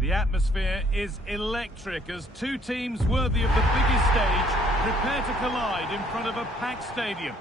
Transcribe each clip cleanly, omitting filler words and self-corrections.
The atmosphere is electric as two teams worthy of the biggest stage prepare to collide in front of a packed stadium.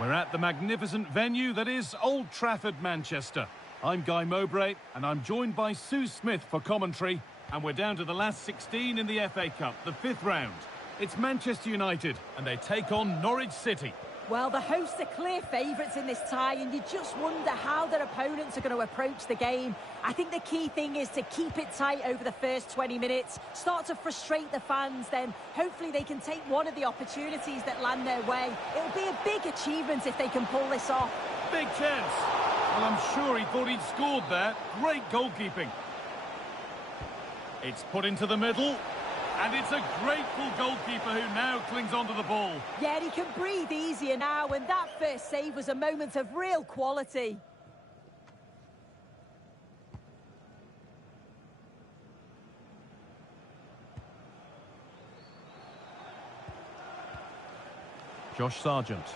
We're at the magnificent venue that is Old Trafford, Manchester. I'm Guy Mowbray and I'm joined by Sue Smith for commentary, and we're down to the last 16 in the FA Cup, the 5th round. It's Manchester United and they take on Norwich City. Well, the hosts are clear favourites in this tie, and you just wonder how their opponents are going to approach the game. I think the key thing is to keep it tight over the first 20 minutes, start to frustrate the fans, then hopefully they can take one of the opportunities that land their way. It'll be a big achievement if they can pull this off. Big chance. Well, I'm sure he thought he'd scored there. Great goalkeeping. It's put into the middle. And it's a grateful goalkeeper who now clings onto the ball. Yeah, he can breathe easier now, and that first save was a moment of real quality. Josh Sargent.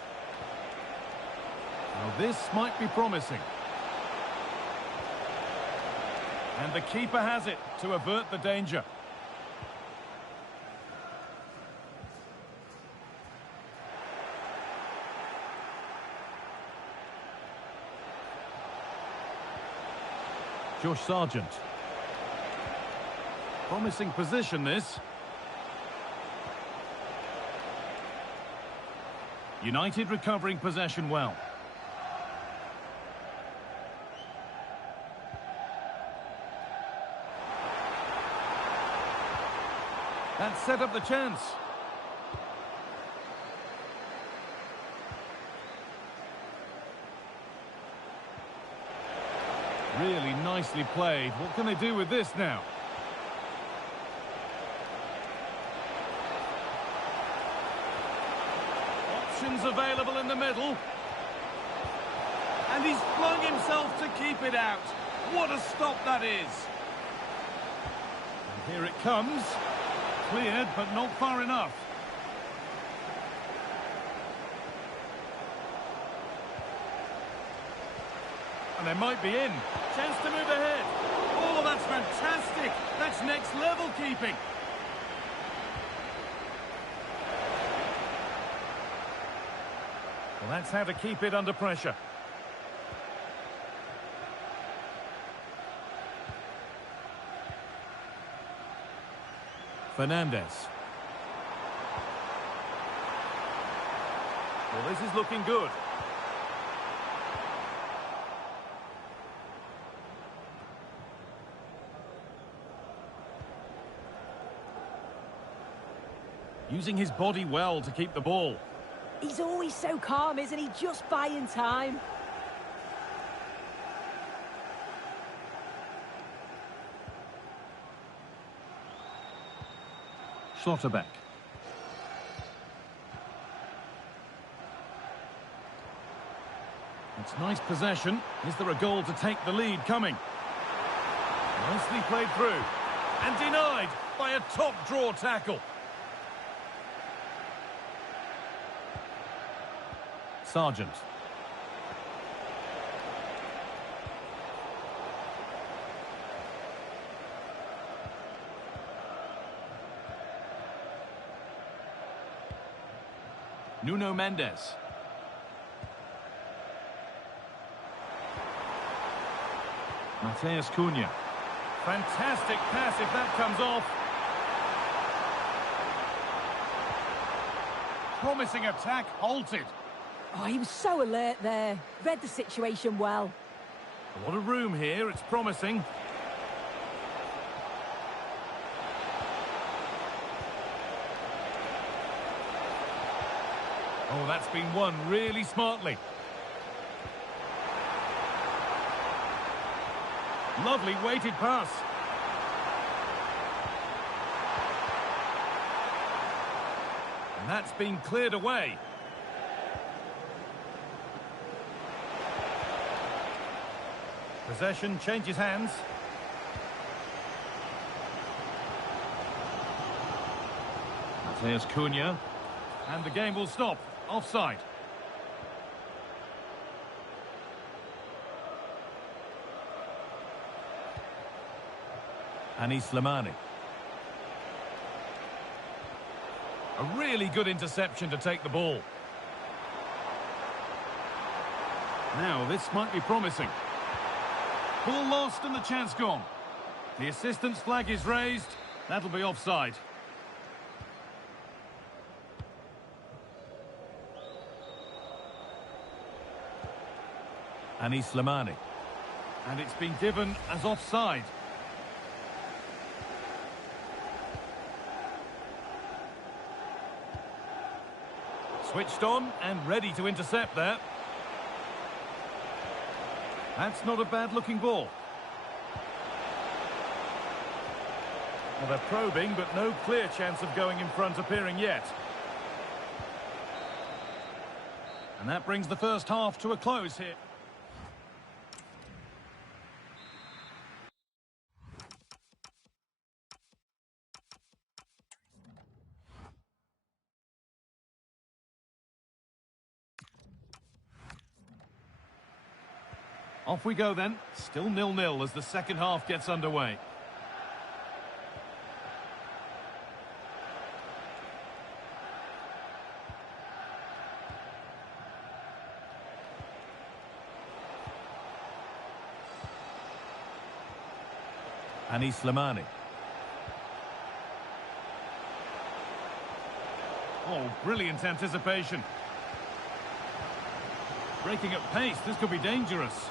Now this might be promising. And the keeper has it to avert the danger. Josh Sargent. Promising position, this. United recovering possession well. That set up the chance. Really nicely played. What can they do with this now? Options available in the middle. And he's flung himself to keep it out. What a stop that is. And here it comes. Cleared, but not far enough. And they might be in. Chance to move ahead. Oh, that's fantastic. That's next level keeping. Well, that's how to keep it under pressure. Fernandez. Well, this is looking good. Using his body well to keep the ball. He's always so calm, isn't he? Just buying time. Schlotterbeck. It's nice possession. Is there a goal to take the lead coming? Nicely played through. And denied by a top draw tackle. Sargent. Nuno Mendes. Mateus Cunha. Fantastic pass if that comes off. Promising attack halted. Oh, he was so alert there. Read the situation well. A lot of room here, it's promising. Oh, that's been won really smartly. Lovely weighted pass. And that's been cleared away. Possession changes hands. Mateus Cunha. And the game will stop. Offside. And Slimani. A really good interception to take the ball. Now, this might be promising. Ball lost and the chance gone. The assistant's flag is raised. That'll be offside. And Slimani. And it's been given as offside. Switched on and ready to intercept there. That's not a bad-looking ball. Well, they're probing, but no clear chance of going in front appearing yet. And that brings the first half to a close here. Off we go then. Still 0-0 as the second half gets underway. And Slimani. Oh, brilliant anticipation. Breaking at pace, this could be dangerous.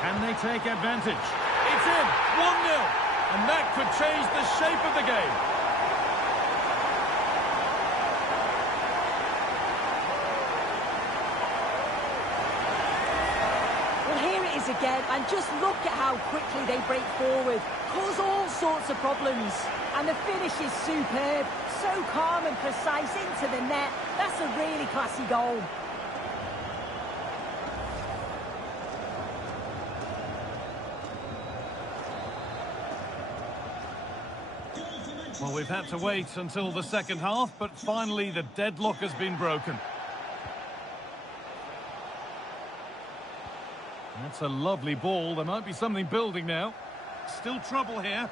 Can they take advantage? It's in! 1-0! And that could change the shape of the game. Well, here it is again, and just look at how quickly they break forward. Cause all sorts of problems. And the finish is superb. So calm and precise into the net. That's a really classy goal. Well, we've had to wait until the second half, but finally the deadlock has been broken. That's a lovely ball. There might be something building now. Still trouble here.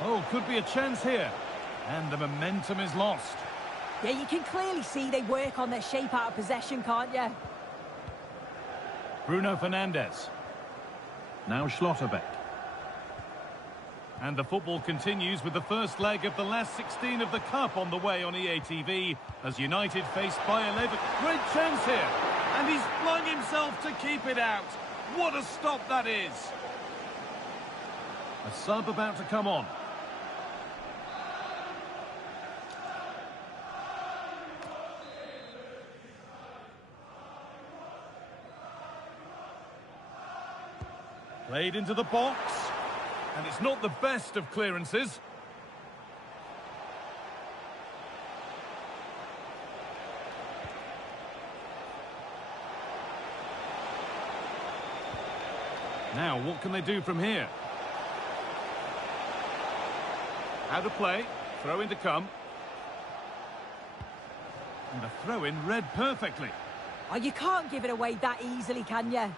Oh, could be a chance here. And the momentum is lost. Yeah, you can clearly see they work on their shape out of possession, can't you? Bruno Fernandes. Now Schlotterbeck. And the football continues with the first leg of the last 16 of the Cup on the way on EA TV as United face Bayer Leverkusen. Great chance here. And he's flung himself to keep it out. What a stop that is. A sub about to come on. Played into the box, and it's not the best of clearances. Now, what can they do from here? Out of play, throw in to come. And the throw-in read perfectly. Oh, you can't give it away that easily, can you?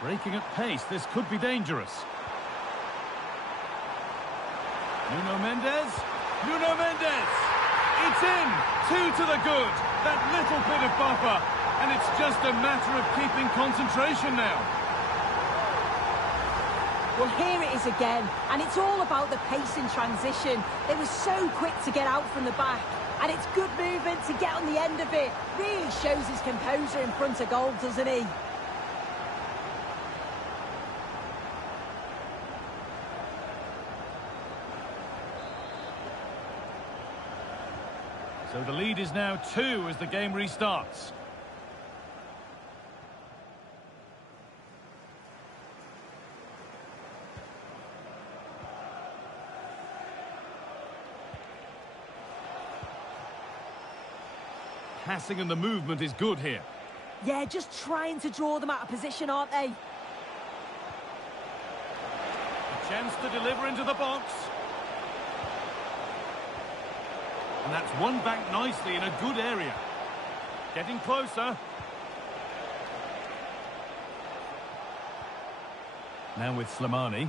Breaking at pace, this could be dangerous. Nuno Mendes. Nuno Mendes! It's in! 2 to the good. That little bit of buffer. And it's just a matter of keeping concentration now. Well, here it is again. And it's all about the pace in transition. They were so quick to get out from the back. And it's good movement to get on the end of it. Really shows his composure in front of goal, doesn't he? So the lead is now 2 as the game restarts. Passing and the movement is good here. Yeah, just trying to draw them out of position, aren't they? A chance to deliver into the box. And that's won back nicely in a good area. Getting closer. Now with Slimani.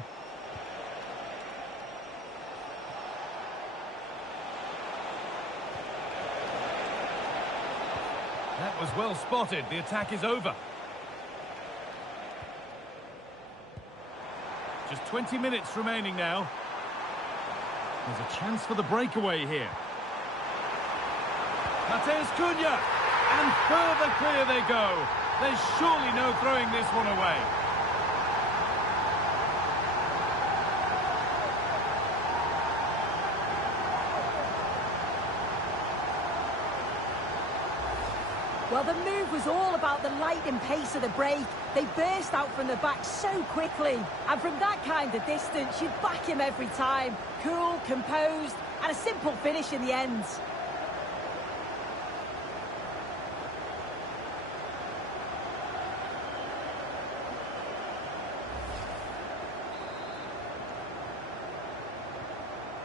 That was well spotted. The attack is over. Just 20 minutes remaining now. There's a chance for the breakaway here. Mateus Cunha. And further clear they go. There's surely no throwing this one away. Well, the move was all about the lightning pace of the break. They burst out from the back so quickly. And from that kind of distance, you'd back him every time. Cool, composed, and a simple finish in the end.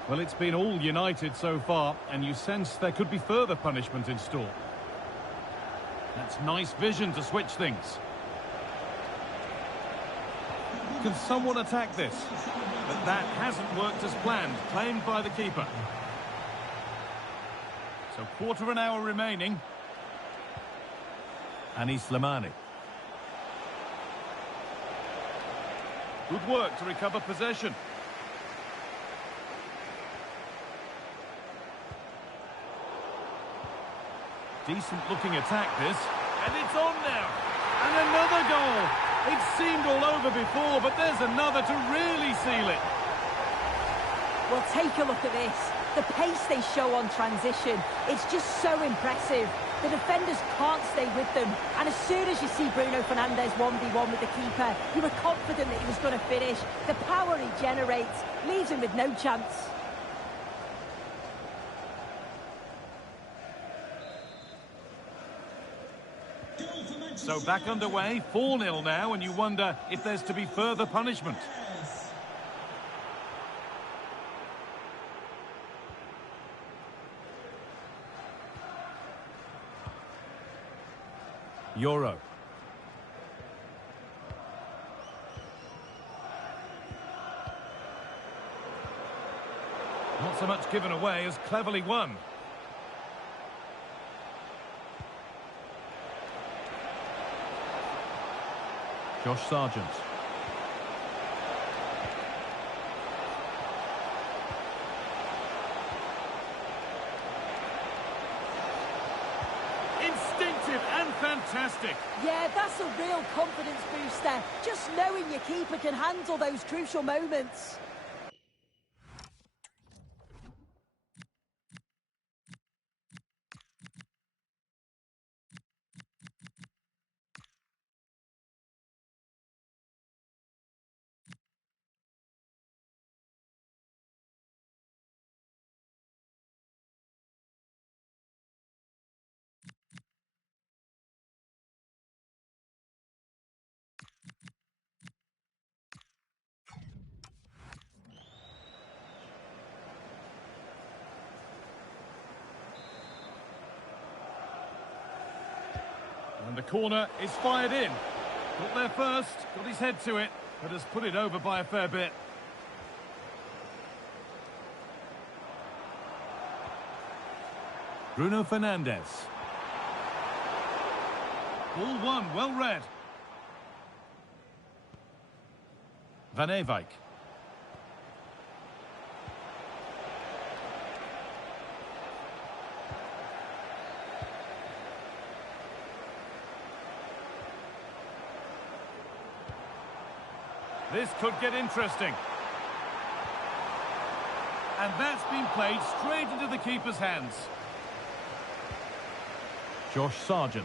Well, it's been all United so far, and you sense there could be further punishment in store. That's nice vision to switch things. Can someone attack this? But that hasn't worked as planned, claimed by the keeper. So quarter of an hour remaining. Anis Slimani. Good work to recover possession. Decent-looking attack, this. And it's on now. And another goal. It seemed all over before, but there's another to really seal it. Well, take a look at this. The pace they show on transition, it's just so impressive. The defenders can't stay with them. And as soon as you see Bruno Fernandes 1v1 with the keeper, you were confident that he was going to finish. The power he generates leaves him with no chance. So back underway, 4-0 now, and you wonder if there's to be further punishment. Euro. Not so much given away as cleverly won. Josh Sargent. Instinctive and fantastic. Yeah, that's a real confidence booster. Just knowing your keeper can handle those crucial moments. And the corner is fired in. Got there first, got his head to it, but has put it over by a fair bit. Bruno Fernandes. Ball one, well read. Van Ewijk. This could get interesting. And that's been played straight into the keeper's hands. Josh Sargent.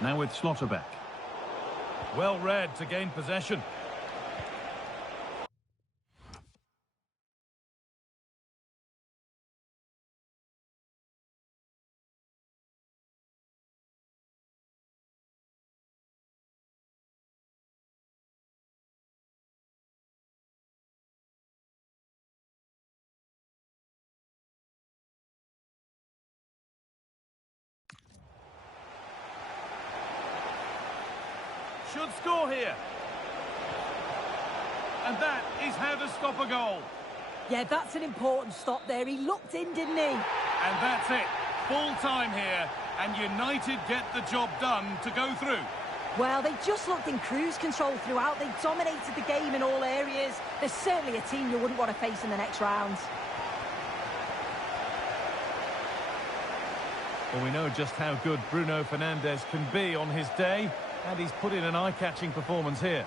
Now with Schlotterbeck. Well read to gain possession. should score here. And that is how to stop a goal. Yeah, that's an important stop there. He looked in, didn't he? And that's it. Full time here, and United get the job done to go through. Well, they just looked in cruise control throughout. They dominated the game in all areas. There's certainly a team you wouldn't want to face in the next round. Well, we know just how good Bruno Fernandes can be on his day, and he's put in an eye-catching performance here.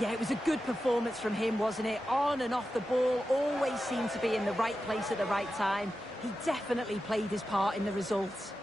Yeah, it was a good performance from him, wasn't it? On and off the ball, always seemed to be in the right place at the right time. He definitely played his part in the results.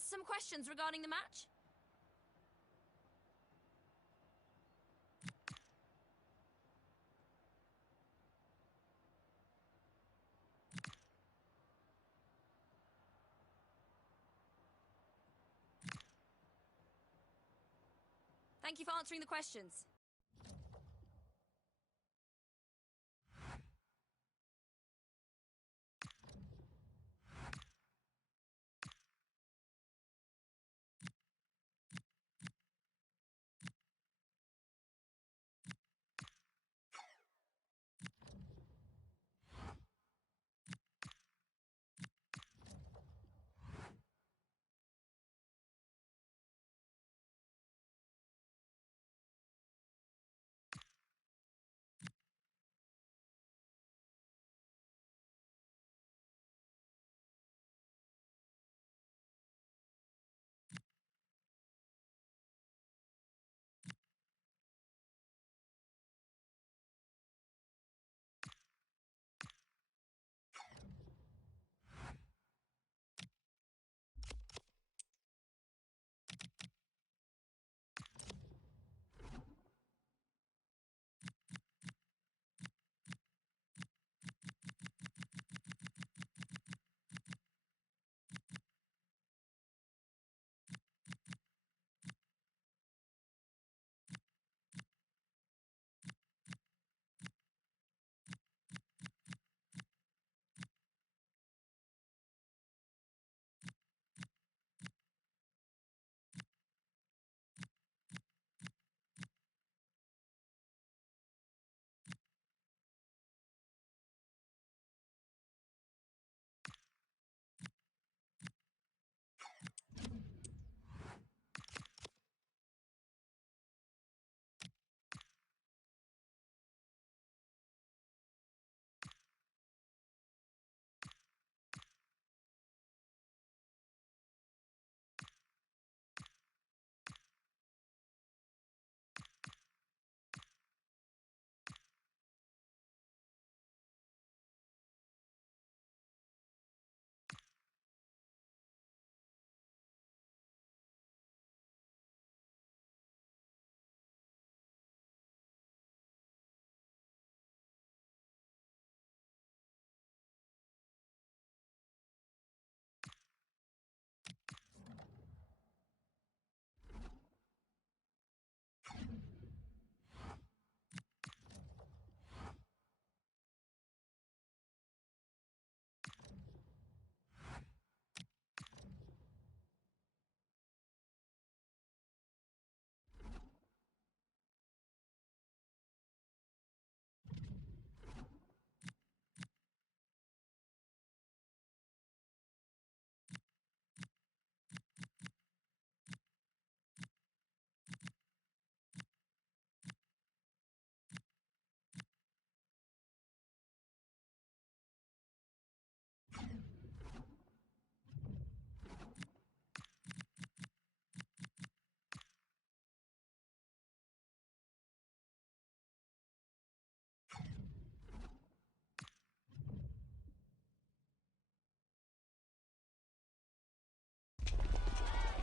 Some questions regarding the match? Thank you for answering the questions.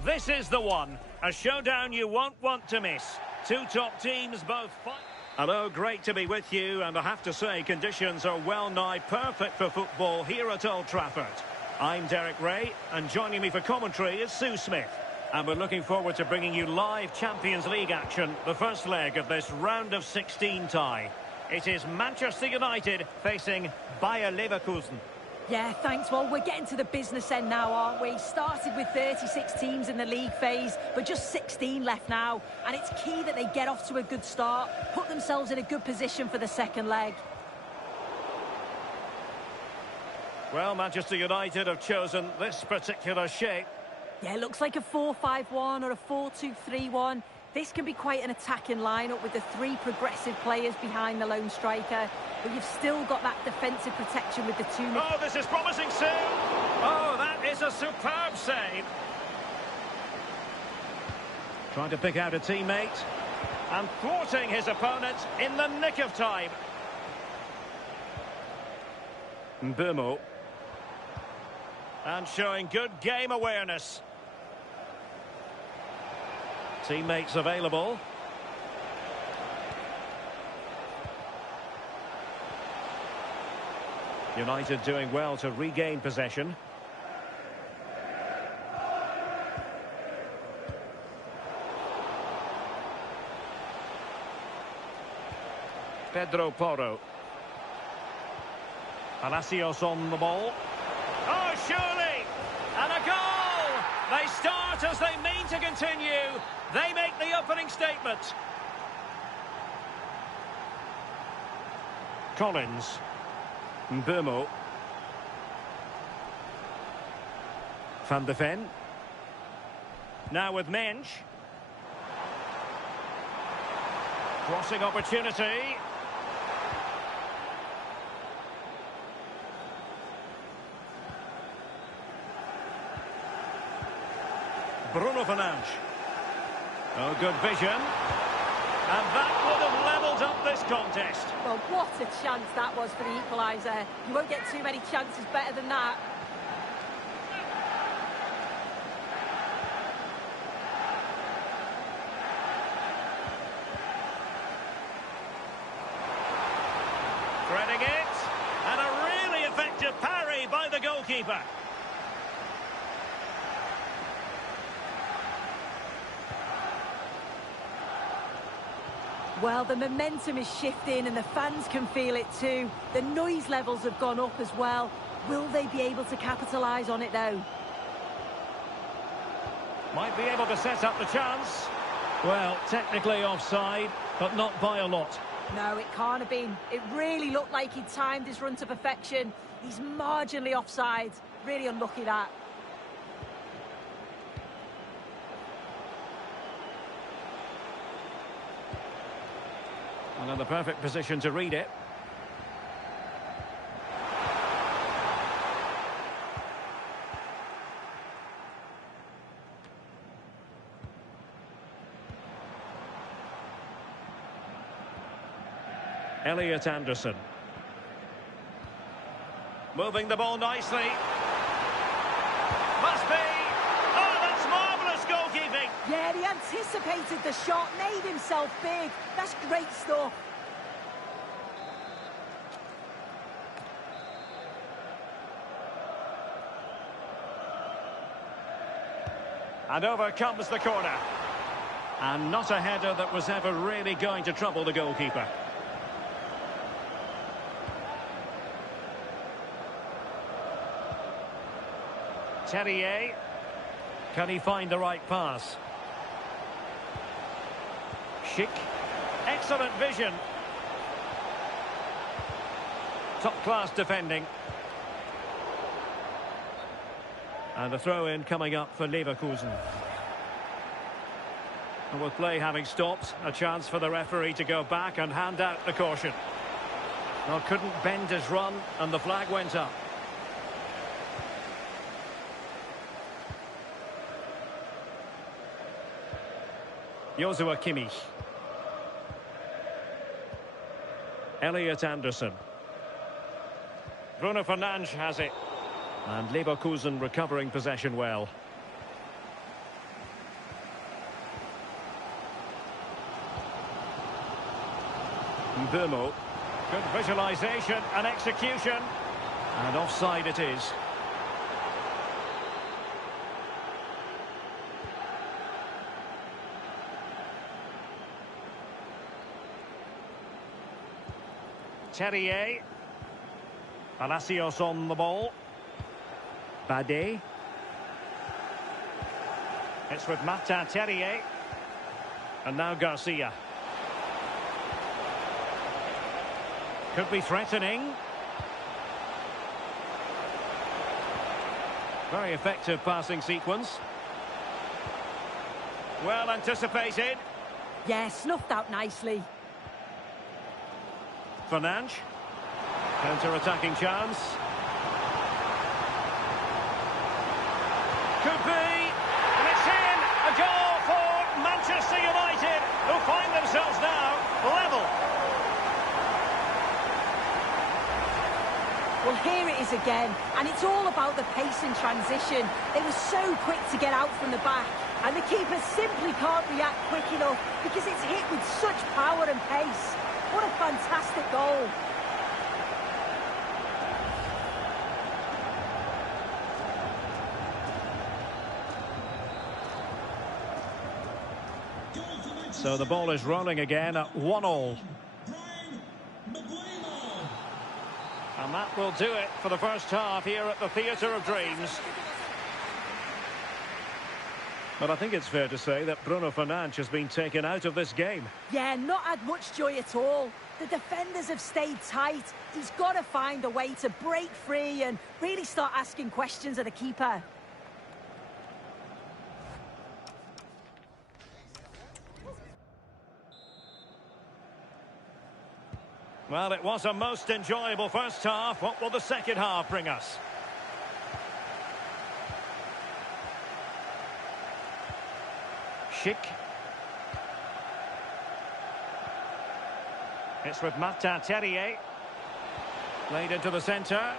This is the one. A showdown you won't want to miss. Two top teams both fight. Hello, great to be with you, and I have to say conditions are well nigh perfect for football here at Old Trafford. I'm Derek Ray, and joining me for commentary is Sue Smith. And we're looking forward to bringing you live Champions League action, the first leg of this round of 16 tie. It is Manchester United facing Bayer Leverkusen. Yeah, thanks. Well, we're getting to the business end now, aren't we? Started with 36 teams in the league phase, but just 16 left now. And it's key that they get off to a good start, put themselves in a good position for the second leg. Well, Manchester United have chosen this particular shape. Yeah, it looks like a 4-5-1 or a 4-2-3-1. This can be quite an attacking lineup with the three progressive players behind the lone striker. But you've still got that defensive protection with the two... Oh, this is promising, Sue! Oh, that is a superb save. Trying to pick out a teammate. And thwarting his opponent in the nick of time. Mbeumo. And showing good game awareness. Teammates available. United doing well to regain possession. Pedro Porro. Palacios on the ball. Oh, surely! And a goal! They start as they mean to continue. They make the opening statement. Collins. Mbeumo. Van de Ven. Now with Mensch. Crossing opportunity. Bruno Fernandes. Oh, good vision. And that would have levelled up this contest. Well, what a chance that was for the equaliser. You won't get too many chances better than that. Threading it. And a really effective parry by the goalkeeper. Well, the momentum is shifting and the fans can feel it too. The noise levels have gone up as well. Will they be able to capitalise on it though? Might be able to set up the chance. Well, technically offside, but not by a lot. No, it can't have been. It really looked like he timed his run to perfection. He's marginally offside. Really unlucky that. And in the perfect position to read it. Elliot Anderson. Moving the ball nicely. Must be. Oh, that's marvellous goalkeeping. Yeah, he anticipated the shot, made himself big. That's great stuff. And over comes the corner. And not a header that was ever really going to trouble the goalkeeper. Terrier. Can he find the right pass? Schick. Excellent vision. Top-class defending. And a throw-in coming up for Leverkusen. And with play having stopped, a chance for the referee to go back and hand out the caution. Well, couldn't bend his run, and the flag went up. Joshua Kimmich. Elliot Anderson. Bruno Fernandes has it. And Leverkusen recovering possession well. Mbumo. Good visualisation and execution. And offside it is. Terrier. Palacios on the ball. Bade. It's with Martin Terrier. And now Garcia. Could be threatening. Very effective passing sequence. Well anticipated. Yeah, snuffed out nicely. Fernandes. Counter-attacking chance. Could be. And it's in. A goal for Manchester United, who find themselves now level. Well, here it is again, and it's all about the pace and transition. They were so quick to get out from the back, and the keeper simply can't react quick enough because it's hit with such power and pace. What a fantastic goal. So the ball is rolling again at 1-1. And that will do it for the first half here at the Theatre of Dreams. But I think it's fair to say that Bruno Fernandes has been taken out of this game. Yeah, not had much joy at all. The defenders have stayed tight. He's got to find a way to break free and really start asking questions of the keeper. Well, it was a most enjoyable first half. What will the second half bring us? Schick. It's with Martin Terrier. Played into the centre.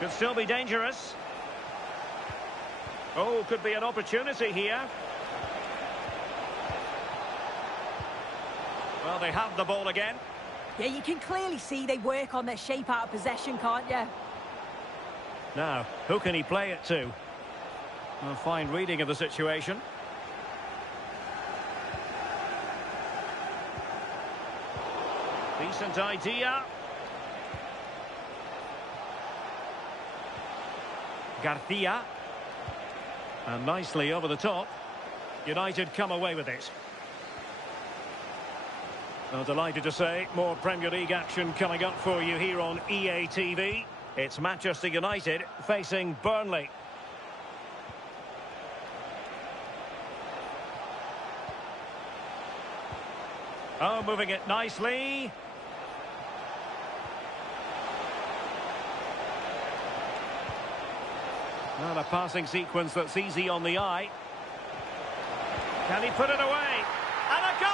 Could still be dangerous. Oh, could be an opportunity here. Well, they have the ball again. Yeah, you can clearly see they work on their shape out of possession, can't you? Now, who can he play it to? A fine reading of the situation. Decent idea. Garcia. And nicely over the top. United come away with it. Well, delighted to say, more Premier League action coming up for you here on EA TV. It's Manchester United facing Burnley. Oh, moving it nicely. Not a passing sequence that's easy on the eye. Can he put it away? And a goal!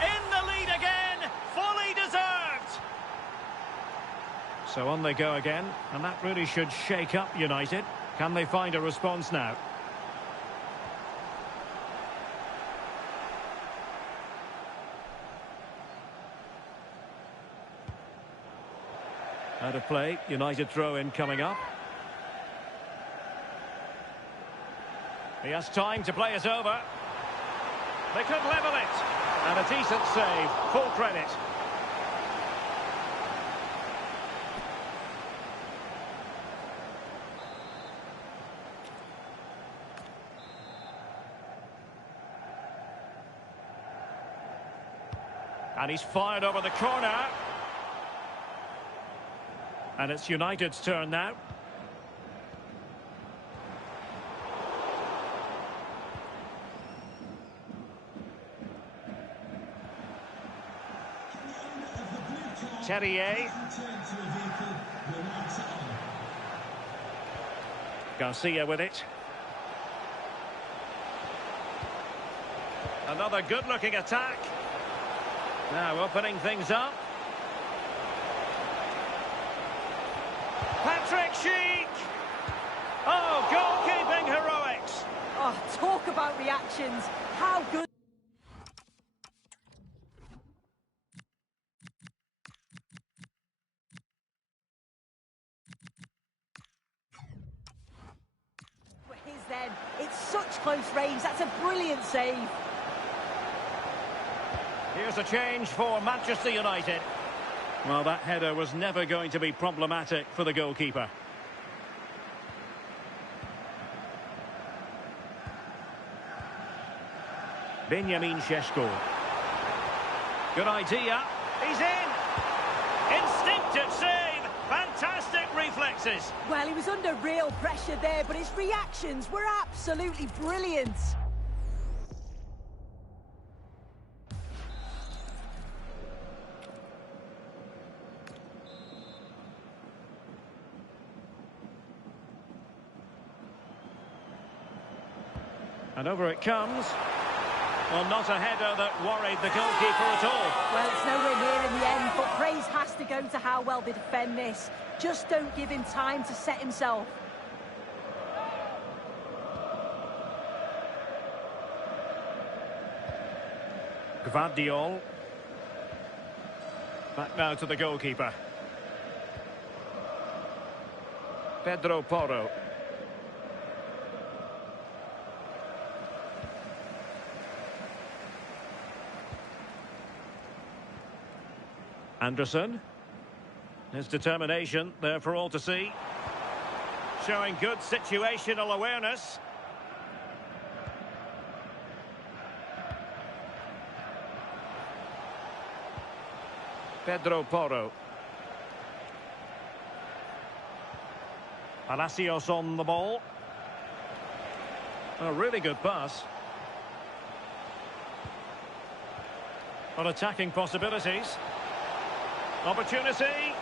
In the lead again! Fully deserved! So on they go again, and that really should shake up United. Can they find a response now? Out of play, United throw-in coming up. He has time to play it over. They could level it. And a decent save. Full credit. And he's fired over the corner. And it's United's turn now. Terrier. Garcia with it. Another good-looking attack. Now opening things up. Patrick Schick! Oh, goalkeeping heroics! Oh, talk about reactions. How good. close range. That's a brilliant save. Here's a change for Manchester United. Well, that header was never going to be problematic for the goalkeeper. Benjamin Šeško. Good idea. He's in. Instinctive save. Fantastic reflexes. Well, he was under real pressure there, but his reactions were absolutely brilliant. And over it comes. Well, not a header that worried the goalkeeper at all. Well, it's nowhere near in the end, but praise has to go to how well they defend this. Just don't give him time to set himself. Gvardiol. Back now to the goalkeeper. Pedro Porro. Anderson. His determination there for all to see. Showing good situational awareness. Pedro Porro. Palacios on the ball. A really good pass. On attacking possibilities. Opportunity.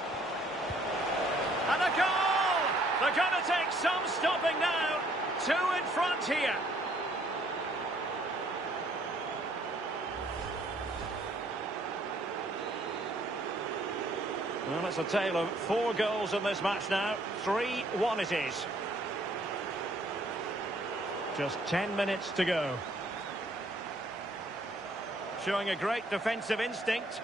And a goal! They're going to take some stopping now. Two in front here. Well, it's a tale of 4 goals in this match now. 3-1 it is. Just 10 minutes to go. Showing a great defensive instinct.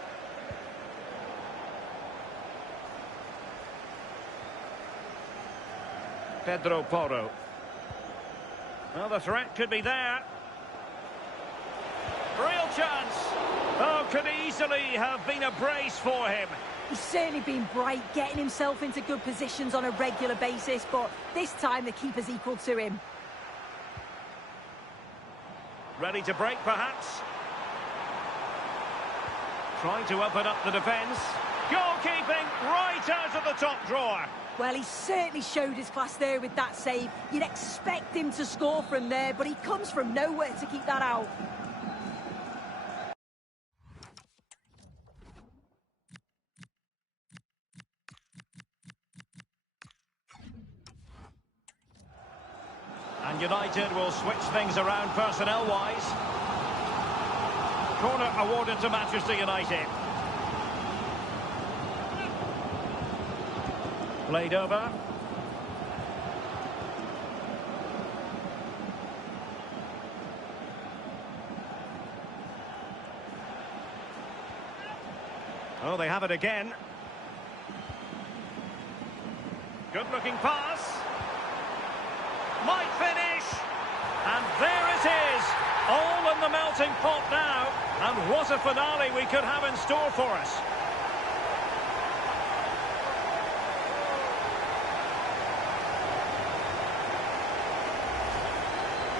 Pedro Porro. Well, the threat could be there. Real chance. Oh, could easily have been a brace for him. He's certainly been bright, getting himself into good positions on a regular basis, but this time the keeper's equal to him. Ready to break, perhaps. Trying to open up the defence. Goalkeeping right out of the top drawer. Well, he certainly showed his class there with that save. You'd expect him to score from there, but he comes from nowhere to keep that out. And United will switch things around personnel-wise. Corner awarded to Manchester United. Played over. Oh, they have it again. Good-looking pass. Might finish. And there it is. All in the melting pot now. And what a finale we could have in store for us.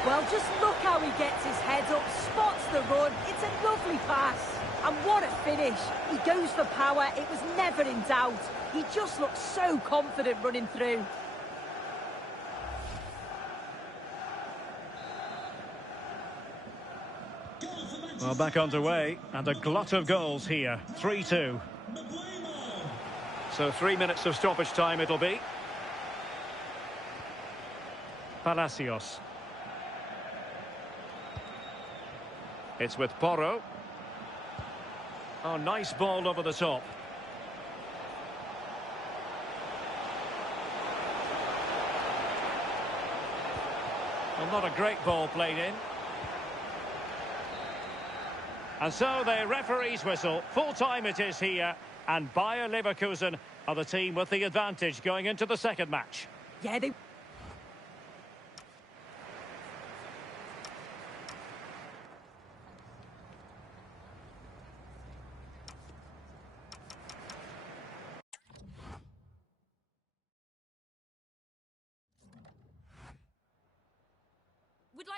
Well, just look how he gets his head up, spots the run. It's a lovely pass. And what a finish. He goes for power. It was never in doubt. He just looks so confident running through. Well, back underway, and a glut of goals here. 3-2. So 3 minutes of stoppage time it'll be. Palacios. It's with Porro. Oh, nice ball over the top. Well, not a great ball played in. And so the referee's whistle. Full time it is here. And Bayer Leverkusen are the team with the advantage going into the second match. Yeah, they...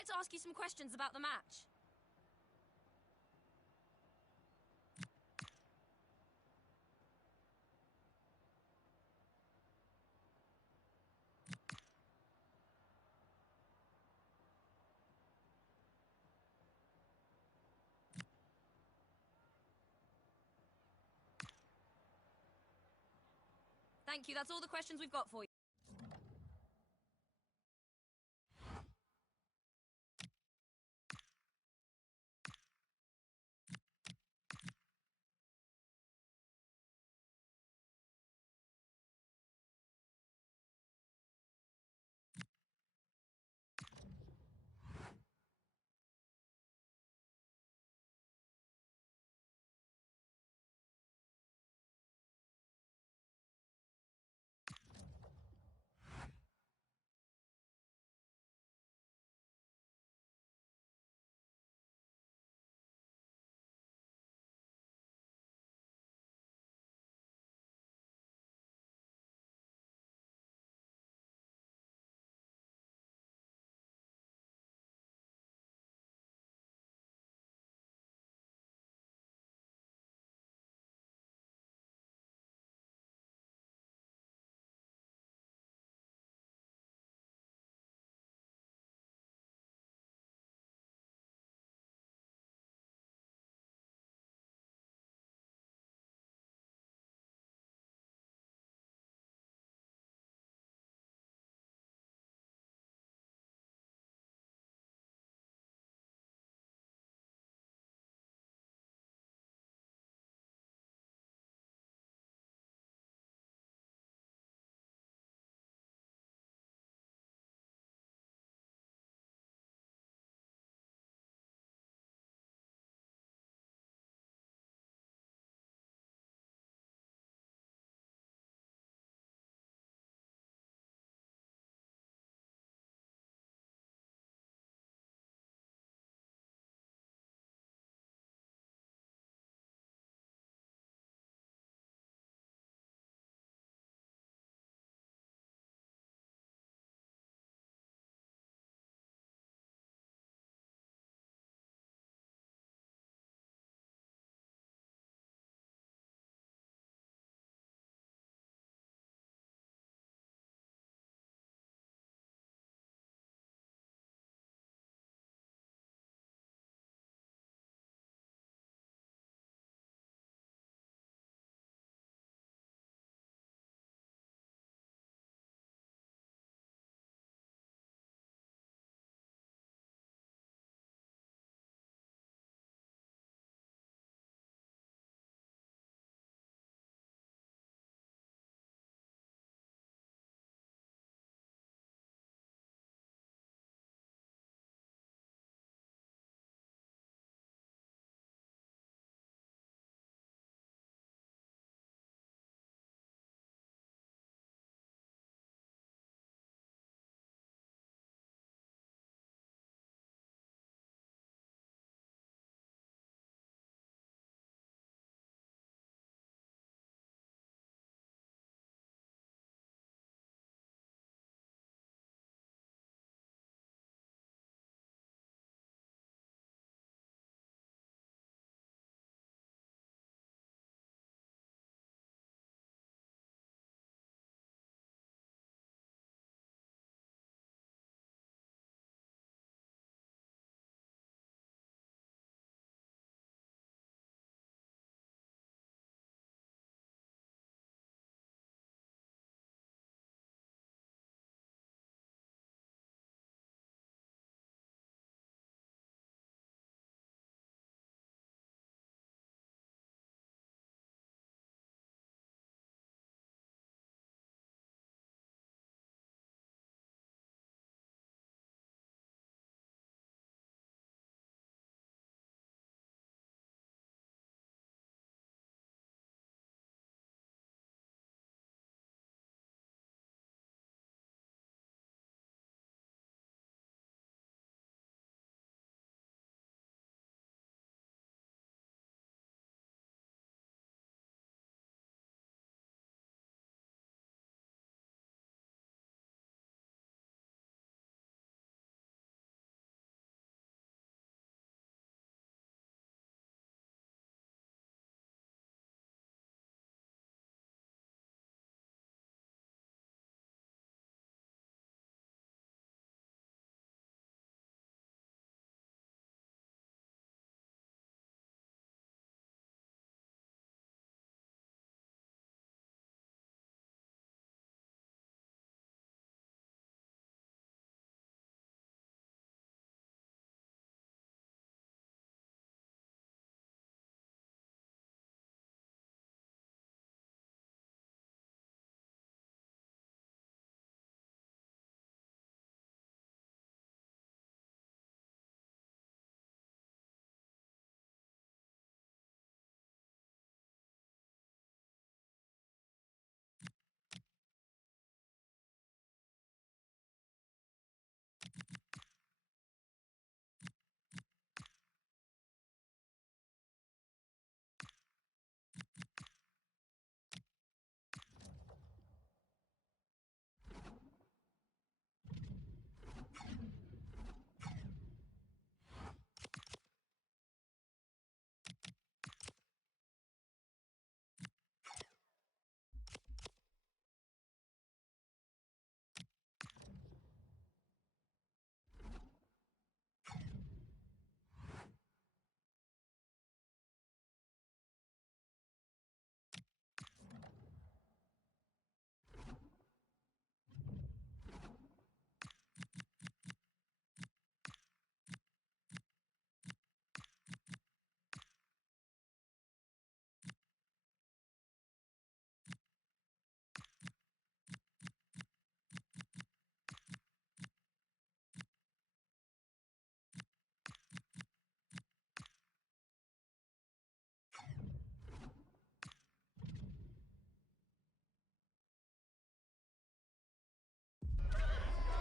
like to ask you some questions about the match. Thank you. That's all the questions we've got for you.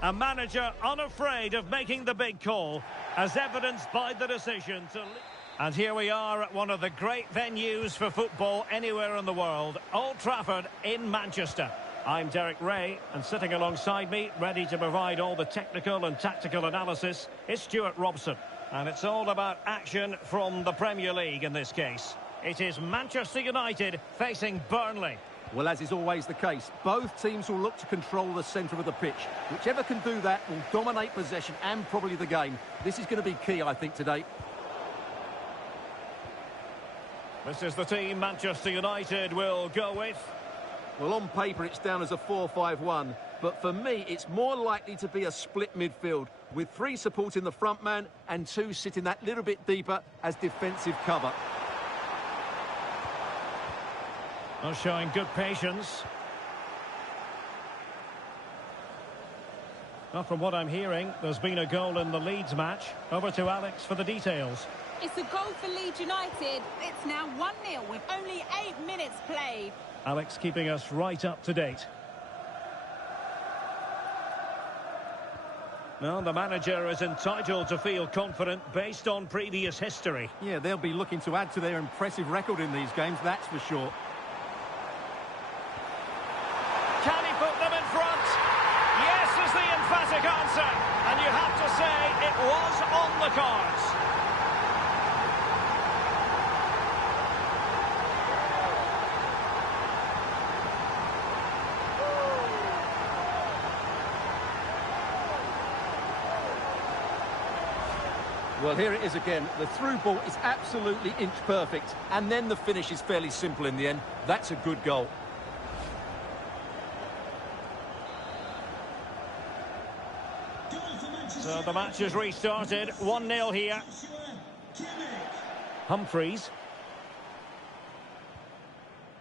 A manager unafraid of making the big call, as evidenced by the decision to... And here we are at one of the great venues for football anywhere in the world, Old Trafford in Manchester. I'm Derek Ray, and sitting alongside me, ready to provide all the technical and tactical analysis, is Stuart Robson. And it's all about action from the Premier League in this case. It is Manchester United facing Burnley. Well, as is always the case, both teams will look to control the centre of the pitch. Whichever can do that will dominate possession and probably the game. This is going to be key, I think, today. This is the team Manchester United will go with. Well, on paper, it's down as a 4-5-1. But for me, it's more likely to be a split midfield, with 3 supporting the front man and 2 sitting that little bit deeper as defensive cover. Well, showing good patience. Well, from what I'm hearing, there's been a goal in the Leeds match. Over to Alex for the details. It's a goal for Leeds United. It's now 1-0 with only 8 minutes played. Alex keeping us right up to date. Well, the manager is entitled to feel confident based on previous history. Yeah, they'll be looking to add to their impressive record in these games, that's for sure. Can he put them in front? Yes is the emphatic answer. And you have to say it was on the cards. Well, here it is again. The through ball is absolutely inch perfect. And then the finish is fairly simple in the end. That's a good goal. So the match has restarted. 1-0 here. Humphreys.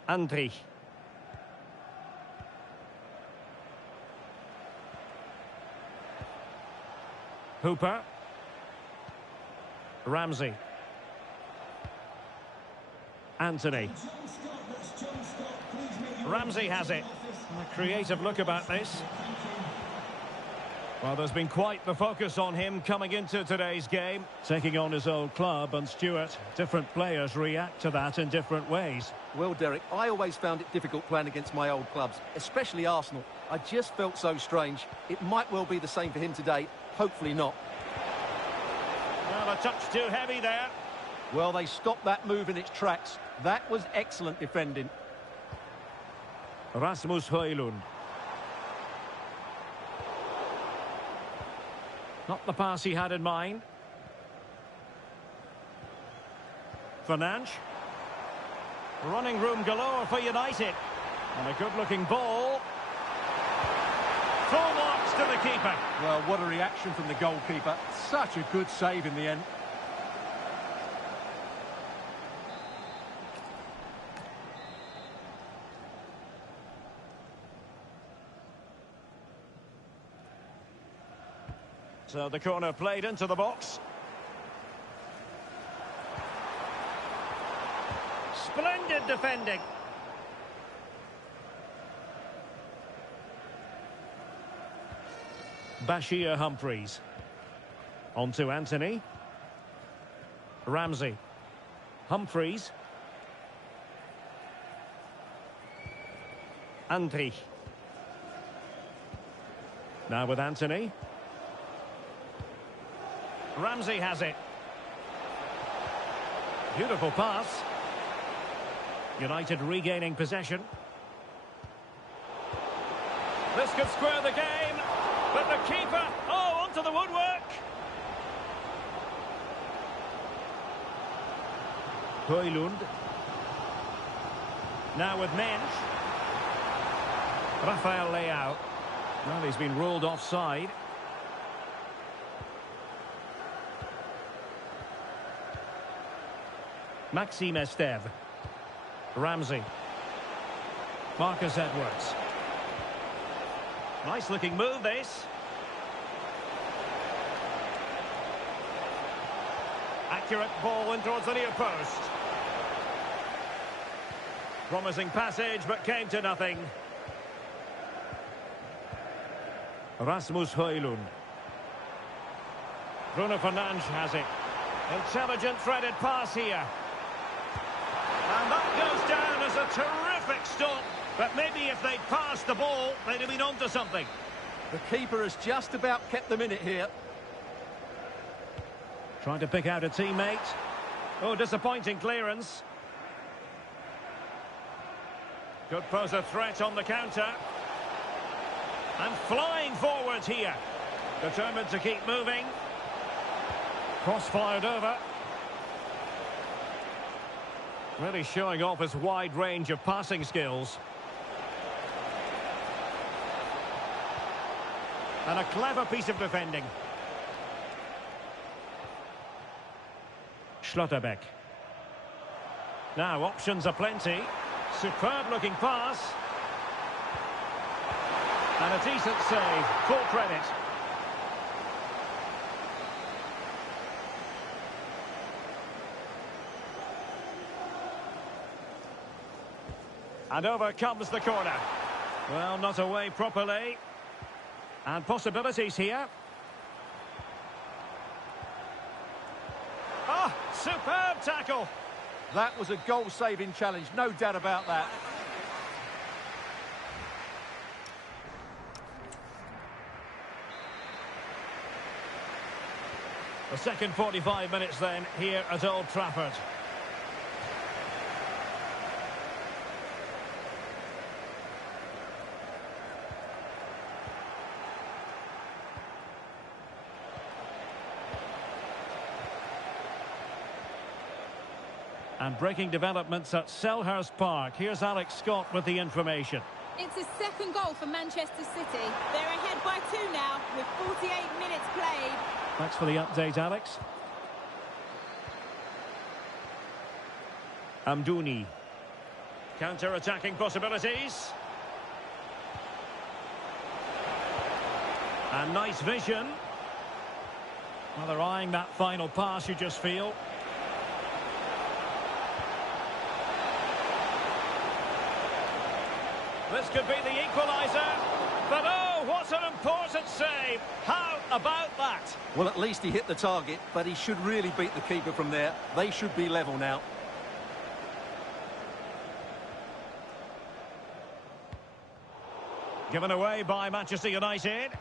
Andri. Hooper. Ramsey. Anthony. Ramsey has it. A creative look about this. Well, there's been quite the focus on him coming into today's game, taking on his old club. And Stuart, different players react to that in different ways. Well, Derek, I always found it difficult playing against my old clubs, especially Arsenal. I just felt so strange. It might well be the same for him today. Hopefully not. Well, a touch too heavy there. Well, they stopped that move in its tracks. That was excellent defending. Rasmus Højlund. Not the pass he had in mind. Fernandes. Running room galore for United. And a good-looking ball. Full marks to the keeper. Well, what a reaction from the goalkeeper. Such a good save in the end. So the corner played into the box. Splendid defending. Bashir Humphreys. On to Anthony. Ramsey. Humphreys. Andri. Now with Anthony. Ramsey has it. Beautiful pass. United regaining possession. This could square the game. But the keeper, onto the woodwork. Højlund. Now with Mensch. Rafael Leao. Well, he's been ruled offside. Maxime Esteve. Ramsey. Marcus Edwards. Nice looking move, this. Accurate ball in towards the near post. Promising passage, but came to nothing. Rasmus Højlund. Bruno Fernandes has it. Intelligent threaded pass here. And that goes down as a terrific stop. But maybe if they'd passed the ball, they'd have been onto something. The keeper has just about kept them in it here. Trying to pick out a teammate. Oh, disappointing clearance. Could pose a threat on the counter. And flying forwards here. Determined to keep moving. Cross-fired over. Really showing off his wide range of passing skills. And a clever piece of defending. Schlotterbeck. Now, options are plenty. Superb-looking pass. And a decent save. Full credit. And over comes the corner. Well, not away properly. And possibilities here. Oh, superb tackle. That was a goal-saving challenge, no doubt about that. The second 45 minutes then here at Old Trafford. And breaking developments at Selhurst Park. Here's Alex Scott with the information. It's a second goal for Manchester City. They're ahead by 2 now with 48 minutes played. Thanks for the update, Alex. Amdouni. Counter-attacking possibilities. And nice vision. Well, they're eyeing that final pass, you just feel. This could be the equaliser. But oh, what an important save. How about that? Well, at least he hit the target, but he should really beat the keeper from there. They should be level now. Given away by Manchester United.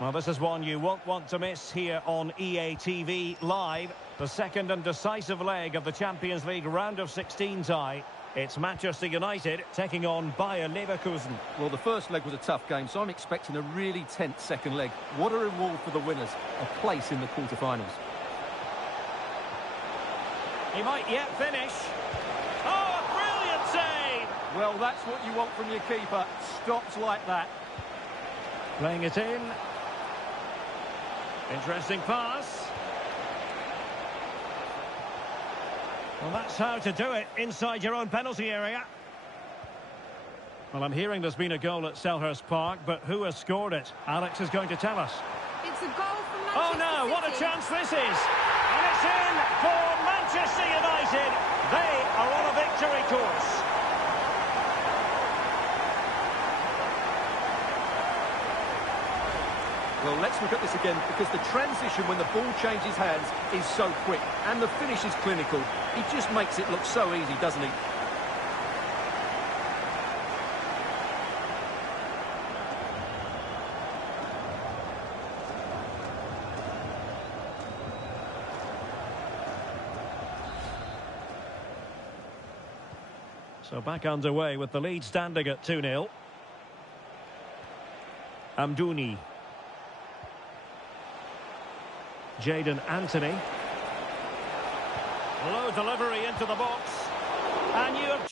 Well, this is one you won't want to miss here on EA TV Live. The second and decisive leg of the Champions League round of 16 tie. It's Manchester United taking on Bayer Leverkusen. Well, the first leg was a tough game, so I'm expecting a really tense second leg. What a reward for the winners, a place in the quarter-finals. He might yet finish. Oh, a brilliant save! Well, that's what you want from your keeper. Stops like that. Playing it in. Interesting pass. Well, that's how to do it inside your own penalty area. Well, I'm hearing there's been a goal at Selhurst Park, but who has scored it? Alex is going to tell us. It's a goal for Manchester Oh no, City. what a chance this is! And it's in for Manchester United. They are on a victory course. Well, let's look at this again, because the transition when the ball changes hands is so quick, and the finish is clinical. He just makes it look so easy, doesn't he? So back underway with the lead standing at 2-0. Amdouni. Jadon Anthony. Low delivery into the box. And you have...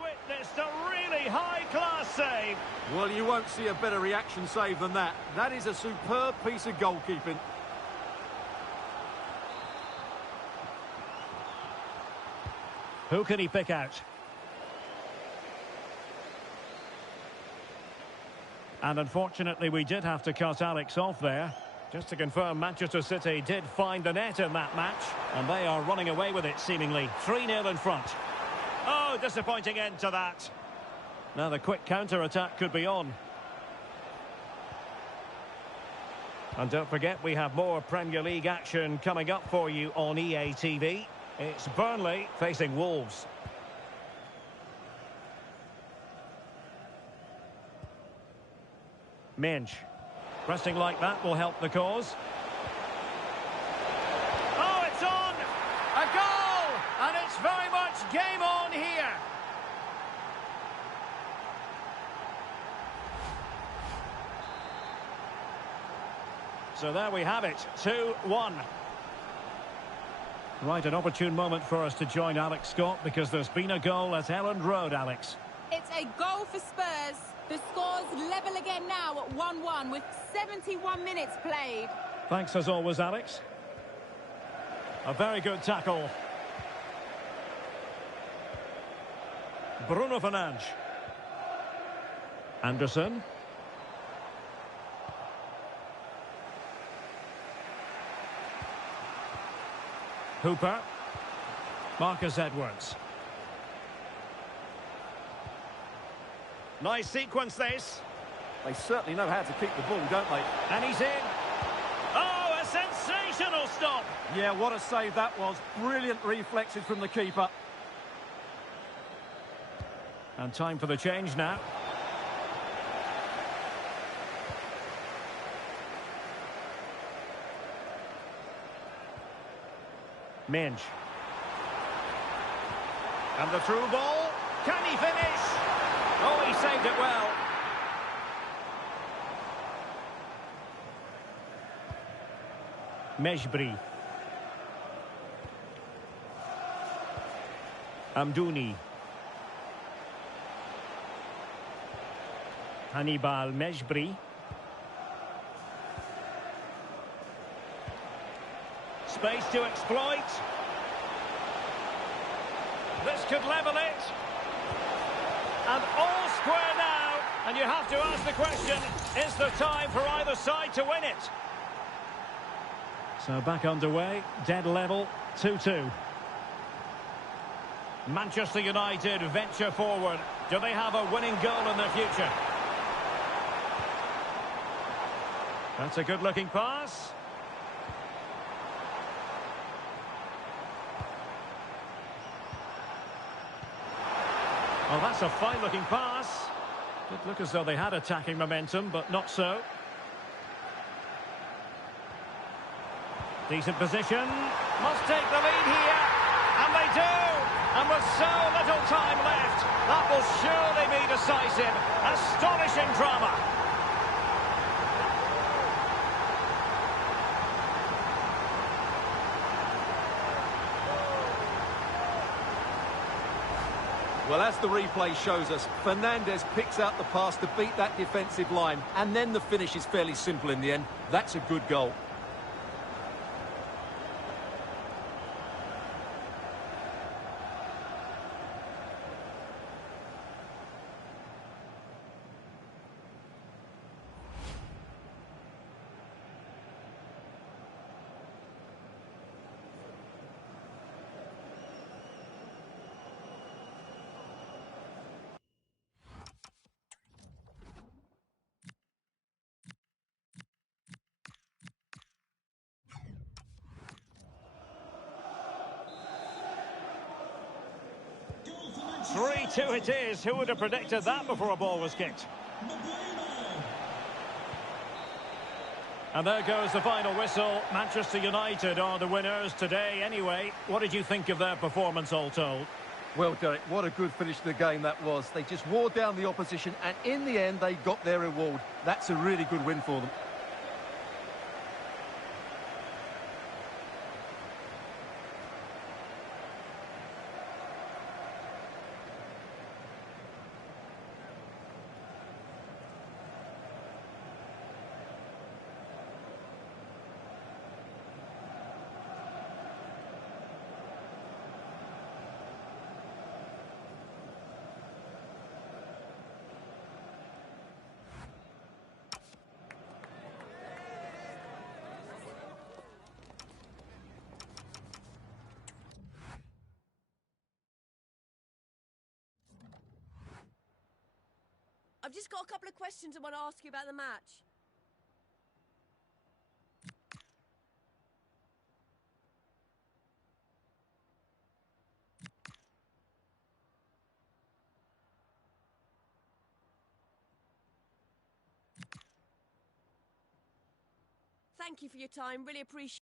witnessed a really high high-class save. Well, you won't see a better reaction save than that. That is a superb piece of goalkeeping. Who can he pick out? And unfortunately, we did have to cut Alex off there. Just to confirm, Manchester City did find the net in that match, and they are running away with it, seemingly. 3-0 in front. Oh, disappointing end to that. Now the quick counter-attack could be on. And don't forget, we have more Premier League action coming up for you on EA TV. It's Burnley facing Wolves. Minge. Pressing like that will help the cause. Oh, it's on! A goal! And it's very much game on here. So there we have it, 2-1. Right, an opportune moment for us to join Alex Scott because there's been a goal at Elland Road, Alex. It's a goal for Spurs. The score's level again now at 1-1 with 71 minutes played. Thanks as always, Alex. A very good tackle. Bruno Fernandes. Anderson. Hooper. Marcus Edwards. Nice sequence, this. They certainly know how to keep the ball, don't they? And he's in. Oh, a sensational stop. Yeah, what a save that was. Brilliant reflexes from the keeper. And time for the change now. Minge. And the through ball. Can he finish? Oh, he saved it well. Mejbri. Amdouni. Hannibal Mejbri. Space to exploit. This could level it. And all square now. And you have to ask the question, is there time for either side to win it? So back underway, dead level, 2-2. Manchester United venture forward. Do they have a winning goal in their future? That's a good-looking pass. Oh, that's a fine-looking pass. Did look as though they had attacking momentum, but not so. Decent position. Must take the lead here. And they do. And with so little time left, that will surely be decisive. Astonishing drama. Well, as the replay shows us, Fernandes picks out the pass to beat that defensive line, and then the finish is fairly simple in the end. That's a good goal. Two it is. Who would have predicted that before a ball was kicked? And there goes the final whistle. Manchester United are the winners today anyway. What did you think of their performance all told? Well, Derek, what a good finish to the game that was. They just wore down the opposition, and in the end, they got their reward. That's a really good win for them. I've just got a couple of questions I want to ask you about the match. Thank you for your time. Really appreciate it.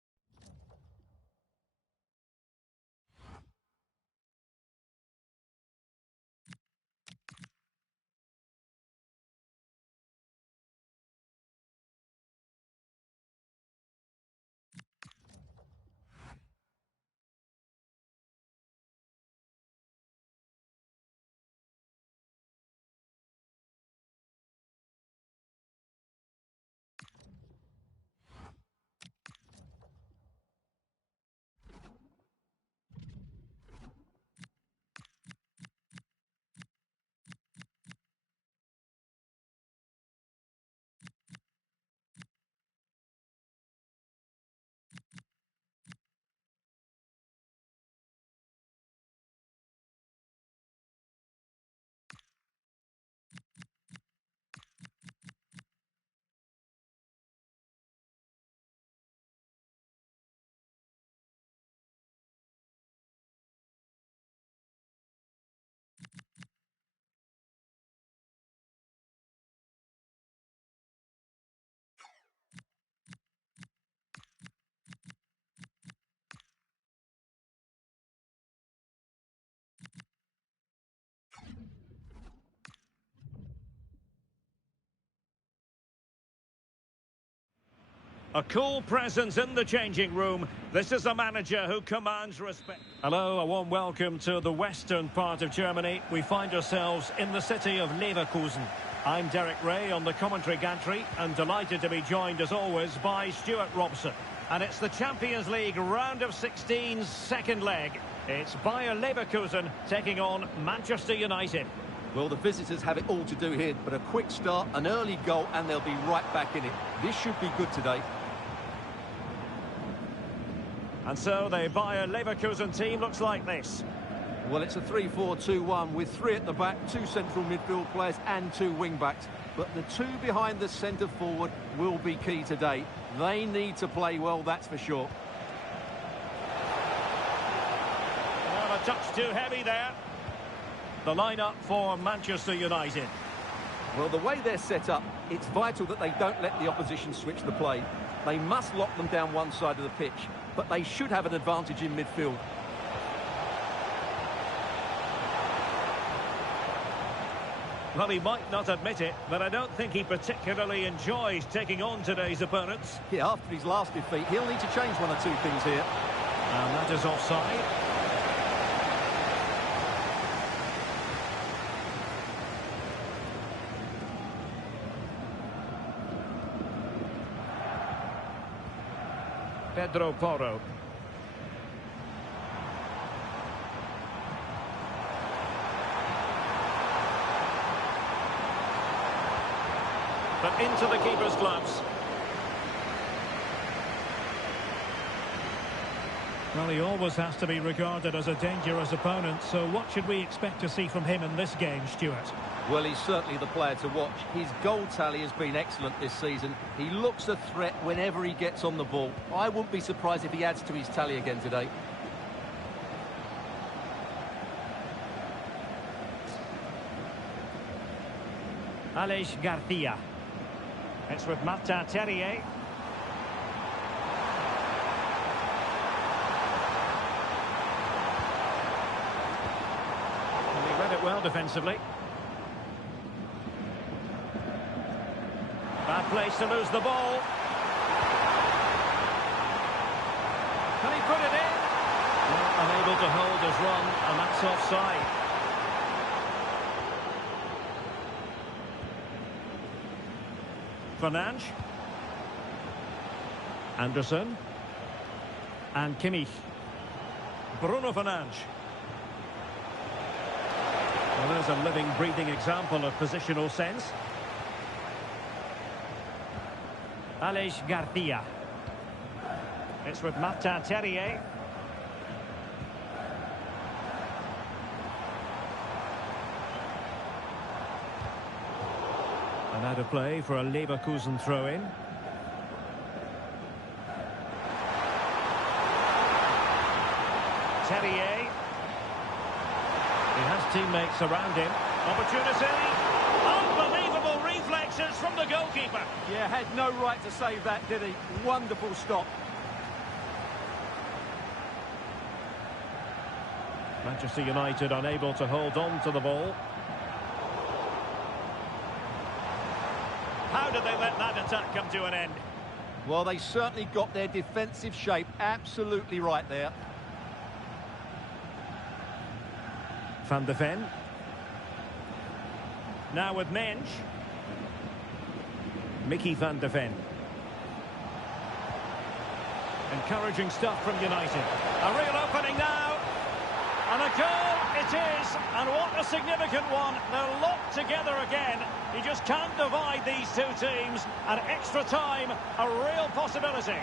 A cool presence in the changing room. This is a manager who commands respect. Hello, a warm welcome to the western part of Germany. We find ourselves in the city of Leverkusen. I'm Derek Ray on the commentary gantry and delighted to be joined as always by Stuart Robson. And it's the Champions League round of 16's second leg. It's Bayer Leverkusen taking on Manchester United. Well, the visitors have it all to do here, but a quick start, an early goal, and they'll be right back in it. This should be good today. And so the Bayer Leverkusen team looks like this. Well, it's a 3-4-2-1 with 3 at the back, 2 central midfield players and 2 wing-backs. But the 2 behind the centre-forward will be key today. They need to play well, that's for sure. Well, a touch too heavy there. The lineup for Manchester United. Well, the way they're set up, it's vital that they don't let the opposition switch the play. They must lock them down one side of the pitch, but they should have an advantage in midfield. Well, he might not admit it, but I don't think he particularly enjoys taking on today's opponents. Yeah, after his last defeat, he'll need to change 1 or 2 things here. And that is offside. Pedro Porro. But into the keeper's gloves. Well, he always has to be regarded as a dangerous opponent, so what should we expect to see from him in this game, Stuart? Well, he's certainly the player to watch. His goal tally has been excellent this season. He looks a threat whenever he gets on the ball. I wouldn't be surprised if he adds to his tally again today. Aleix Garcia. It's with Martin Terrier. And he read it well defensively. Bad place to lose the ball. Can he put it in? Well, unable to hold his run, and that's offside. Fernandes. Anderson. And Kimmich. Bruno Fernandes. Well, there's a living, breathing example of positional sense. Aleix Garcia. It's with Martin Terrier. And out of play for a Leverkusen throw-in. Terrier. He has teammates around him. Opportunity. Unbelievable reflexes from the goalkeeper. Yeah, had no right to save that, did he? Wonderful stop. Manchester United unable to hold on to the ball. How did they let that attack come to an end? Well, they certainly got their defensive shape absolutely right there. Van de Ven. Now with Mensch. Mickey Van de Ven. Encouraging stuff from United. A real opening now. And a goal it is. And what a significant one. They're locked together again. You just can't divide these two teams. And extra time, a real possibility.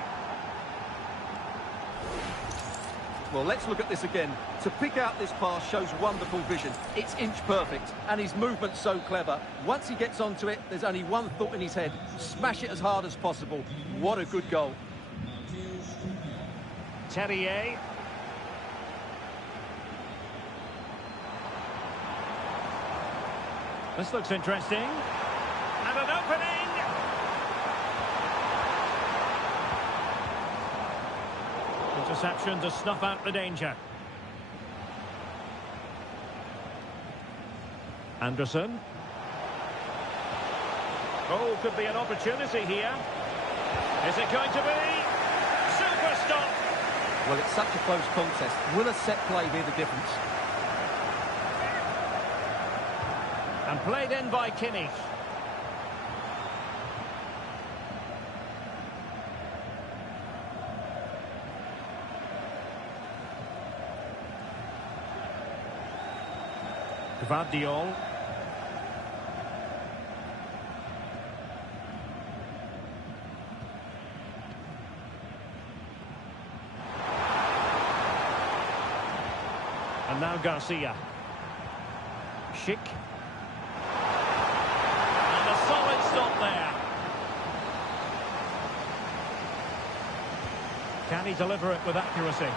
Well, let's look at this again. To pick out this pass shows wonderful vision. It's inch perfect, and his movement's so clever. Once he gets onto it, there's only one thought in his head. Smash it as hard as possible. What a good goal. Terrier. This looks interesting. And an opening. Interception to snuff out the danger. Anderson. Oh, could be an opportunity here. Is it going to be? Super stop. Well, it's such a close contest. Will a set play be the difference? And played in by Kimmich. Gvardiol. And now Garcia. Schick. And a solid stop there. Can he deliver it with accuracy?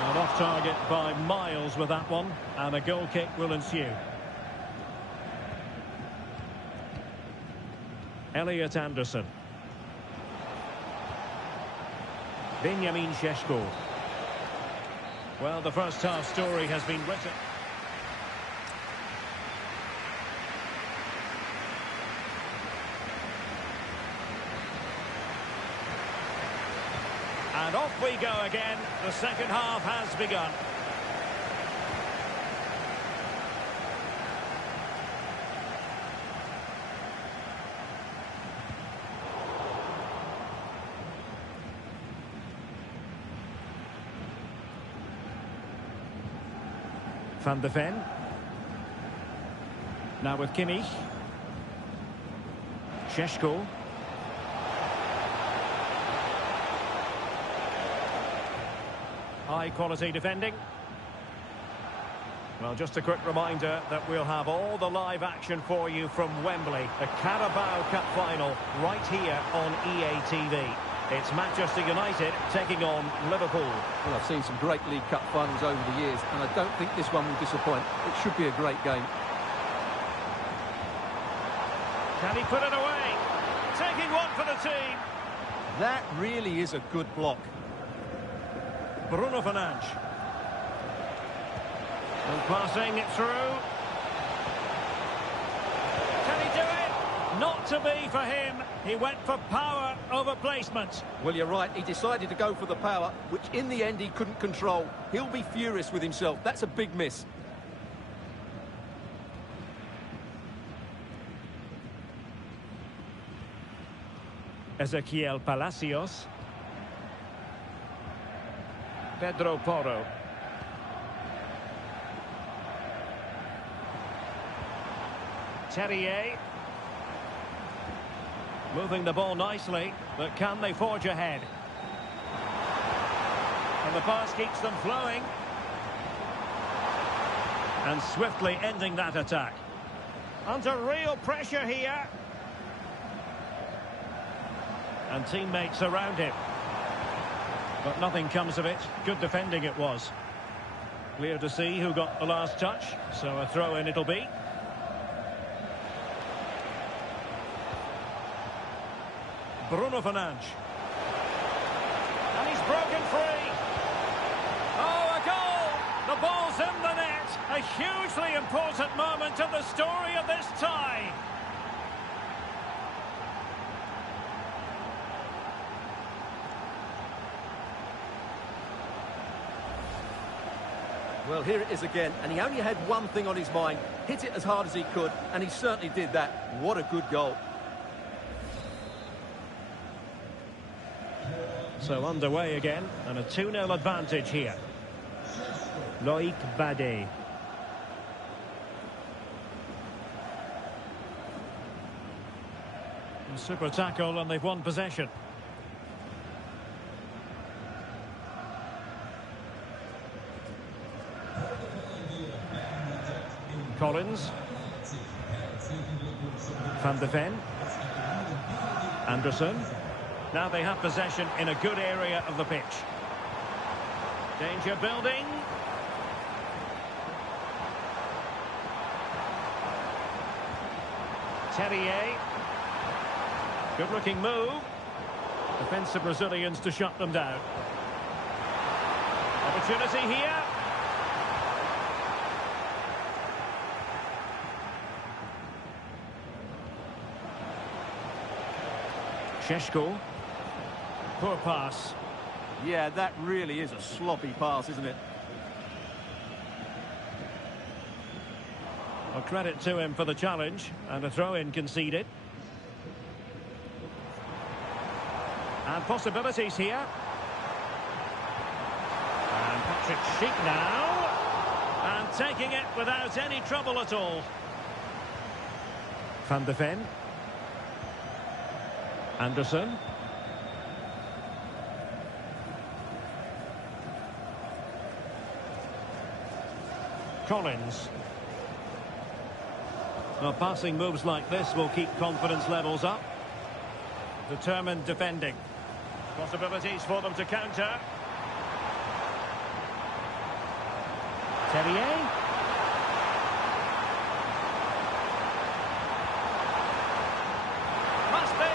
And off target by miles with that one. And a goal kick will ensue. Elliot Anderson. Benjamin Šeško. Well, the first half story has been written. And off we go again. The second half has begun. Van de Ven. Now with Kimmich. Šeško. High quality defending. Well, just a quick reminder that we'll have all the live action for you from Wembley. The Carabao Cup final right here on EA TV. It's Manchester United taking on Liverpool. Well, I've seen some great League Cup finals over the years, and I don't think this one will disappoint. It should be a great game. Can he put it away? Taking one for the team. That really is a good block. Bruno Fernandes. And passing it through. Can he do it? Not to be for him. He went for power over placement. Well, you're right. He decided to go for the power, which in the end he couldn't control. He'll be furious with himself. That's a big miss. Ezequiel Palacios. Pedro Porro. Terrier. Moving the ball nicely, but can they forge ahead? And the pass keeps them flowing. And swiftly ending that attack. Under real pressure here. and teammates around him. But nothing comes of it. Good defending it was. Clear to see who got the last touch, so a throw-in it'll be. Bruno Fernandes. And he's broken free. Oh, a goal! The ball's in the net. A hugely important moment in the story of this tie. Well, here it is again, and he only had one thing on his mind. Hit it as hard as he could, and he certainly did that. What a good goal. So underway again, and a 2-0 advantage here. Loic Bade. A super tackle, and they've won possession. Collins. Van de Ven. Anderson. Now they have possession in a good area of the pitch. Danger building. Terrier. Good looking move. Defensive Brazilians to shut them down. Opportunity here. Šeško. Poor pass. Yeah, that really is a sloppy pass, isn't it? Well, credit to him for the challenge, and a throw-in conceded. And possibilities here. And Patrick Schick now. And taking it without any trouble at all. Van de Ven. Anderson. Collins. Now, passing moves like this will keep confidence levels up. Determined defending. Possibilities for them to counter. Terrier. Must be.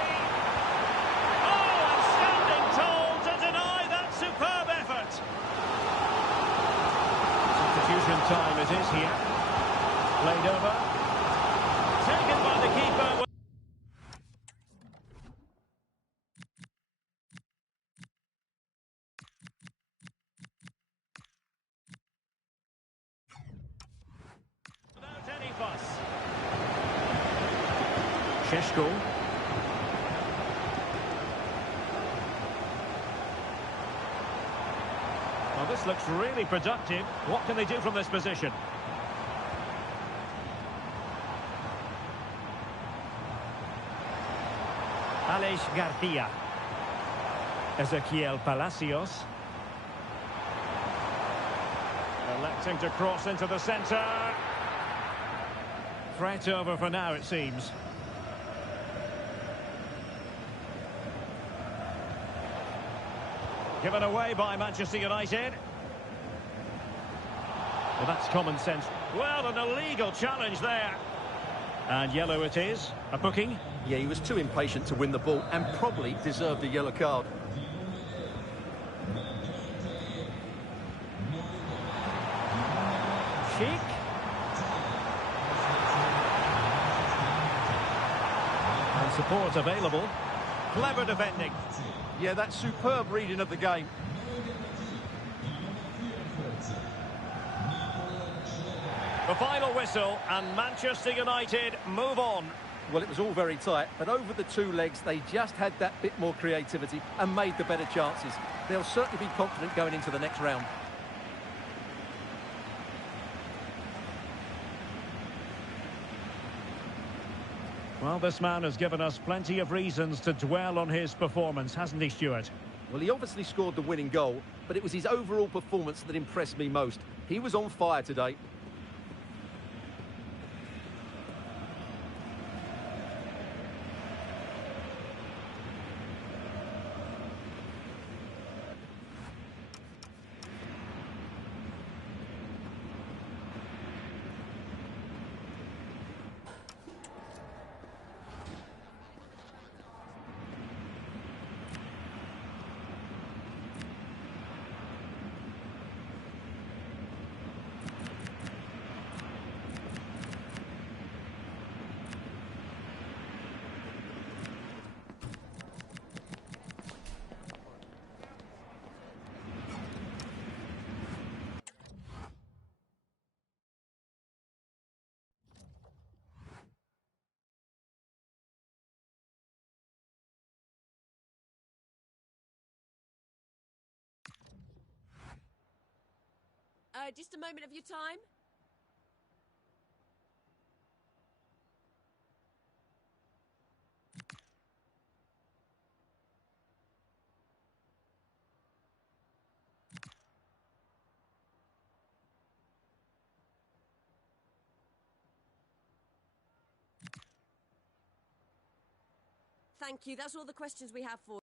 Oh, and standing tall to deny that superb effort. Substitution time it is here. Played over. Taken by the keeper. Without any fuss. Šeško. Well, this looks really productive. What can they do from this position? Aleix Garcia. Ezequiel Palacios. Electing to cross into the centre. Threat over for now, it seems. Given away by Manchester United. Well, that's common sense. Well, an illegal challenge there. And yellow it is. A booking. Yeah, he was too impatient to win the ball and probably deserved a yellow card. Schick. And support available. Clever defending. Yeah, that's superb reading of the game. The final whistle, and Manchester United move on. Well, it was all very tight, but over the two legs, they just had that bit more creativity and made the better chances. They'll certainly be confident going into the next round. Well, this man has given us plenty of reasons to dwell on his performance, hasn't he, Stuart? Well, he obviously scored the winning goal, but it was his overall performance that impressed me most. He was on fire today. Just a moment of your time. Thank you. That's all the questions we have for you.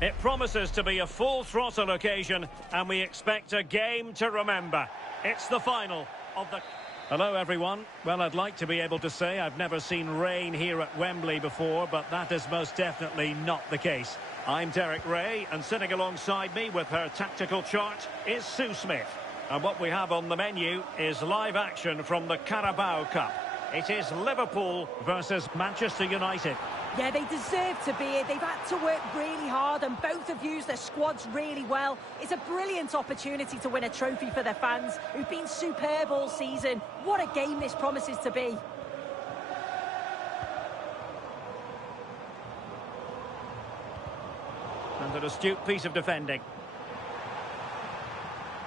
It promises to be a full-throttle occasion, and we expect a game to remember. It's the final of the... Hello, everyone. Well, I'd like to be able to say I've never seen rain here at Wembley before, but that is most definitely not the case. I'm Derek Ray, and sitting alongside me with her tactical chart is Sue Smith. And what we have on the menu is live action from the Carabao Cup. It is Liverpool versus Manchester United. Yeah, they deserve to be here. They've had to work really hard and both have used their squads really well. It's a brilliant opportunity to win a trophy for their fans who've been superb all season. What a game this promises to be. And an astute piece of defending.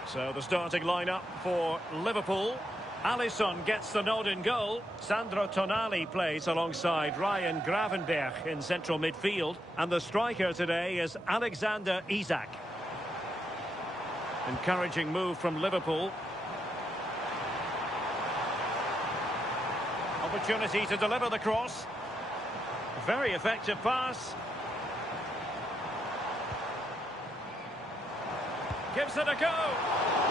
So the starting lineup for Liverpool. Alisson gets the nod in goal. Sandro Tonali plays alongside Ryan Gravenberch in central midfield. And the striker today is Alexander Isak. Encouraging move from Liverpool. Opportunity to deliver the cross. Very effective pass. Gives it a go.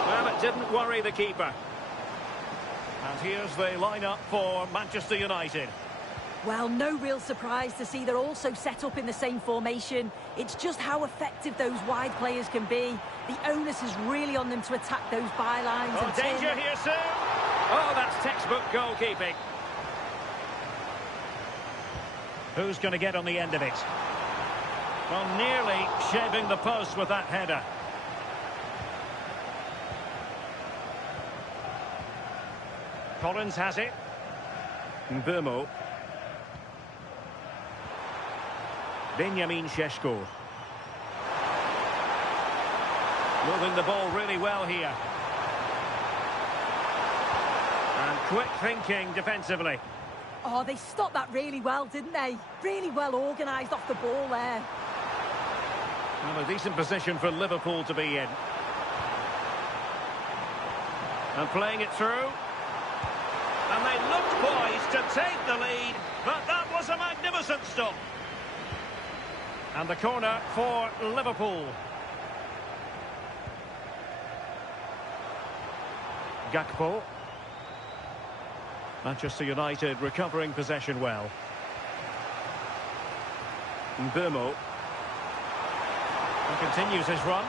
Well, it didn't worry the keeper. And here's the lineup for Manchester United. Well, no real surprise to see they're also set up in the same formation. It's just how effective those wide players can be. The onus is really on them to attack those bylines. Oh, danger here soon. Oh, that's textbook goalkeeping. Who's going to get on the end of it? Well, nearly shaving the post with that header. Collins has it. Mbeumo. Benjamin Šeško. Moving the ball really well here. And quick thinking defensively. Oh, they stopped that really well, didn't they? Really well organised off the ball there. Well, a decent position for Liverpool to be in. And playing it through. And they looked poised to take the lead, but that was a magnificent stop. And the corner for Liverpool. Gakpo. Manchester United recovering possession well. Mbeumo. He continues his run,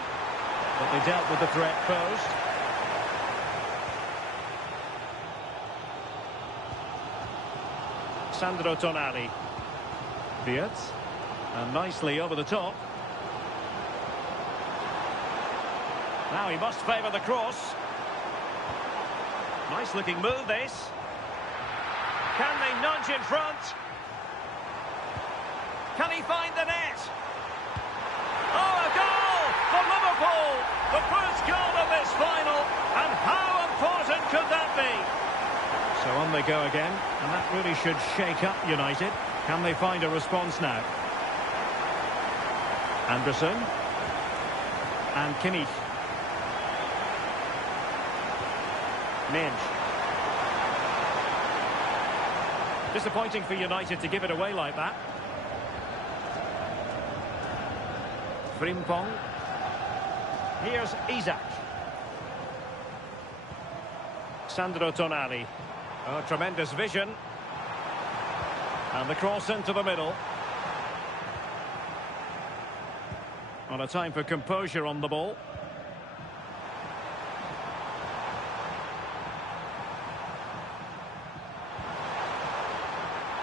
but they dealt with the threat posed. Sandro Tonali. Diaz. And nicely over the top. Now he must favour the cross. Nice looking move this. Can they nudge in front? Can he find the net? Oh, a goal for Liverpool! The first goal of this final, and how important could that be? So on they go again, and that really should shake up United. Can they find a response now? Anderson. And Kimmich. Minge. Disappointing for United to give it away like that. Frimpong. Here's Isak. Sandro Tonali. Oh, tremendous vision. And the cross into the middle. On a time for composure on the ball.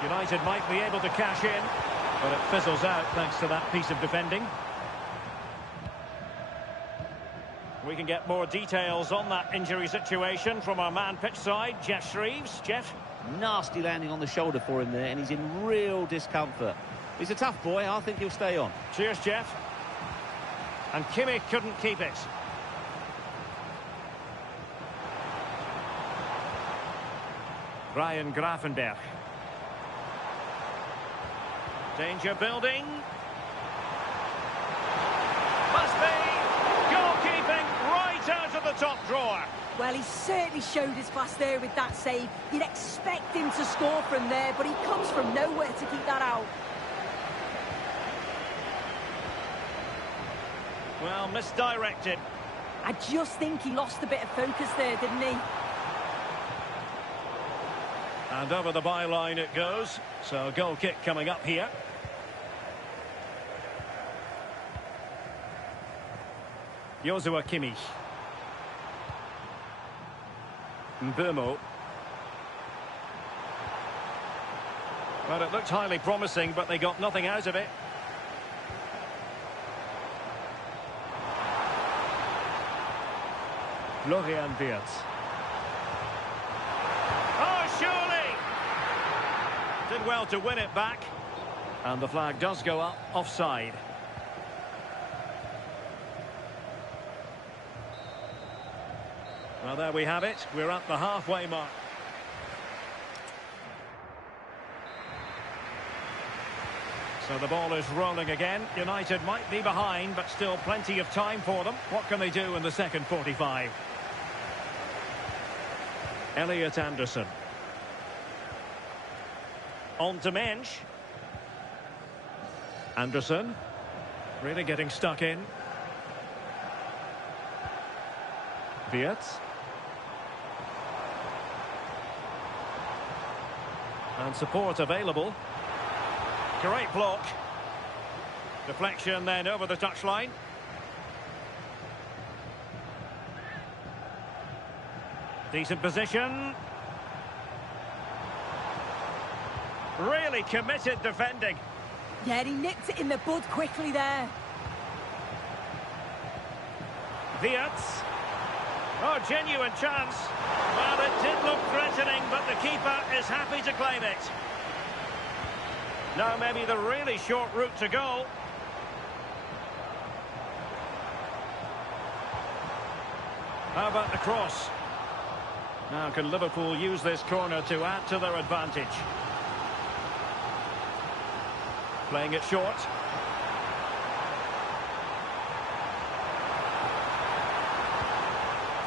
United might be able to cash in, but it fizzles out thanks to that piece of defending. We can get more details on that injury situation from our man pitch side, Jeff Shreves. Jeff? Nasty landing on the shoulder for him there, and he's in real discomfort. He's a tough boy. I think he'll stay on. Cheers, Jeff. And Kimmich couldn't keep it. Ryan Gravenberch. Danger building. Must be. Goalkeeping right out of the top drawer. Well, he certainly showed his class there with that save. You'd expect him to score from there, but he comes from nowhere to keep that out. Well, misdirected. I just think he lost a bit of focus there, didn't he? And over the byline it goes. So a goal kick coming up here. Joshua Kimmich. Mbeumo. Well, it looked highly promising, but they got nothing out of it. Florian Wirtz. Oh, surely! Did well to win it back. And the flag does go up offside. Well, there we have it. We're at the halfway mark. So the ball is rolling again. United might be behind, but still plenty of time for them. What can they do in the second 45? Elliot Anderson. On to Mensch. Anderson. Really getting stuck in. Wirtz. And support available. Great block. Deflection then over the touchline. Decent position. Really committed defending. Yeah, he nipped it in the bud quickly there. Wirtz. Oh, genuine chance. Well, it did look threatening, but the keeper is happy to claim it. Now maybe the really short route to goal. How about the cross? Now can Liverpool use this corner to add to their advantage? Playing it short.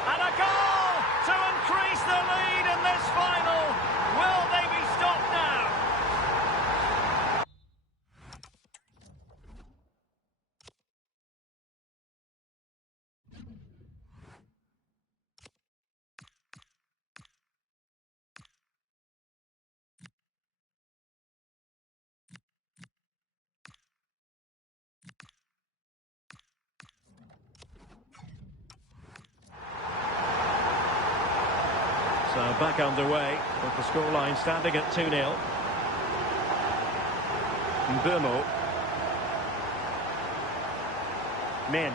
And a goal to increase the lead in this final. Will they be stopped now? So back underway with the scoreline standing at 2-0. Mbeumo. Minge.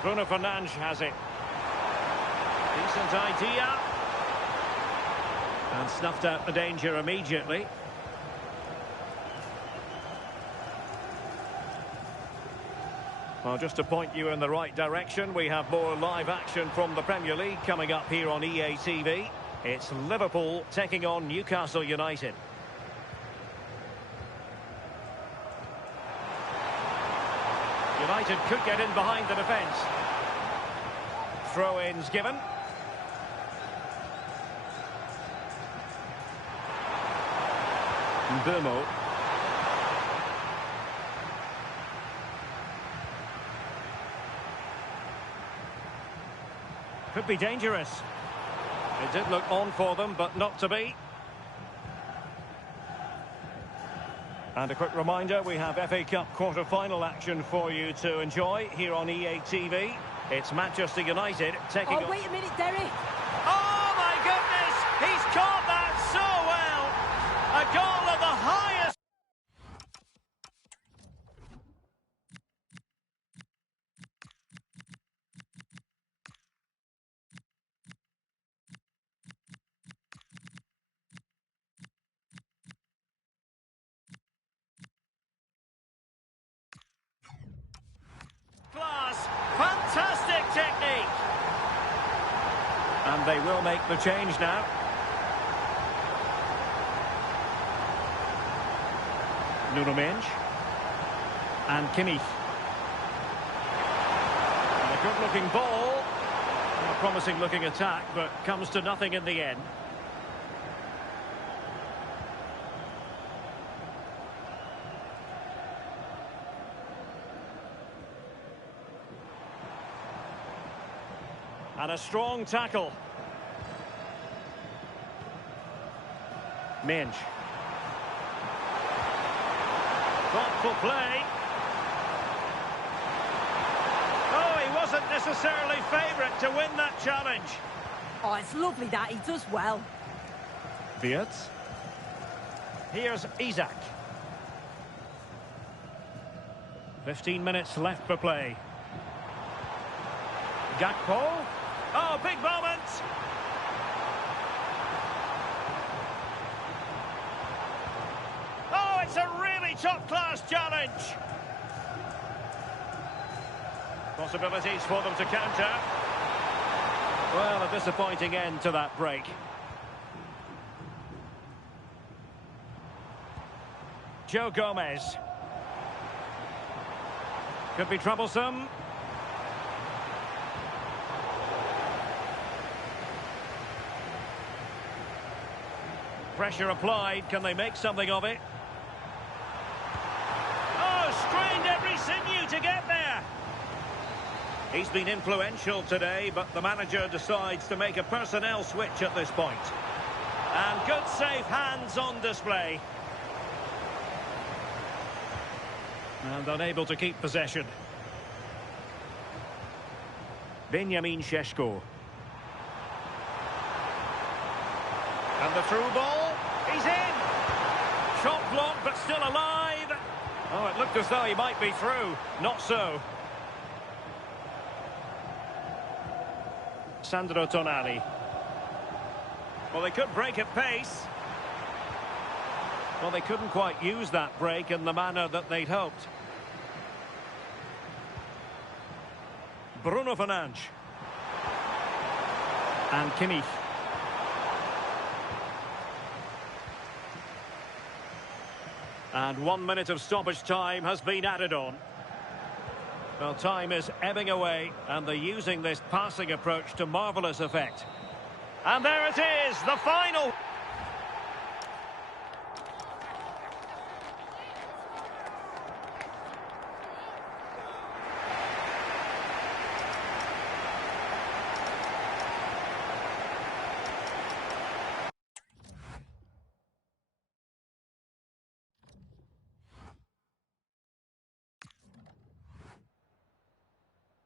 Bruno Fernandes has it. Decent idea. And snuffed out the danger immediately. Well, just to point you in the right direction, we have more live action from the Premier League coming up here on EA TV. It's Liverpool taking on Newcastle United. United could get in behind the defence. Throw-ins given. Burmo. Could be dangerous. It did look on for them, but not to be. And a quick reminder, we have FA Cup quarter-final action for you to enjoy here on EA TV. It's Manchester United taking on... Oh, wait a minute, Derek. Oh, my goodness! He's caught that so well! A goal of the highest... Class, fantastic technique. And they will make the change now. Nuno Mendes. And Kimmich. And a good-looking ball. A promising-looking attack, but comes to nothing in the end. And a strong tackle. Mendes. Thoughtful play. Oh, he wasn't necessarily favourite to win that challenge. Oh, it's lovely that he does well. Wirtz. Here's Isak. 15 minutes left for play. Gakpo. Oh, big moment! Oh, it's a really top-class challenge! Possibilities for them to counter. Well, a disappointing end to that break. Joe Gomez. Could be troublesome. Pressure applied. Can they make something of it? Oh, strained every sinew to get there. He's been influential today, but the manager decides to make a personnel switch at this point. And good safe hands on display. And unable to keep possession. Benjamin Šeško. And the through ball, he's in! Shot blocked, but still alive! Oh, it looked as though he might be through. Not so. Sandro Tonali. Well, they could break at pace. Well, they couldn't quite use that break in the manner that they'd hoped. Bruno Fernandes. And Kimmich. And 1 minute of stoppage time has been added on. Well, time is ebbing away, and they're using this passing approach to marvellous effect. And there it is, the final.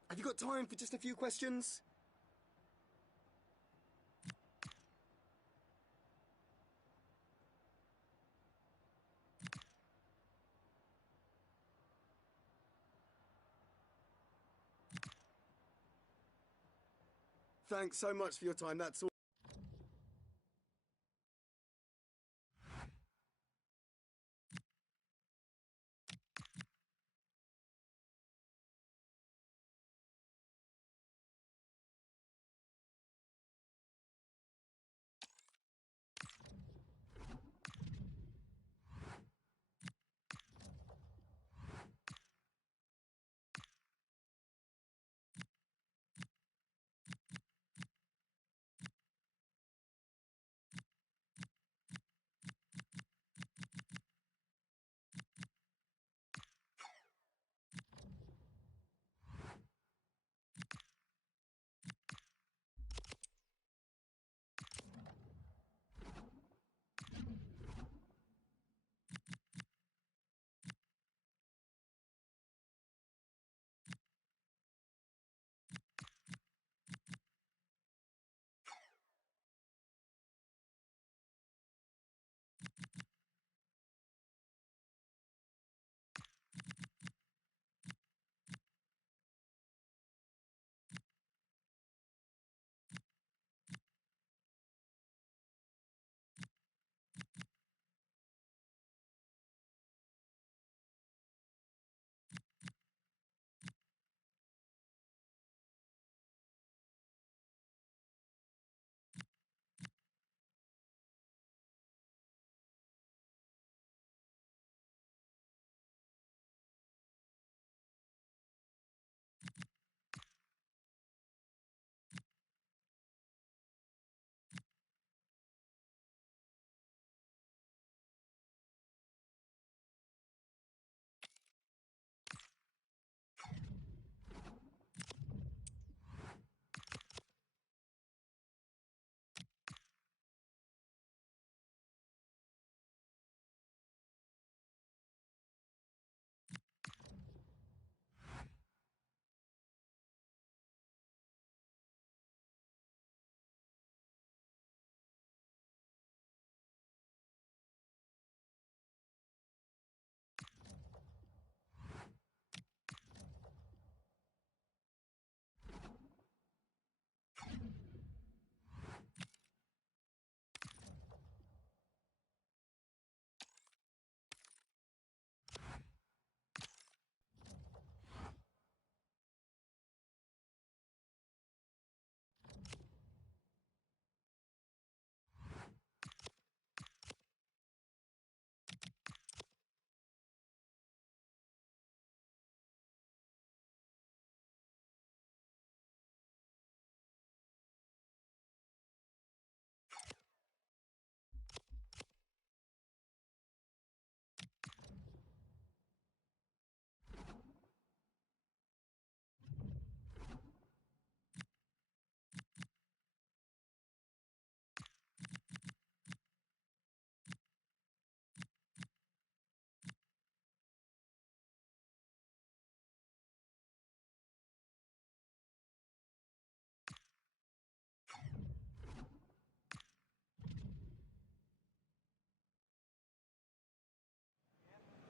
Have you got time for just a few questions? Thanks so much for your time. That's all.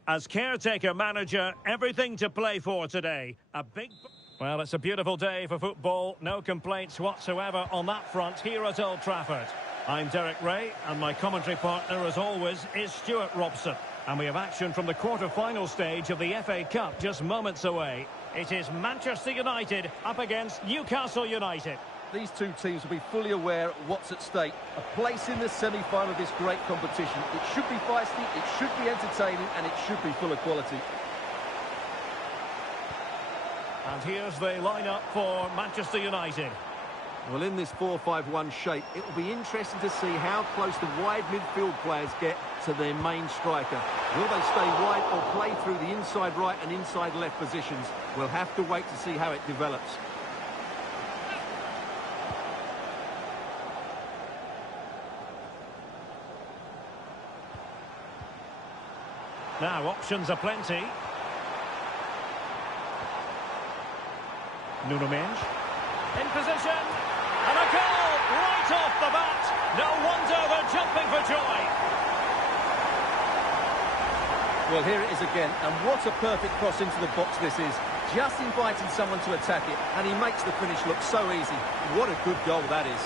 As caretaker manager, everything to play for today. Well, it's a beautiful day for football. No complaints whatsoever on that front here at Old Trafford. I'm Derek Ray, and my commentary partner, as always, is Stuart Robson. And we have action from the quarter-final stage of the FA Cup just moments away. It is Manchester United up against Newcastle United. These two teams will be fully aware of what's at stake. A place in the semi-final of this great competition. It should be feisty, it should be entertaining, and it should be full of quality. And here's the lineup for Manchester United. Well, in this 4-5-1 shape, it will be interesting to see how close the wide midfield players get to their main striker. Will they stay wide or play through the inside right and inside left positions? We'll have to wait to see how it develops. Now, options are plenty. Nuno Mendes. In position. And a goal right off the bat. No wonder they're jumping for joy. Well, here it is again. And what a perfect cross into the box this is. Just inviting someone to attack it. And he makes the finish look so easy. What a good goal that is.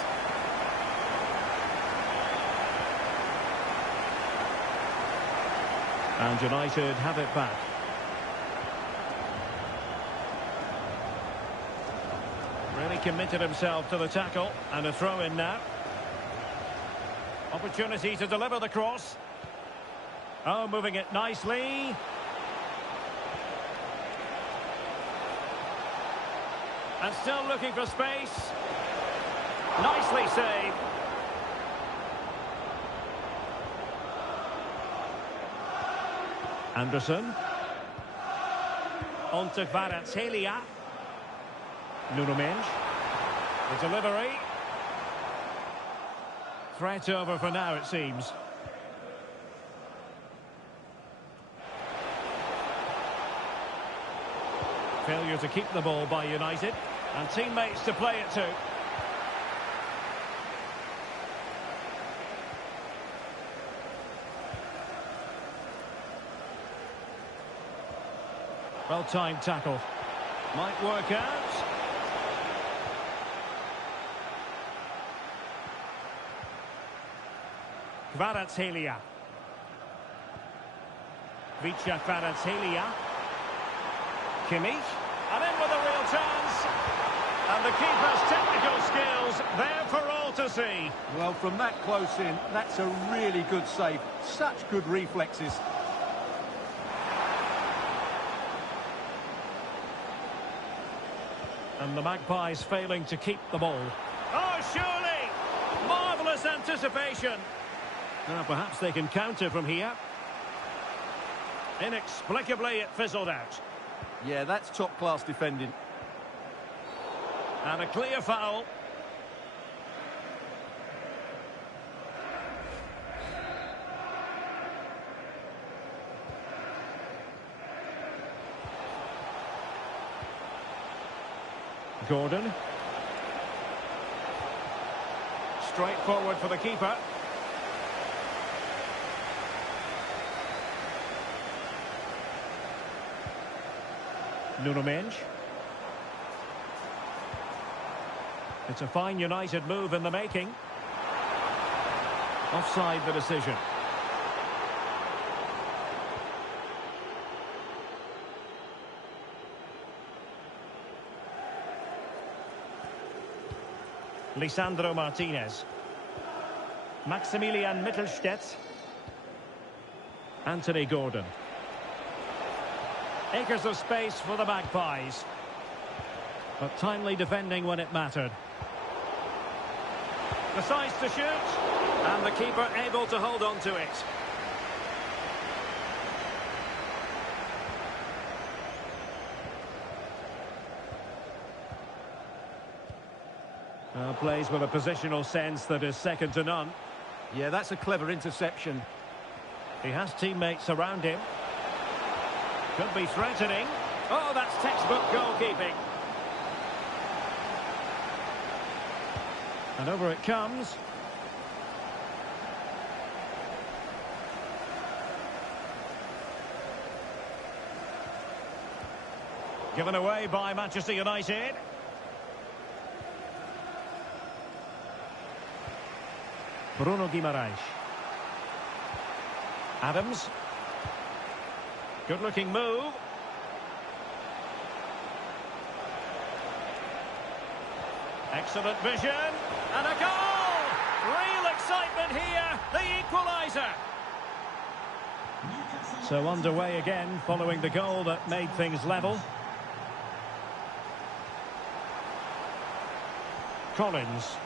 And United have it back. Really committed himself to the tackle. And a throw in now. Opportunity to deliver the cross. Oh, moving it nicely. And still looking for space. Nicely saved. Anderson. On to Kvaratskhelia. Nuno Mendes. The delivery. Threat over for now, it seems. Failure to keep the ball by United. And teammates to play it to. Well-timed tackle. Might work out. Kvaratskhelia. Vicha Kvaratskhelia. Kimmich. And in with a real chance. And the keeper's technical skills there for all to see. Well, from that close in, that's a really good save. Such good reflexes. And the Magpies failing to keep the ball. Oh, surely! Marvellous anticipation. Now, perhaps they can counter from here. Inexplicably, it fizzled out. Yeah, that's top-class defending. And a clear foul. Gordon. Straight forward for the keeper. Nuno Mendes. It's a fine United move in the making. Offside the decision. Lisandro Martinez. Maximilian Mittelstädt. Anthony Gordon. Acres of space for the Magpies. But timely defending when it mattered. Decides to shoot. And the keeper able to hold on to it. Plays with a positional sense that is second to none. Yeah, that's a clever interception. He has teammates around him. Could be threatening. Oh, that's textbook goalkeeping. And over it comes. Given away by Manchester United. Bruno Guimaraes. Adams. Good-looking move. Excellent vision. And a goal! Real excitement here. The equaliser. So underway again following the goal that made things level. Collins.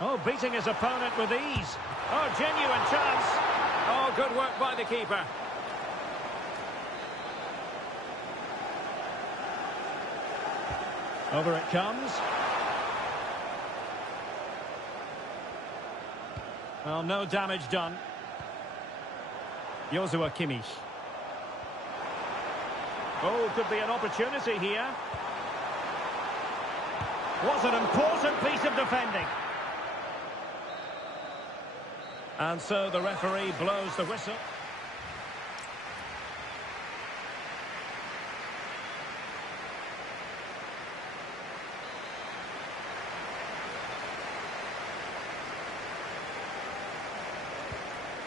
Oh, beating his opponent with ease. Oh, genuine chance. Oh, good work by the keeper. Over it comes. Well, no damage done. Joshua Kimmich. Oh, could be an opportunity here. What an important piece of defending. And so the referee blows the whistle.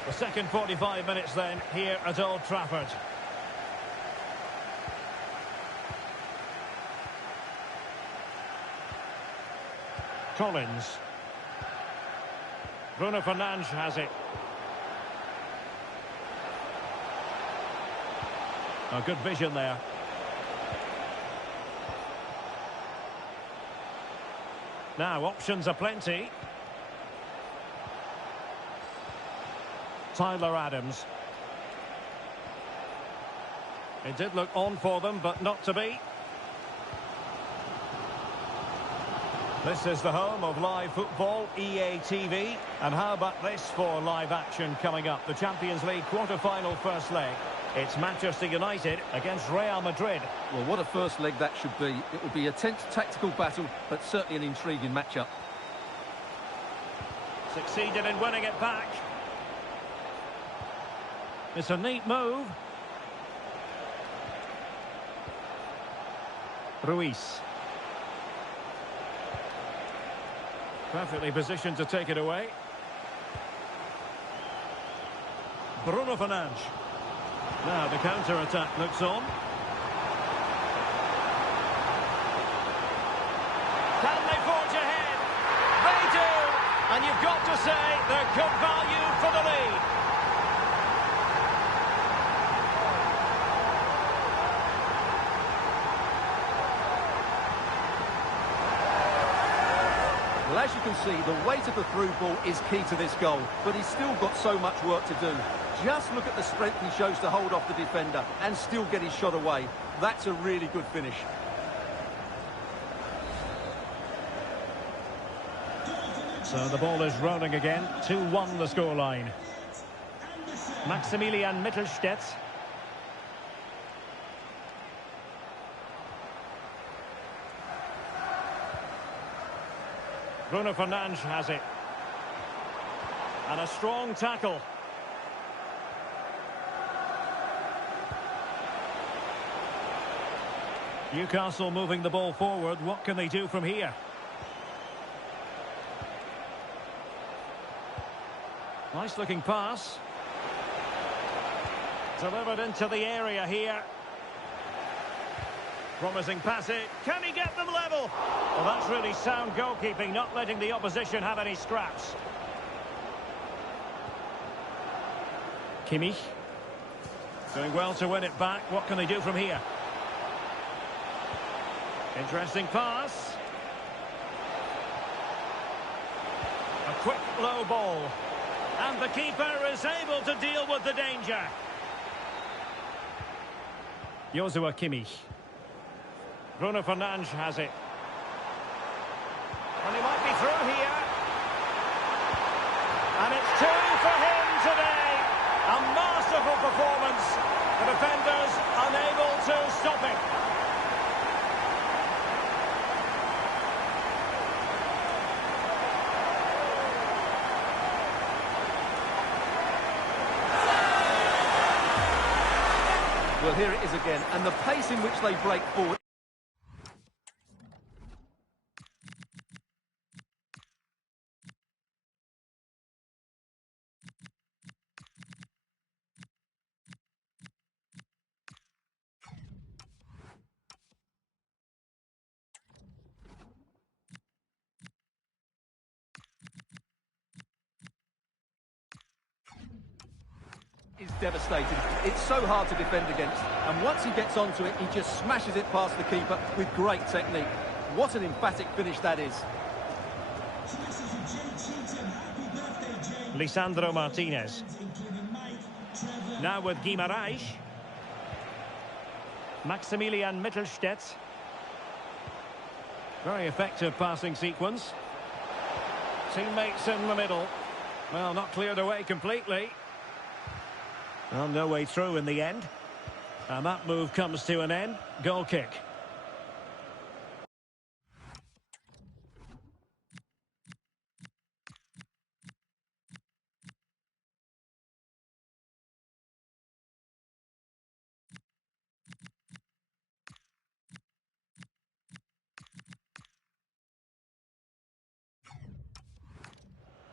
The second 45 minutes then here at Old Trafford. Collins. Bruno Fernandes has it. Oh, good vision there. Now, options are plenty. Tyler Adams. It did look on for them, but not to be. This is the home of live football, EA TV. And how about this for live action coming up? The Champions League quarter-final first leg. It's Manchester United against Real Madrid. Well, what a first leg that should be. It will be a tense tactical battle, but certainly an intriguing matchup. Succeeded in winning it back. It's a neat move. Ruiz. Perfectly positioned to take it away. Bruno Fernandes. Now the counter-attack looks on. Can they forge ahead? They do! And you've got to say they're good value for the lead. Well, as you can see, the weight of the through ball is key to this goal, but he's still got so much work to do. Just look at the strength he shows to hold off the defender and still get his shot away. That's a really good finish. So the ball is rolling again. 2-1 the scoreline. Maximilian Mittelstädt. Bruno Fernandes has it. And a strong tackle. Newcastle moving the ball forward. What can they do from here? Nice looking pass. Delivered into the area here. Promising passage. Can he get them level? Well, that's really sound goalkeeping, not letting the opposition have any scraps. Kimmich. Doing well to win it back. What can they do from here? Interesting pass. A quick low ball. And the keeper is able to deal with the danger. Joshua Kimmich. Bruno Fernandes has it. And he might be through here. And it's 2 for him today. A masterful performance. The defenders unable to stop it. Well, here it is again, and the pace in which they break forward. Is devastating. It's so hard to defend against, and once he gets onto it, he just smashes it past the keeper with great technique. What an emphatic finish that is. Lisandro Martinez. Now with Guimaraes. Maximilian Mittelstädt. Very effective passing sequence. Teammates in the middle. Well, not cleared away completely. Well, no way through in the end. And that move comes to an end. Goal kick.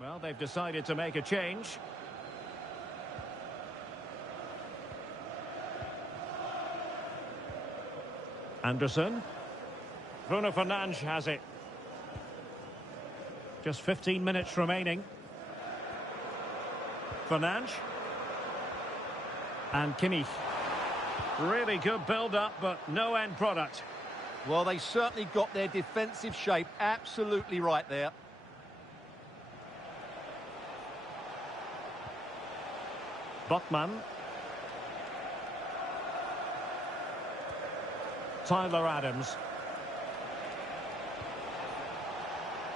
Well, they've decided to make a change. Anderson. Bruno Fernandes has it. Just 15 minutes remaining. Fernandes. And Kimmich. Really good build-up, but no end product. Well, they certainly got their defensive shape absolutely right there. Botman. Tyler Adams.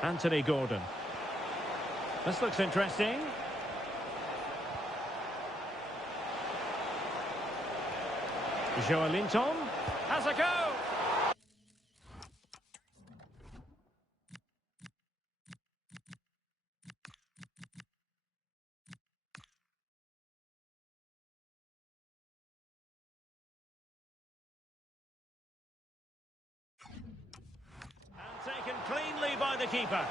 Anthony Gordon. This looks interesting. Joelinton has a go. Taken cleanly by the keeper.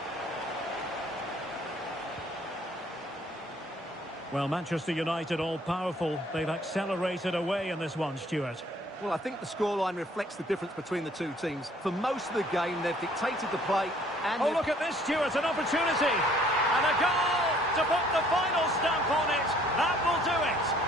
Well, Manchester United all-powerful. They've accelerated away in this one, Stuart. Well, I think the scoreline reflects the difference between the two teams. For most of the game, they've dictated the play. And oh, look at this, Stuart, an opportunity. And a goal to put the final stamp on it. That will do it.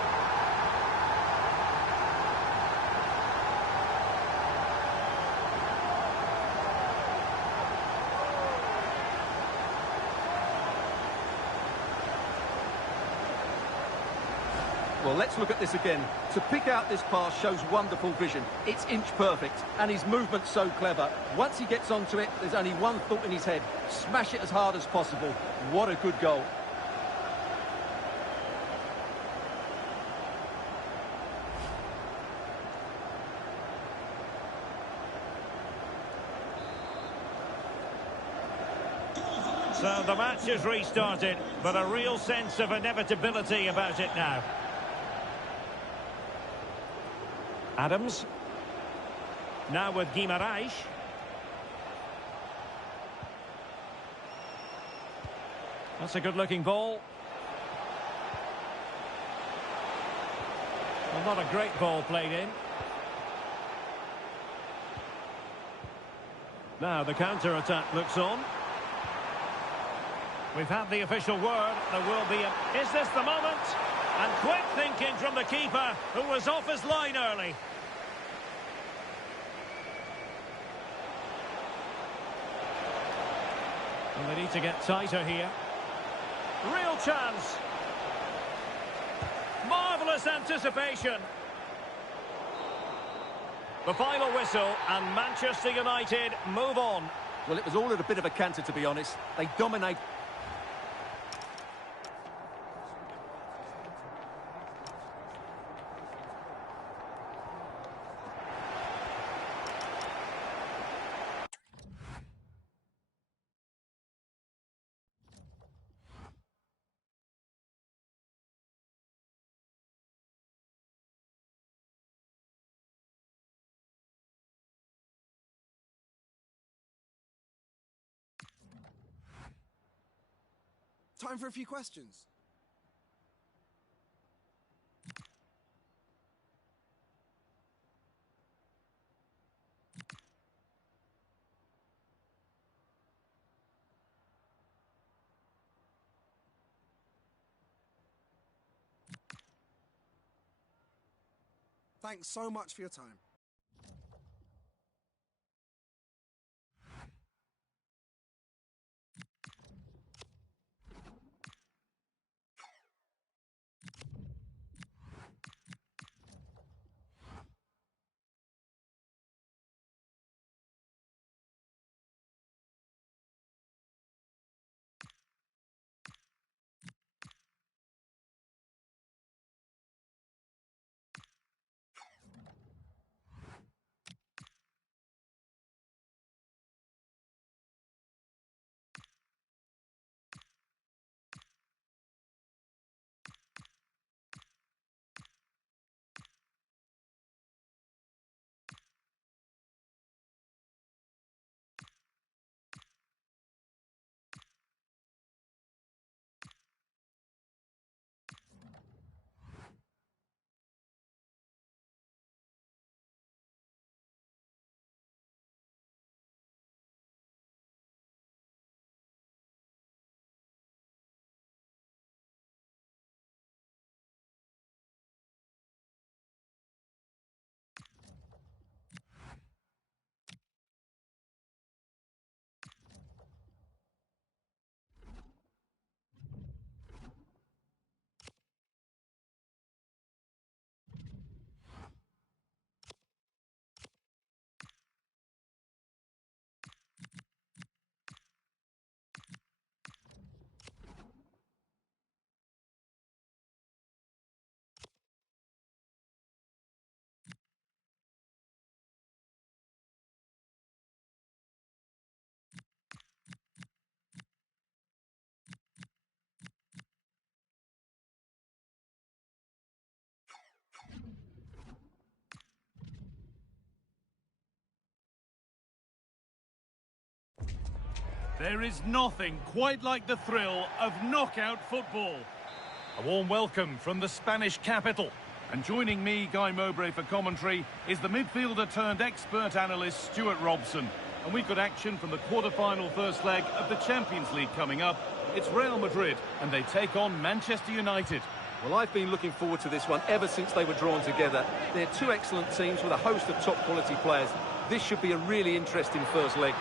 Well, let's look at this again. To pick out this pass shows wonderful vision. It's inch perfect, and his movement's so clever. Once he gets onto it, there's only one thought in his head. Smash it as hard as possible. What a good goal. So the match is restarted, but a real sense of inevitability about it now. Adams. Now with Guimaraes. That's a good-looking ball. Well, not a great ball played in. Now the counter-attack looks on. We've had the official word. There will be a... Is this the moment? And quick thinking from the keeper, who was off his line early. And they need to get tighter here. Real chance. Marvellous anticipation. The final whistle, and Manchester United move on. Well, it was all at a bit of a canter, to be honest. They dominate. Time for a few questions. Thanks so much for your time. There is nothing quite like the thrill of knockout football. A warm welcome from the Spanish capital. And joining me, Guy Mowbray, for commentary is the midfielder turned expert analyst Stuart Robson. And we've got action from the quarter-final first leg of the Champions League coming up. It's Real Madrid and they take on Manchester United. Well, I've been looking forward to this one ever since they were drawn together. They're two excellent teams with a host of top-quality players. This should be a really interesting first leg.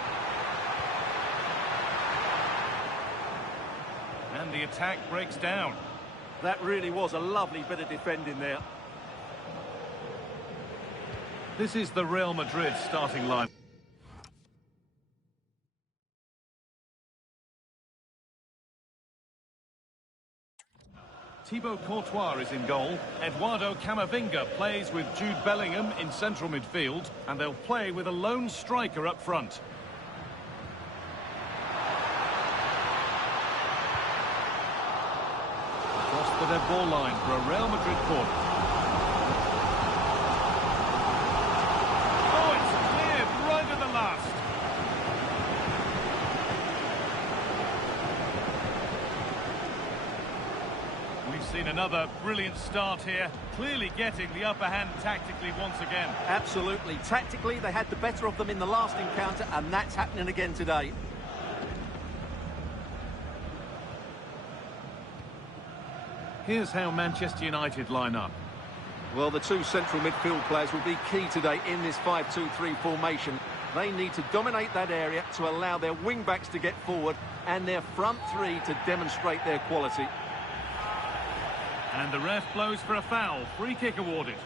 And the attack breaks down. That really was a lovely bit of defending there. This is the Real Madrid starting line. Thibaut Courtois is in goal. Eduardo Camavinga plays with Jude Bellingham in central midfield. And they'll play with a lone striker up front. Across the dead ball line for a Real Madrid corner. Oh, it's cleared right at the last. We've seen another brilliant start here, clearly getting the upper hand tactically once again. Absolutely. Tactically, they had the better of them in the last encounter, and that's happening again today. Here's how Manchester United line up. Well, the two central midfield players will be key today in this 5-2-3 formation. They need to dominate that area to allow their wing-backs to get forward and their front three to demonstrate their quality. And the ref blows for a foul. Free kick awarded.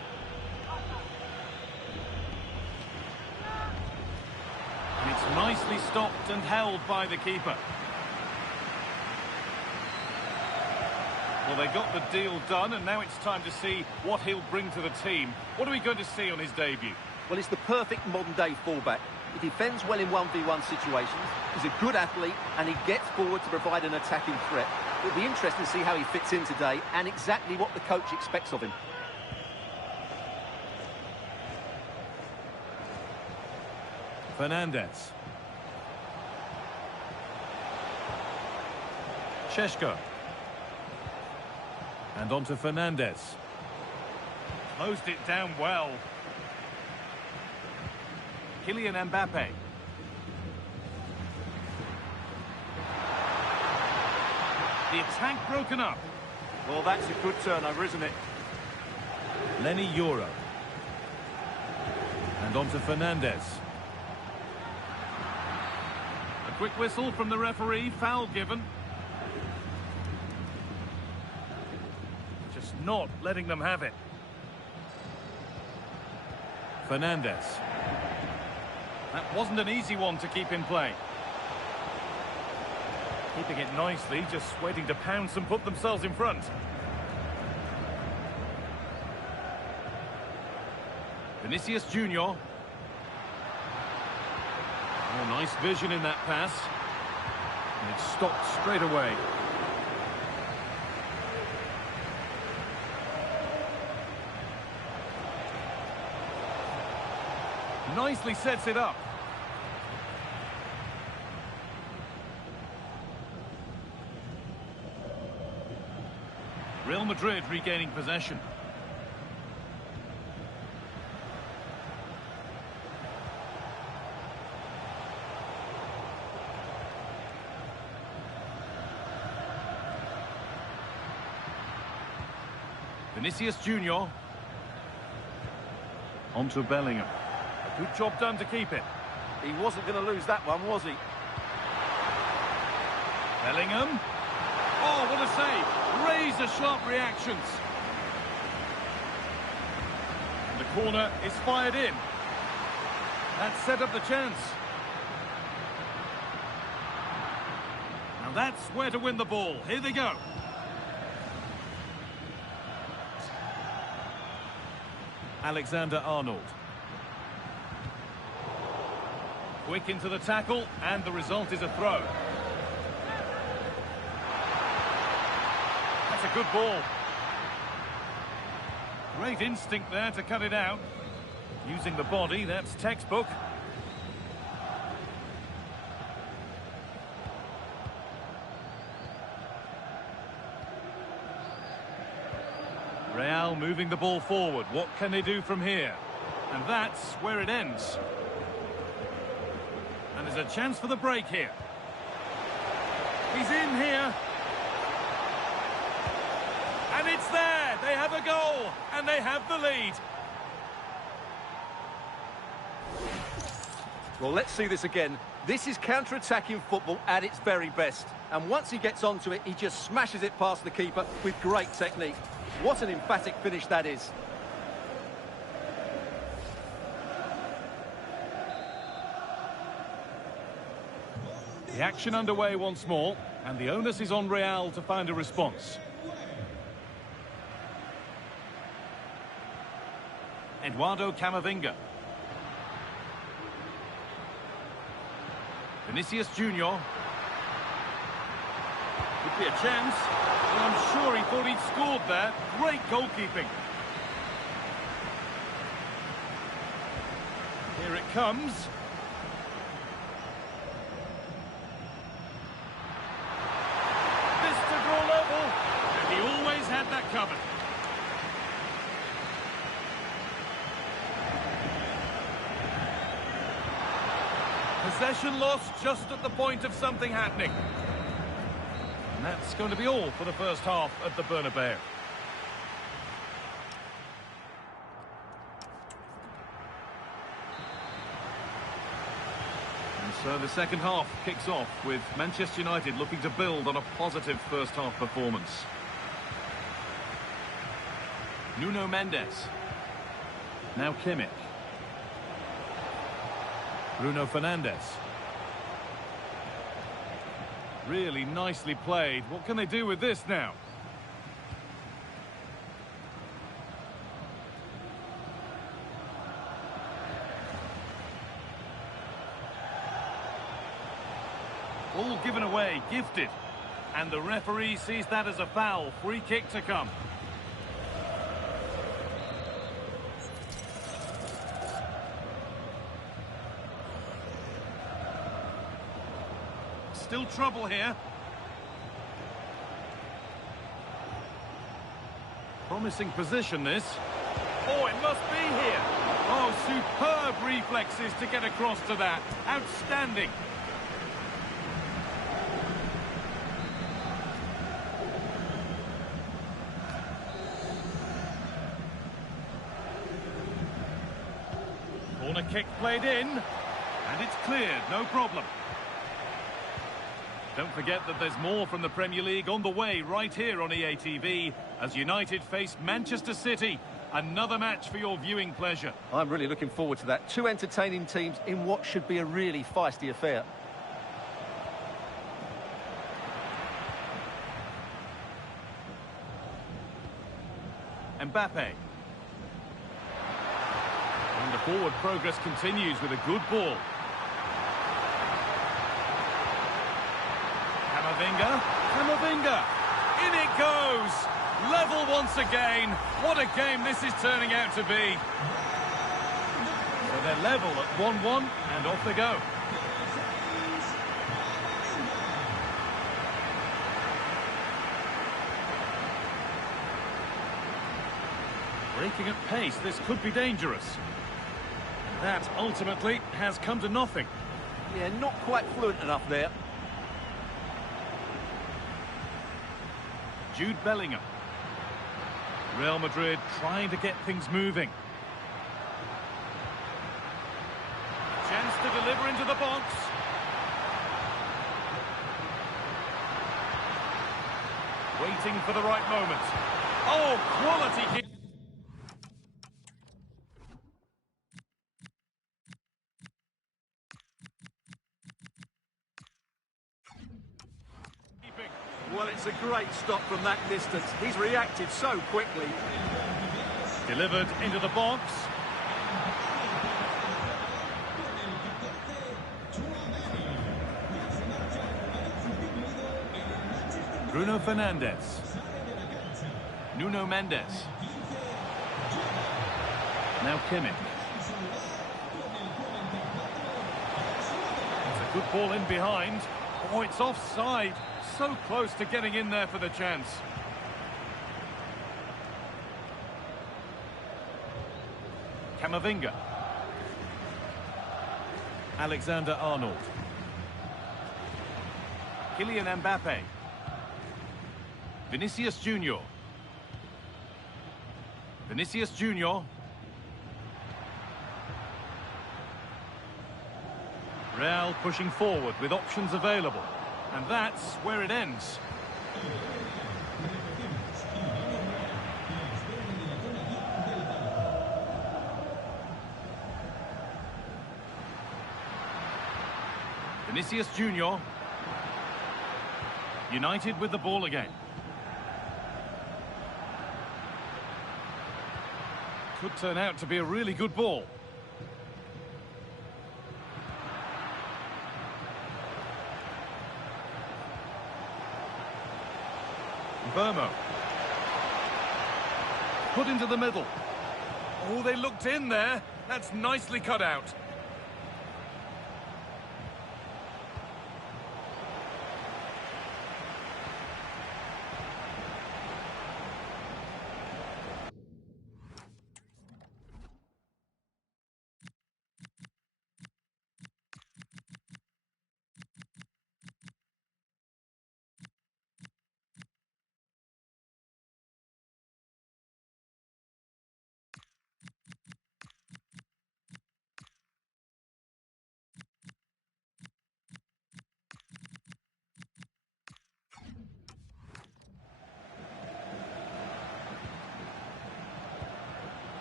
And it's nicely stopped and held by the keeper. Well, they got the deal done, and now it's time to see what he'll bring to the team. What are we going to see on his debut? Well, he's the perfect modern-day fullback. He defends well in 1v1 situations, he's a good athlete, and he gets forward to provide an attacking threat. It'll be interesting to see how he fits in today and exactly what the coach expects of him. Fernandez. Šeško. And on to Fernandez. Closed it down well. Kylian Mbappe. The attack broken up. Well, that's a good turnover, isn't it? Lenny Euro. And on to Fernandez. A quick whistle from the referee, foul given. Just not letting them have it. Fernandez. That wasn't an easy one to keep in play. Keeping it nicely, just waiting to pounce and put themselves in front. Vinicius Junior. Oh, nice vision in that pass. And it stopped straight away. Nicely sets it up. Real Madrid regaining possession. Vinicius Junior. On to Bellingham. A good job done to keep it. He wasn't going to lose that one, was he? Bellingham. Oh, what a save. Razor-sharp reactions. And the corner is fired in. That set up the chance. Now that's where to win the ball. Here they go. Alexander-Arnold. Quick into the tackle, and the result is a throw. That's a good ball. Great instinct there to cut it out. Using the body, that's textbook. Real moving the ball forward. What can they do from here? And that's where it ends. And there's a chance for the break here. He's in here. And it's there. They have a goal. And they have the lead. Well, let's see this again. This is counter-attacking football at its very best. And once he gets onto it, he just smashes it past the keeper with great technique. What an emphatic finish that is. The action underway once more, and the onus is on Real to find a response. Eduardo Camavinga. Vinicius Junior. Could be a chance. Well, I'm sure he thought he'd scored there. Great goalkeeping. Here it comes. This to draw level. And he always had that covered. Possession lost just at the point of something happening. And that's going to be all for the first half at the Bernabeu. And so the second half kicks off with Manchester United looking to build on a positive first half performance. Nuno Mendes. Now Kimmich. Bruno Fernandes. Really nicely played. What can they do with this now? Ball given away, gifted. And the referee sees that as a foul. Free kick to come. Still trouble here. Promising position, this. Oh, it must be here. Oh, superb reflexes to get across to that. Outstanding. Corner kick played in, and it's cleared, no problem. Don't forget that there's more from the Premier League on the way right here on EA TV as United face Manchester City. Another match for your viewing pleasure. I'm really looking forward to that. Two entertaining teams in what should be a really feisty affair. Mbappe. And the forward progress continues with a good ball. Camavinga. In it goes. Level once again. What a game this is turning out to be. So they're level at 1-1 and off they go. Breaking at pace, this could be dangerous. And that ultimately has come to nothing. Yeah, not quite fluent enough there. Jude Bellingham. Real Madrid trying to get things moving. Chance to deliver into the box. Waiting for the right moment. Oh, quality hit. Well, it's a great stop from that distance. He's reacted so quickly. Delivered into the box. Bruno Fernandes. Nuno Mendes. Now Kimmich. It's a good ball in behind. Oh, it's offside. So close to getting in there for the chance. Camavinga. Alexander-Arnold. Kylian Mbappe. Vinicius Junior. Vinicius Junior. Real pushing forward with options available. And that's where it ends. Vinicius Junior. United with the ball again. Could turn out to be a really good ball. Burmo. Put into the middle. Oh, they looked in there. That's nicely cut out.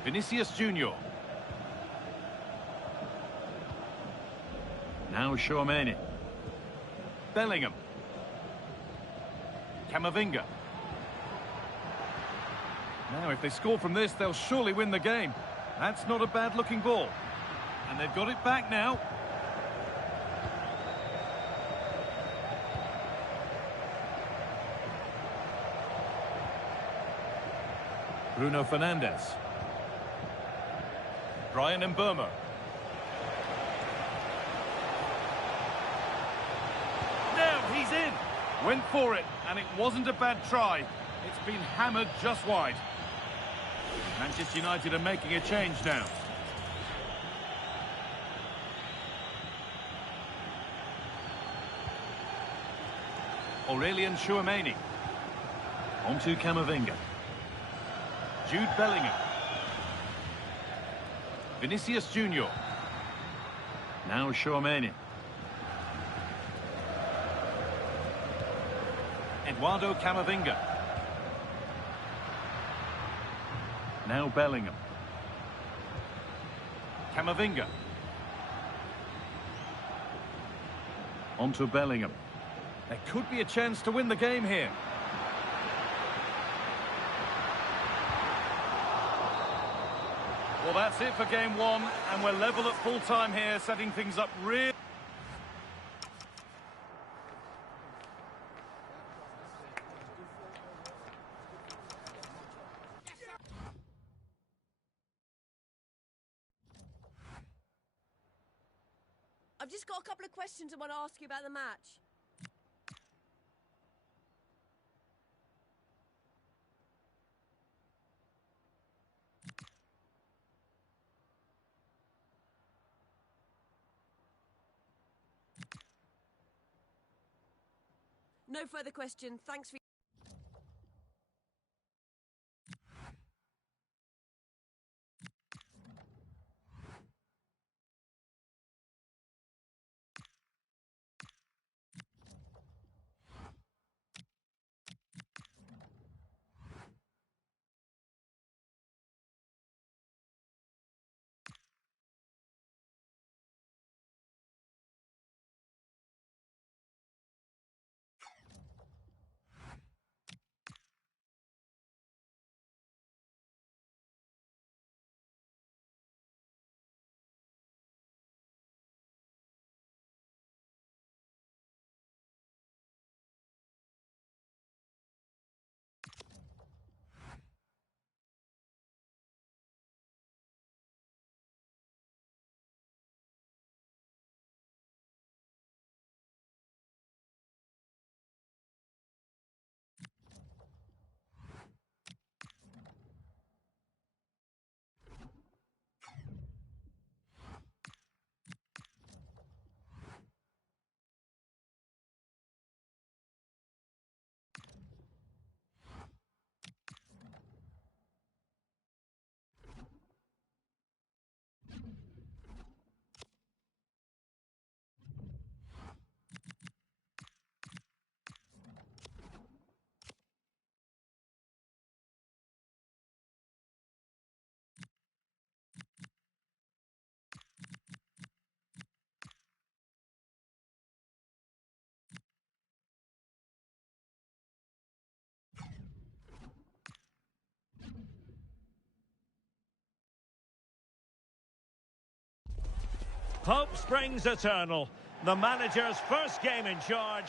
Vinicius Junior. Now Tchouaméni. Bellingham. Camavinga. Now if they score from this, they'll surely win the game. That's not a bad looking ball. And they've got it back now. Bruno Fernandes. Brian Mbeumo. Now he's in. Went for it, and it wasn't a bad try. It's been hammered just wide. Manchester United are making a change now. Aurelian Tchouameni. Onto Camavinga. Jude Bellingham. Vinicius Junior. Now Tchouameni. Eduardo Camavinga. Now Bellingham. Camavinga. Onto Bellingham. There could be a chance to win the game here. Well, that's it for game one, and we're level at full time here, setting things up really. I've just got a couple of questions I want to ask you about the match. No further question. Thanks for... Hope springs eternal. The manager's first game in charge.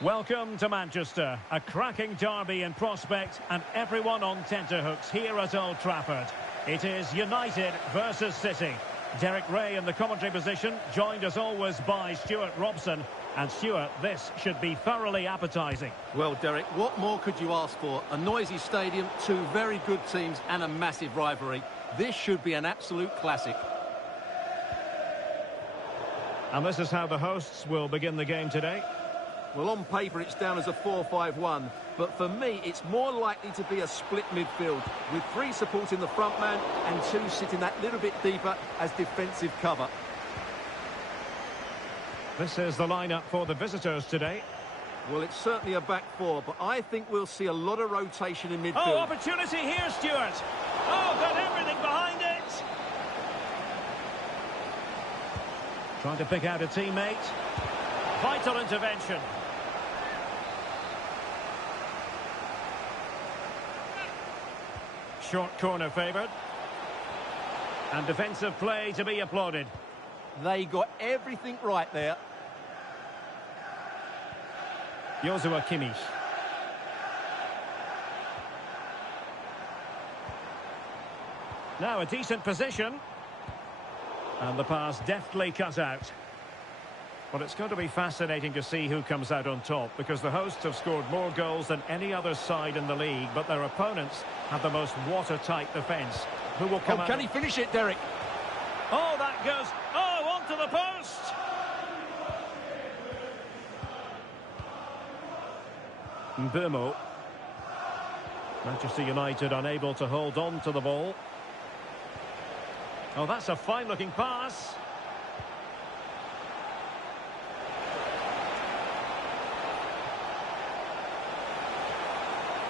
Welcome to Manchester. A cracking derby in prospect and everyone on tenterhooks here at Old Trafford. It is United versus City. Derek Ray in the commentary position, joined as always by Stuart Robson. And Stuart, this should be thoroughly appetising. Well, Derek, what more could you ask for? A noisy stadium, two very good teams and a massive rivalry. This should be an absolute classic. And this is how the hosts will begin the game today. Well, on paper, it's down as a 4-5-1. But for me, it's more likely to be a split midfield, with three supporting the front man and two sitting that little bit deeper as defensive cover. This is the lineup for the visitors today. Well, it's certainly a back four, but I think we'll see a lot of rotation in midfield. Oh, opportunity here, Stuart. Oh, got everything behind it. Trying to pick out a teammate. Vital intervention. Short corner favoured. And defensive play to be applauded. They got everything right there. Joshua Kimmich. Now a decent position. And the pass deftly cut out. Well, it's going to be fascinating to see who comes out on top, because the hosts have scored more goals than any other side in the league, but their opponents have the most watertight defence. Who will come out? Can he finish it, Derek? Oh, that goes... Oh, onto the post! Mbeumo. Manchester United unable to hold on to the ball. Oh, that's a fine-looking pass.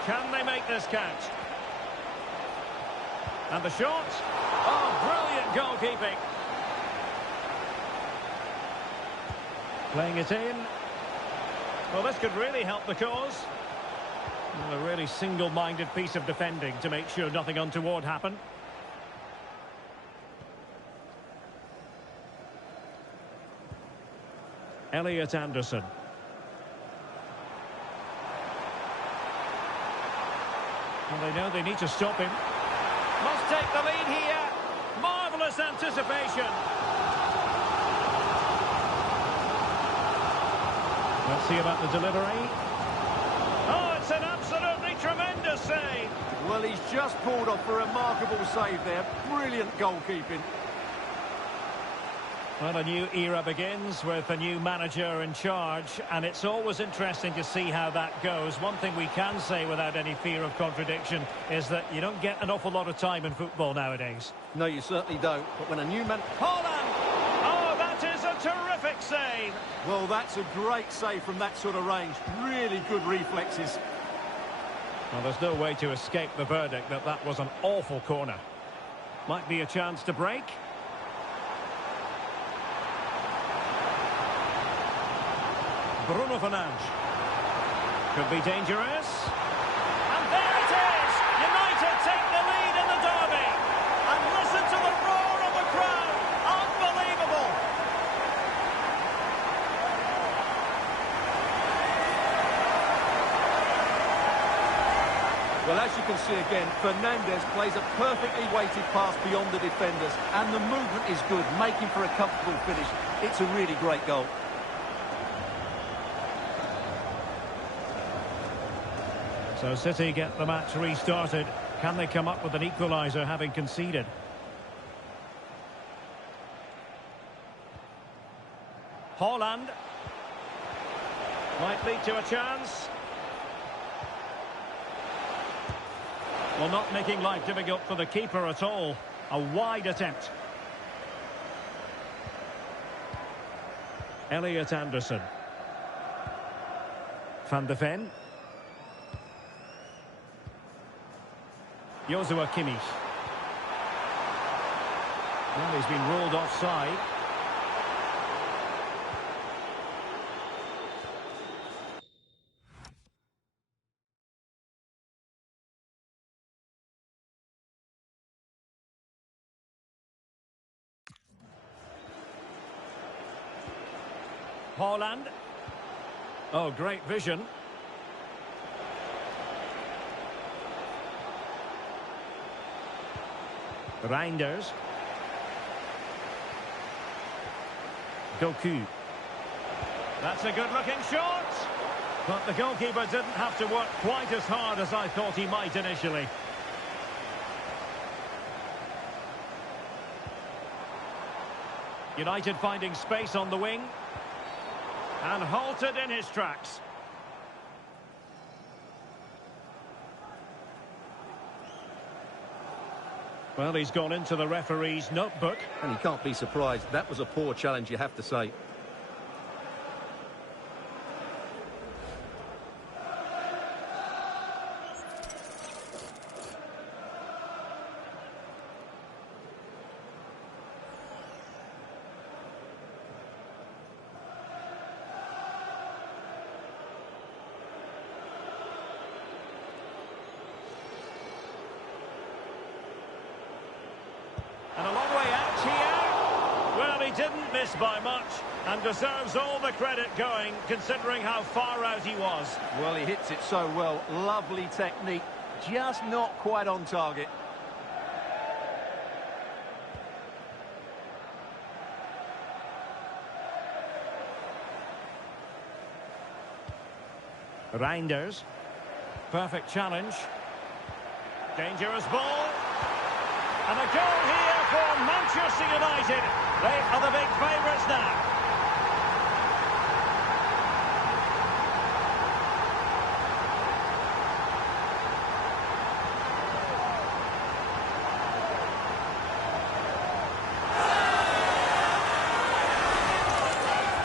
Can they make this count? And the shot. Oh, brilliant goalkeeping. Playing it in. Well, this could really help the cause. Well, a really single-minded piece of defending to make sure nothing untoward happened. Elliot Anderson. And they know they need to stop him. Must take the lead here. Marvellous anticipation. Let's see about the delivery. Oh, it's an absolutely tremendous save. Well, he's just pulled off a remarkable save there. Brilliant goalkeeping. Well, a new era begins with a new manager in charge, and it's always interesting to see how that goes. One thing we can say without any fear of contradiction is that you don't get an awful lot of time in football nowadays. No, you certainly don't. But when a new man... Haaland! Oh, that is a terrific save! Well, that's a great save from that sort of range. Really good reflexes. Well, there's no way to escape the verdict that that was an awful corner. Might be a chance to break. Bruno Fernandes. Could be dangerous. And there it is! United take the lead in the derby. And listen to the roar of the crowd. Unbelievable! Well, as you can see again, Fernandes plays a perfectly weighted pass beyond the defenders. And the movement is good, making for a comfortable finish. It's a really great goal. So City get the match restarted. Can they come up with an equaliser having conceded? Haaland. Might lead to a chance. Well, not making life difficult for the keeper at all. A wide attempt. Elliot Anderson. Van de Ven. Joshua Kimmich. Well, he's been ruled offside. Haaland. Oh, great vision. Reinders. Doku. That's a good-looking shot. But the goalkeeper didn't have to work quite as hard as I thought he might initially. United finding space on the wing. And halted in his tracks. Well, he's gone into the referee's notebook. And you can't be surprised. That was a poor challenge, you have to say. And a long way out here. Well, he didn't miss by much and deserves all the credit going, considering how far out he was. Well, he hits it so well. Lovely technique. Just not quite on target. Reinders. Perfect challenge. Dangerous ball. And a goal here for Manchester United. They are the big favourites now.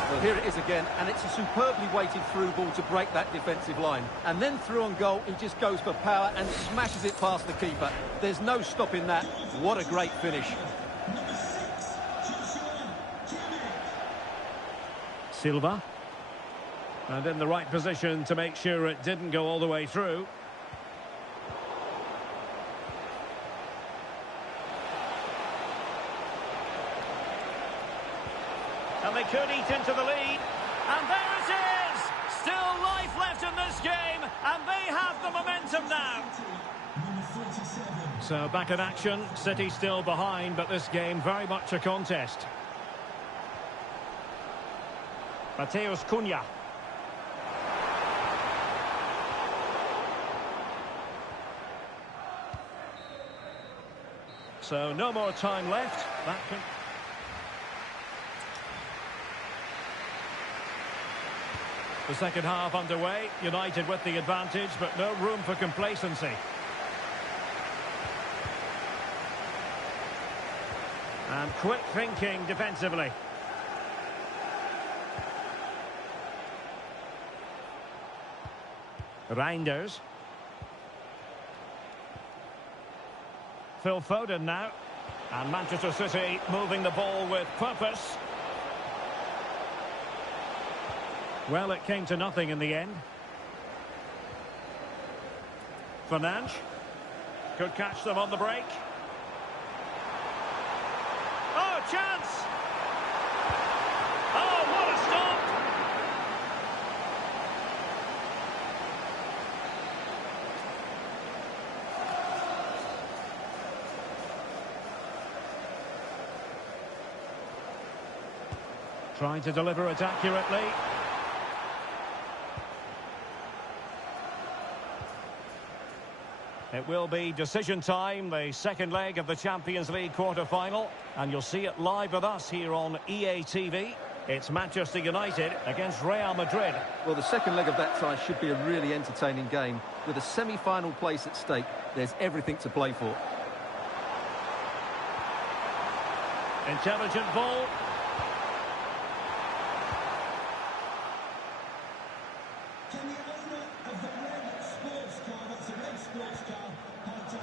Well, here it is again, and it's a superbly weighted through ball to break that defensive line. And then through on goal, he just goes for power and smashes it past the keeper. There's no stopping that. What a great finish. Silva. And in the right position to make sure it didn't go all the way through. And they could eat into the lead. And there it is! Still life left in this game, and they have the momentum now. So back in action, City still behind, but this game very much a contest. Mateus Cunha. So no more time left. That can... The second half underway. United with the advantage, but no room for complacency. And quick thinking defensively. Reinders. Phil Foden now. And Manchester City moving the ball with purpose. Well, it came to nothing in the end. Fernandes could catch them on the break. Oh, chance! Oh, what a stop! Trying to deliver it accurately. It will be decision time, the second leg of the Champions League quarter-final, and you'll see it live with us here on EA TV. It's Manchester United against Real Madrid. Well, the second leg of that tie should be a really entertaining game. With a semi-final place at stake, there's everything to play for. Intelligent ball.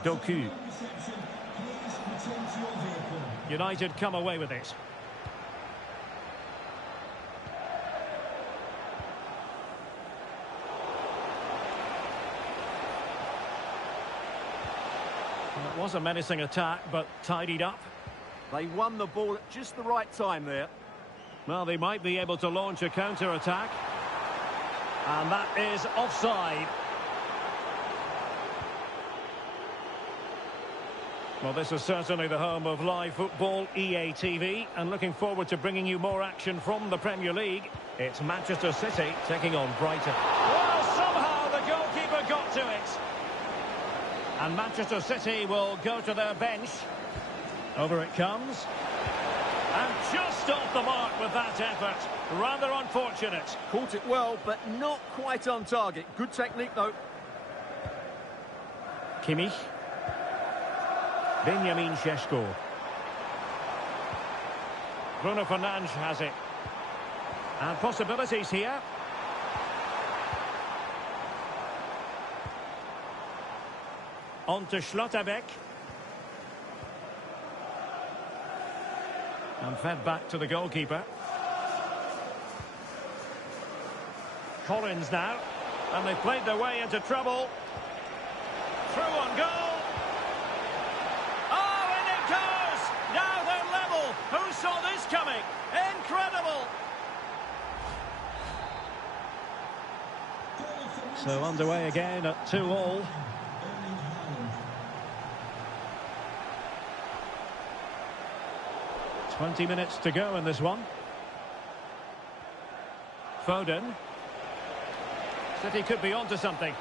Doku. United come away with it. Well, it was a menacing attack, but tidied up. They won the ball at just the right time there. Well, they might be able to launch a counter-attack. And that is offside. Well, this is certainly the home of live football, EA TV, and looking forward to bringing you more action from the Premier League. It's Manchester City taking on Brighton. Well, somehow the goalkeeper got to it. And Manchester City will go to their bench. Over it comes. And just off the mark with that effort. Rather unfortunate. Caught it well, but not quite on target. Good technique, though. Kimmich. Benjamin Šeško. Bruno Fernandes has it. And possibilities here. On to Schlotterbeck. And fed back to the goalkeeper. Collins now. And they've played their way into trouble. Through on goal. Who saw this coming? Incredible! So underway again at 2-2. Twenty minutes to go in this one. Foden. City could be onto something.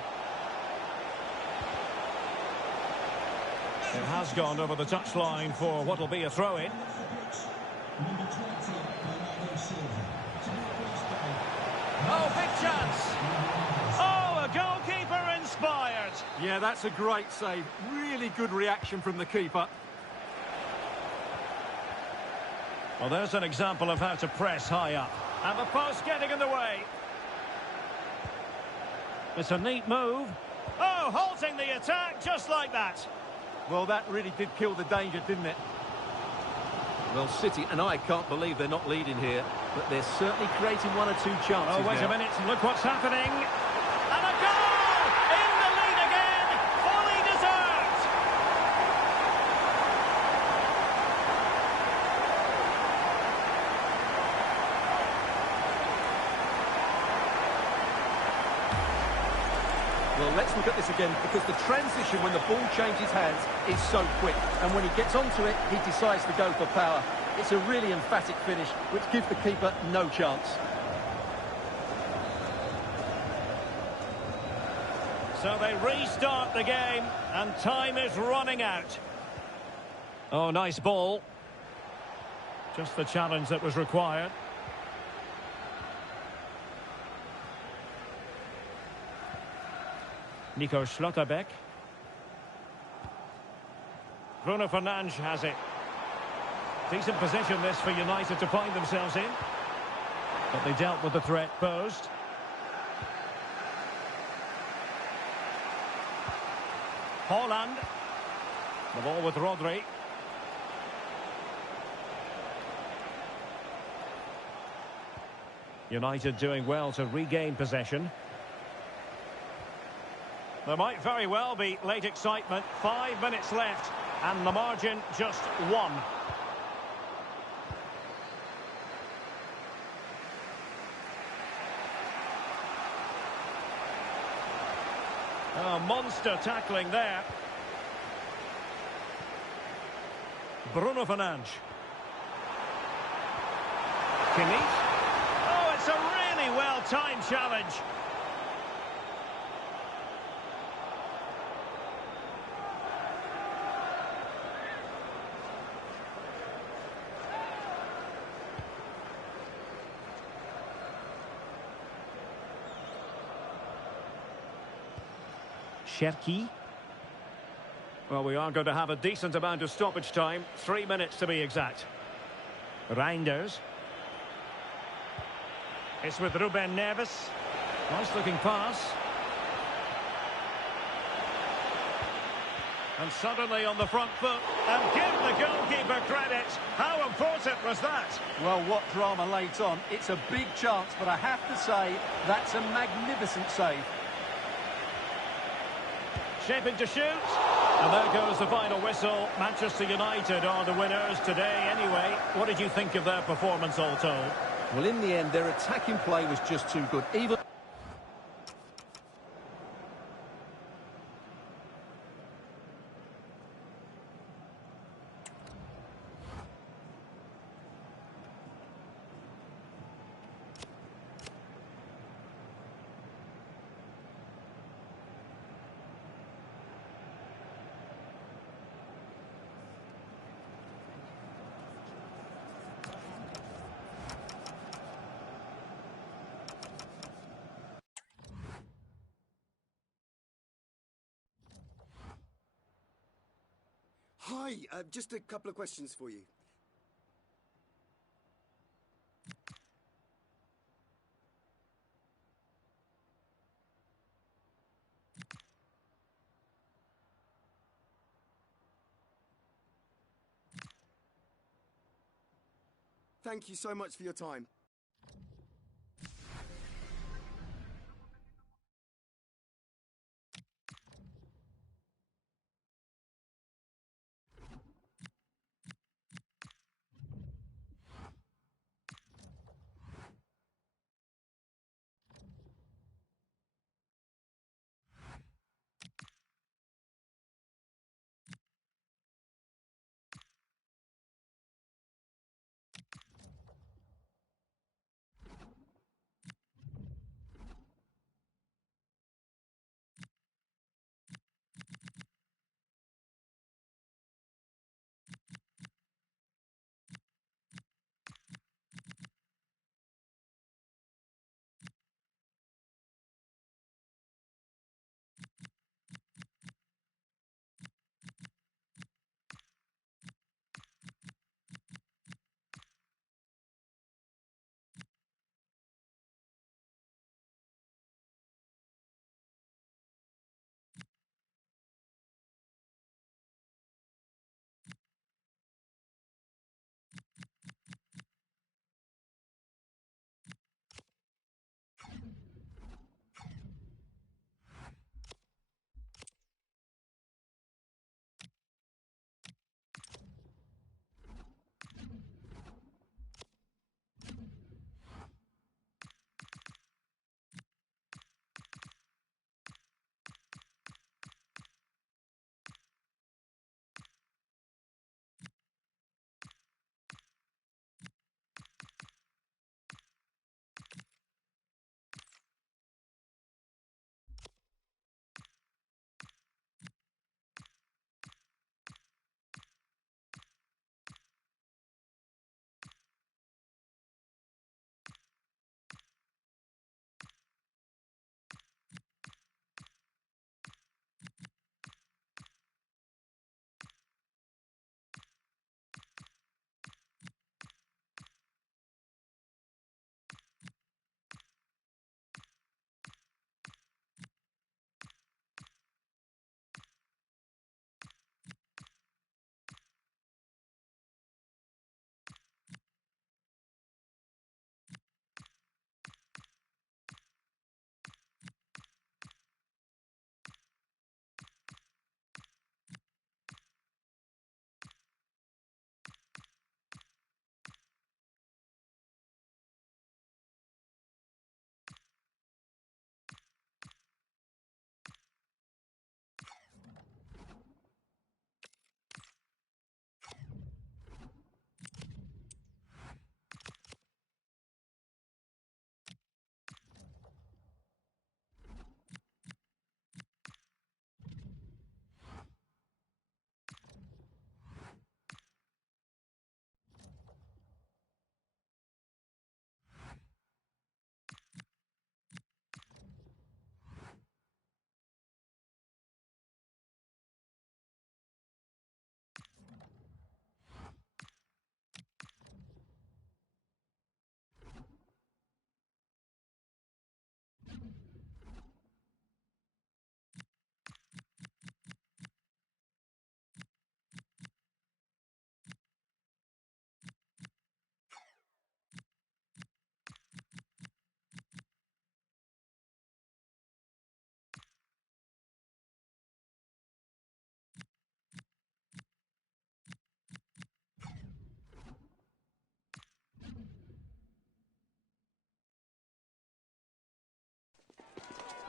It has gone over the touchline for what will be a throw-in. Oh, big chance. Oh, a goalkeeper inspired. Yeah, that's a great save. Really good reaction from the keeper. Well, there's an example of how to press high up. And the post getting in the way. It's a neat move. Oh, halting the attack just like that. Well, that really did kill the danger, didn't it? Well, City and I can't believe they're not leading here, but they're certainly creating one or two chances. Oh, wait now. a minute, look what's happening. And a goal! In the lead again! Fully deserved! Well, let's look at this again, because the transition when the ball changes hands is so quick. And when he gets onto it, he decides to go for power. It's a really emphatic finish, which gives the keeper no chance. So they restart the game, and time is running out. Oh, nice ball. Just the challenge that was required. Nico Schlotterbeck. Bruno Fernandes has it. Decent position this for United to find themselves in. But they dealt with the threat posed. Haaland. The ball with Rodri. United doing well to regain possession. There might very well be late excitement. 5 minutes left, and the margin just 1. Oh, monster tackling there. Bruno Fernandes. Kimmich. Oh, it's a really well-timed challenge. Cherki. Well, we are going to have a decent amount of stoppage time. 3 minutes to be exact. Reinders. It's with Ruben Neves. Nice looking pass. And suddenly on the front foot. And give the goalkeeper credit. How important was that? Well, what drama late on. It's a big chance, but I have to say, that's a magnificent save. Shaping to shoot. And there goes the final whistle. Manchester United are the winners today anyway. What did you think of their performance all told? Well, in the end, their attacking play was just too good. Even Hi, just a couple of questions for you. Thank you so much for your time.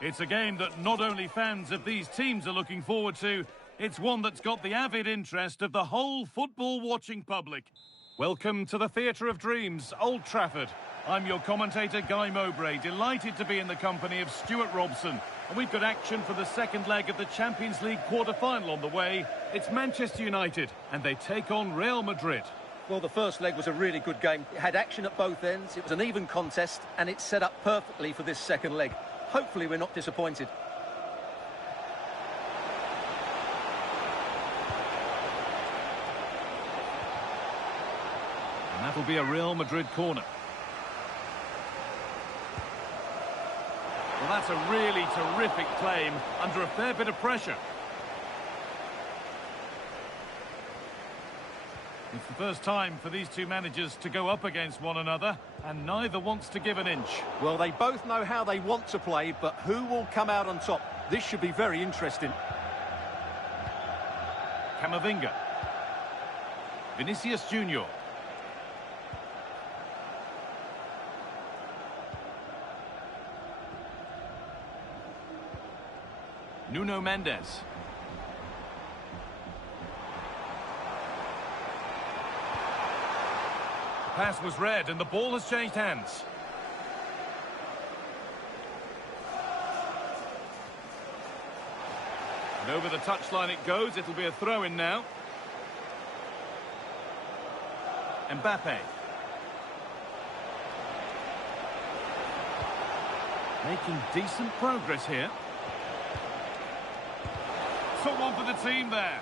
It's a game that not only fans of these teams are looking forward to, it's one that's got the avid interest of the whole football-watching public. Welcome to the Theatre of Dreams, Old Trafford. I'm your commentator, Guy Mowbray, delighted to be in the company of Stuart Robson. And we've got action for the second leg of the Champions League quarter-final on the way. It's Manchester United, and they take on Real Madrid. Well, the first leg was a really good game. It had action at both ends, it was an even contest, and it's set up perfectly for this second leg. Hopefully we're not disappointed. And that'll be a Real Madrid corner. Well, that's a really terrific claim under a fair bit of pressure. It's the first time for these two managers to go up against one another, and neither wants to give an inch. Well, they both know how they want to play, but who will come out on top? This should be very interesting. Camavinga. Vinicius Junior. Nuno Mendes. The pass was read and the ball has changed hands. And over the touchline it goes. It'll be a throw-in now. Mbappe. Making decent progress here. Took one for the team there.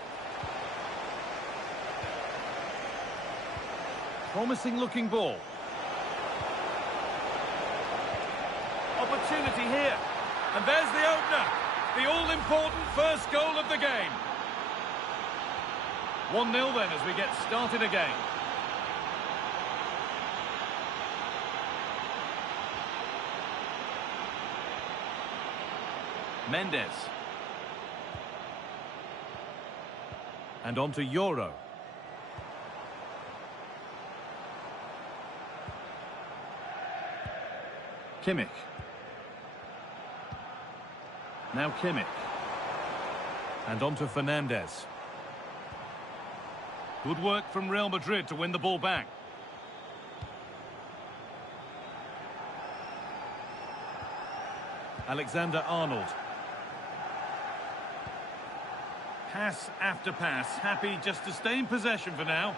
Promising looking ball. Opportunity here. And there's the opener. The all-important first goal of the game. 1-0 then as we get started again. Mendes. And on to Euro. Kimmich. Now Kimmich. And on to Fernandes. Good work from Real Madrid to win the ball back. Alexander-Arnold. Pass after pass, happy just to stay in possession for now.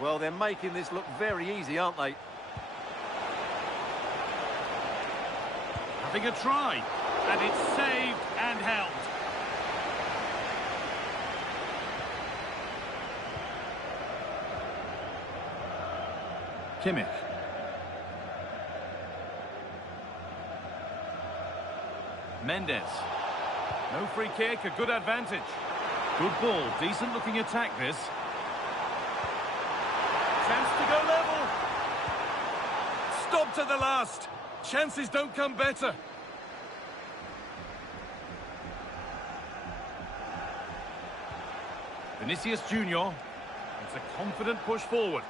Well, they're making this look very easy, aren't they? Having a try, and it's saved and held. Kimmich. Mendes. No free kick, a good advantage. Good ball, decent looking attack this. Chance to go level. Stop to the last. Chances don't come better. Vinicius Junior. It's a confident push forward.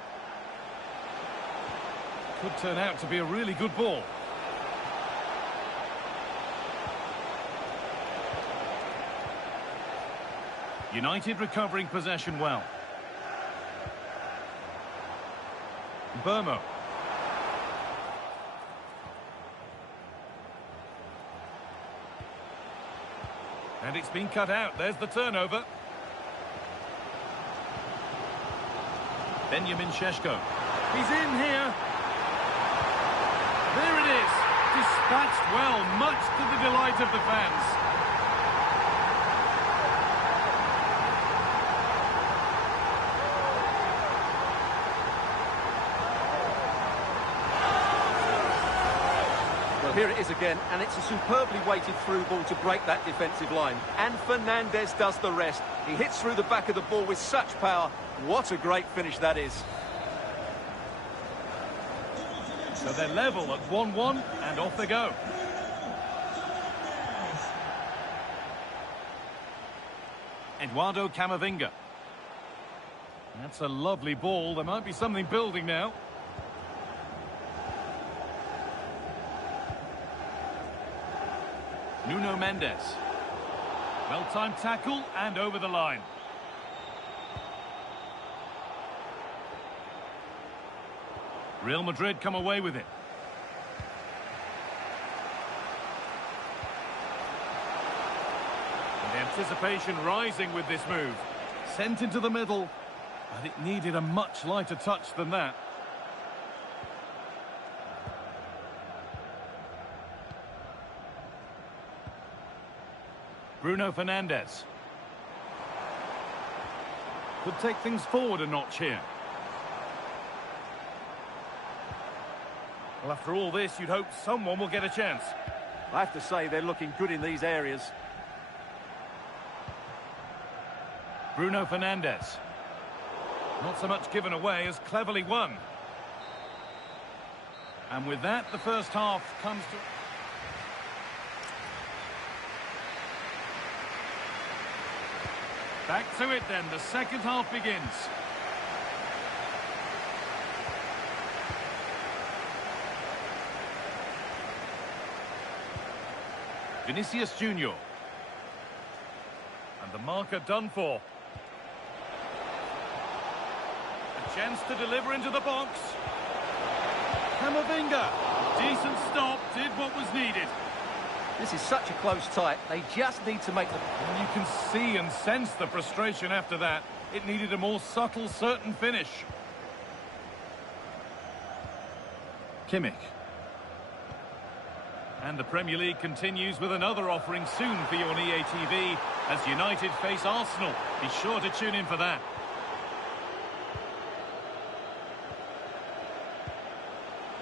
Could turn out to be a really good ball. United recovering possession well. Burmo. And it's been cut out. There's the turnover. Benjamin Šeško. He's in here. There it is. Dispatched well, much to the delight of the fans. Here it is again, and it's a superbly weighted through ball to break that defensive line. And Fernandes does the rest. He hits through the back of the ball with such power. What a great finish that is. So they're level at 1-1, and off they go. Eduardo Camavinga. That's a lovely ball. There might be something building now. Nuno Mendes. Well-timed tackle and over the line. Real Madrid come away with it. And the anticipation rising with this move. Sent into the middle, but it needed a much lighter touch than that. Bruno Fernandes. Could take things forward a notch here. Well, after all this, you'd hope someone will get a chance. I have to say they're looking good in these areas. Bruno Fernandes. Not so much given away as cleverly won. And with that, the first half comes to... Back to it then, the second half begins. Vinicius Junior. And the marker done for. A chance to deliver into the box. Camavinga. Decent stop, did what was needed. This is such a close tie. They just need to make the... And you can see and sense the frustration after that. It needed a more subtle, certain finish. Kimmich. And the Premier League continues with another offering soon for you on EA TV as United face Arsenal. Be sure to tune in for that.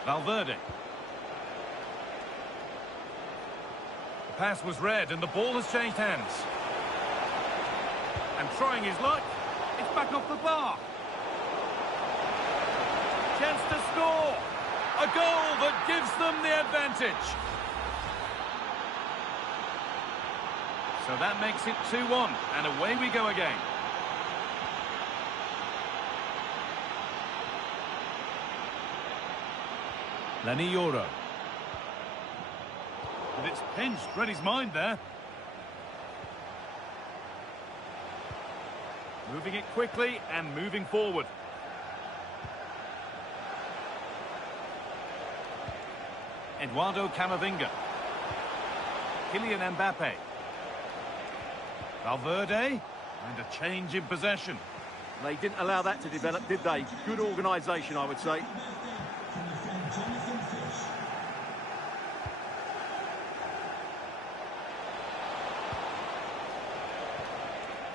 Valverde. The pass was read and the ball has changed hands. And trying his luck, it's back off the bar. Chance to score. A goal that gives them the advantage. So that makes it 2-1, and away we go again. Lenny Yoro. And it's pinched, read his mind there. Moving it quickly and moving forward. Eduardo Camavinga. Kylian Mbappe. Valverde, and a change in possession. They didn't allow that to develop, did they? Good organisation, I would say.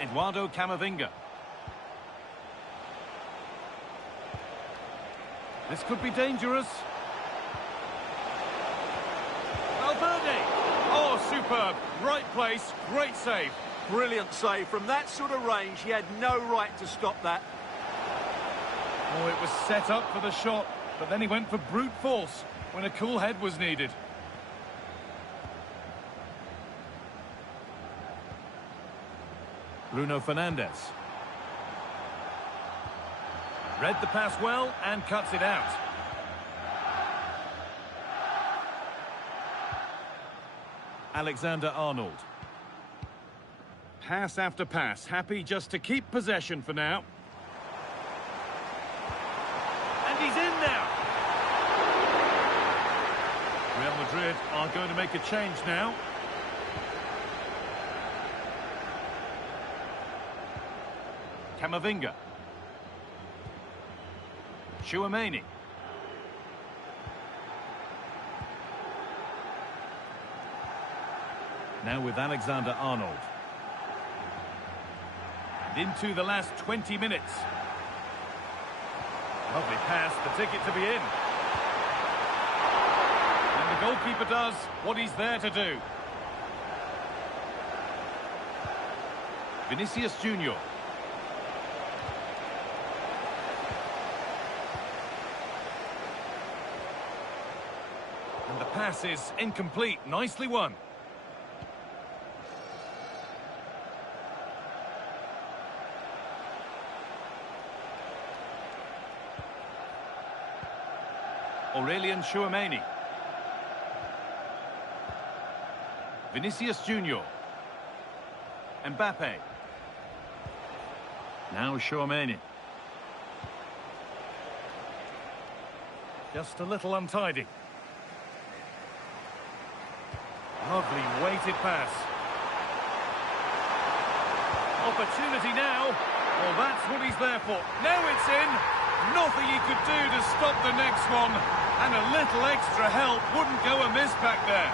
Eduardo Camavinga. This could be dangerous. Valverde. Oh, superb. Right place, great save. Brilliant save. From that sort of range, he had no right to stop that. Oh, it was set up for the shot, but then he went for brute force when a cool head was needed. Bruno Fernandes. Read the pass well and cuts it out. Alexander-Arnold. Pass after pass, happy just to keep possession for now. And he's in now. Real Madrid are going to make a change now. Camavinga. Tchouaméni. Now with Alexander-Arnold. And into the last 20 minutes. Lovely pass, the ticket to be in. And the goalkeeper does what he's there to do. Vinicius Junior. And the pass is incomplete, nicely won. Aurelien Tchouaméni. Vinicius Junior. Mbappe. Now Tchouaméni. Just a little untidy. Lovely weighted pass. Opportunity now. Well, that's what he's there for. Now it's in. Nothing he could do to stop the next one. And a little extra help wouldn't go amiss back there.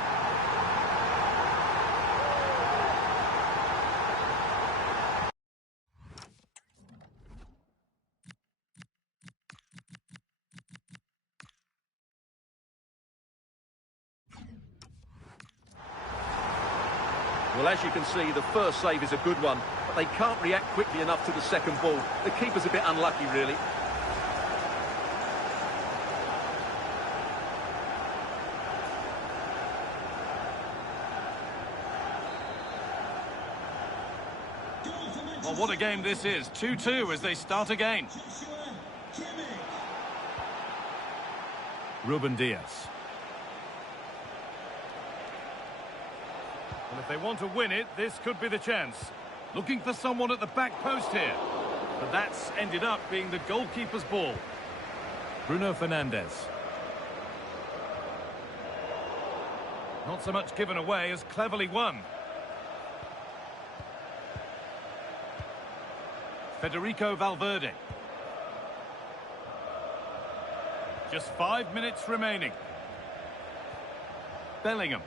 Well, as you can see, the first save is a good one, but they can't react quickly enough to the second ball. The keeper's a bit unlucky, really. Well, what a game this is. 2-2 as they start again. Ruben Dias. Well, if they want to win it, this could be the chance. Looking for someone at the back post here. But that's ended up being the goalkeeper's ball. Bruno Fernandes. Not so much given away as cleverly won. Federico Valverde. Just 5 minutes remaining. Bellingham.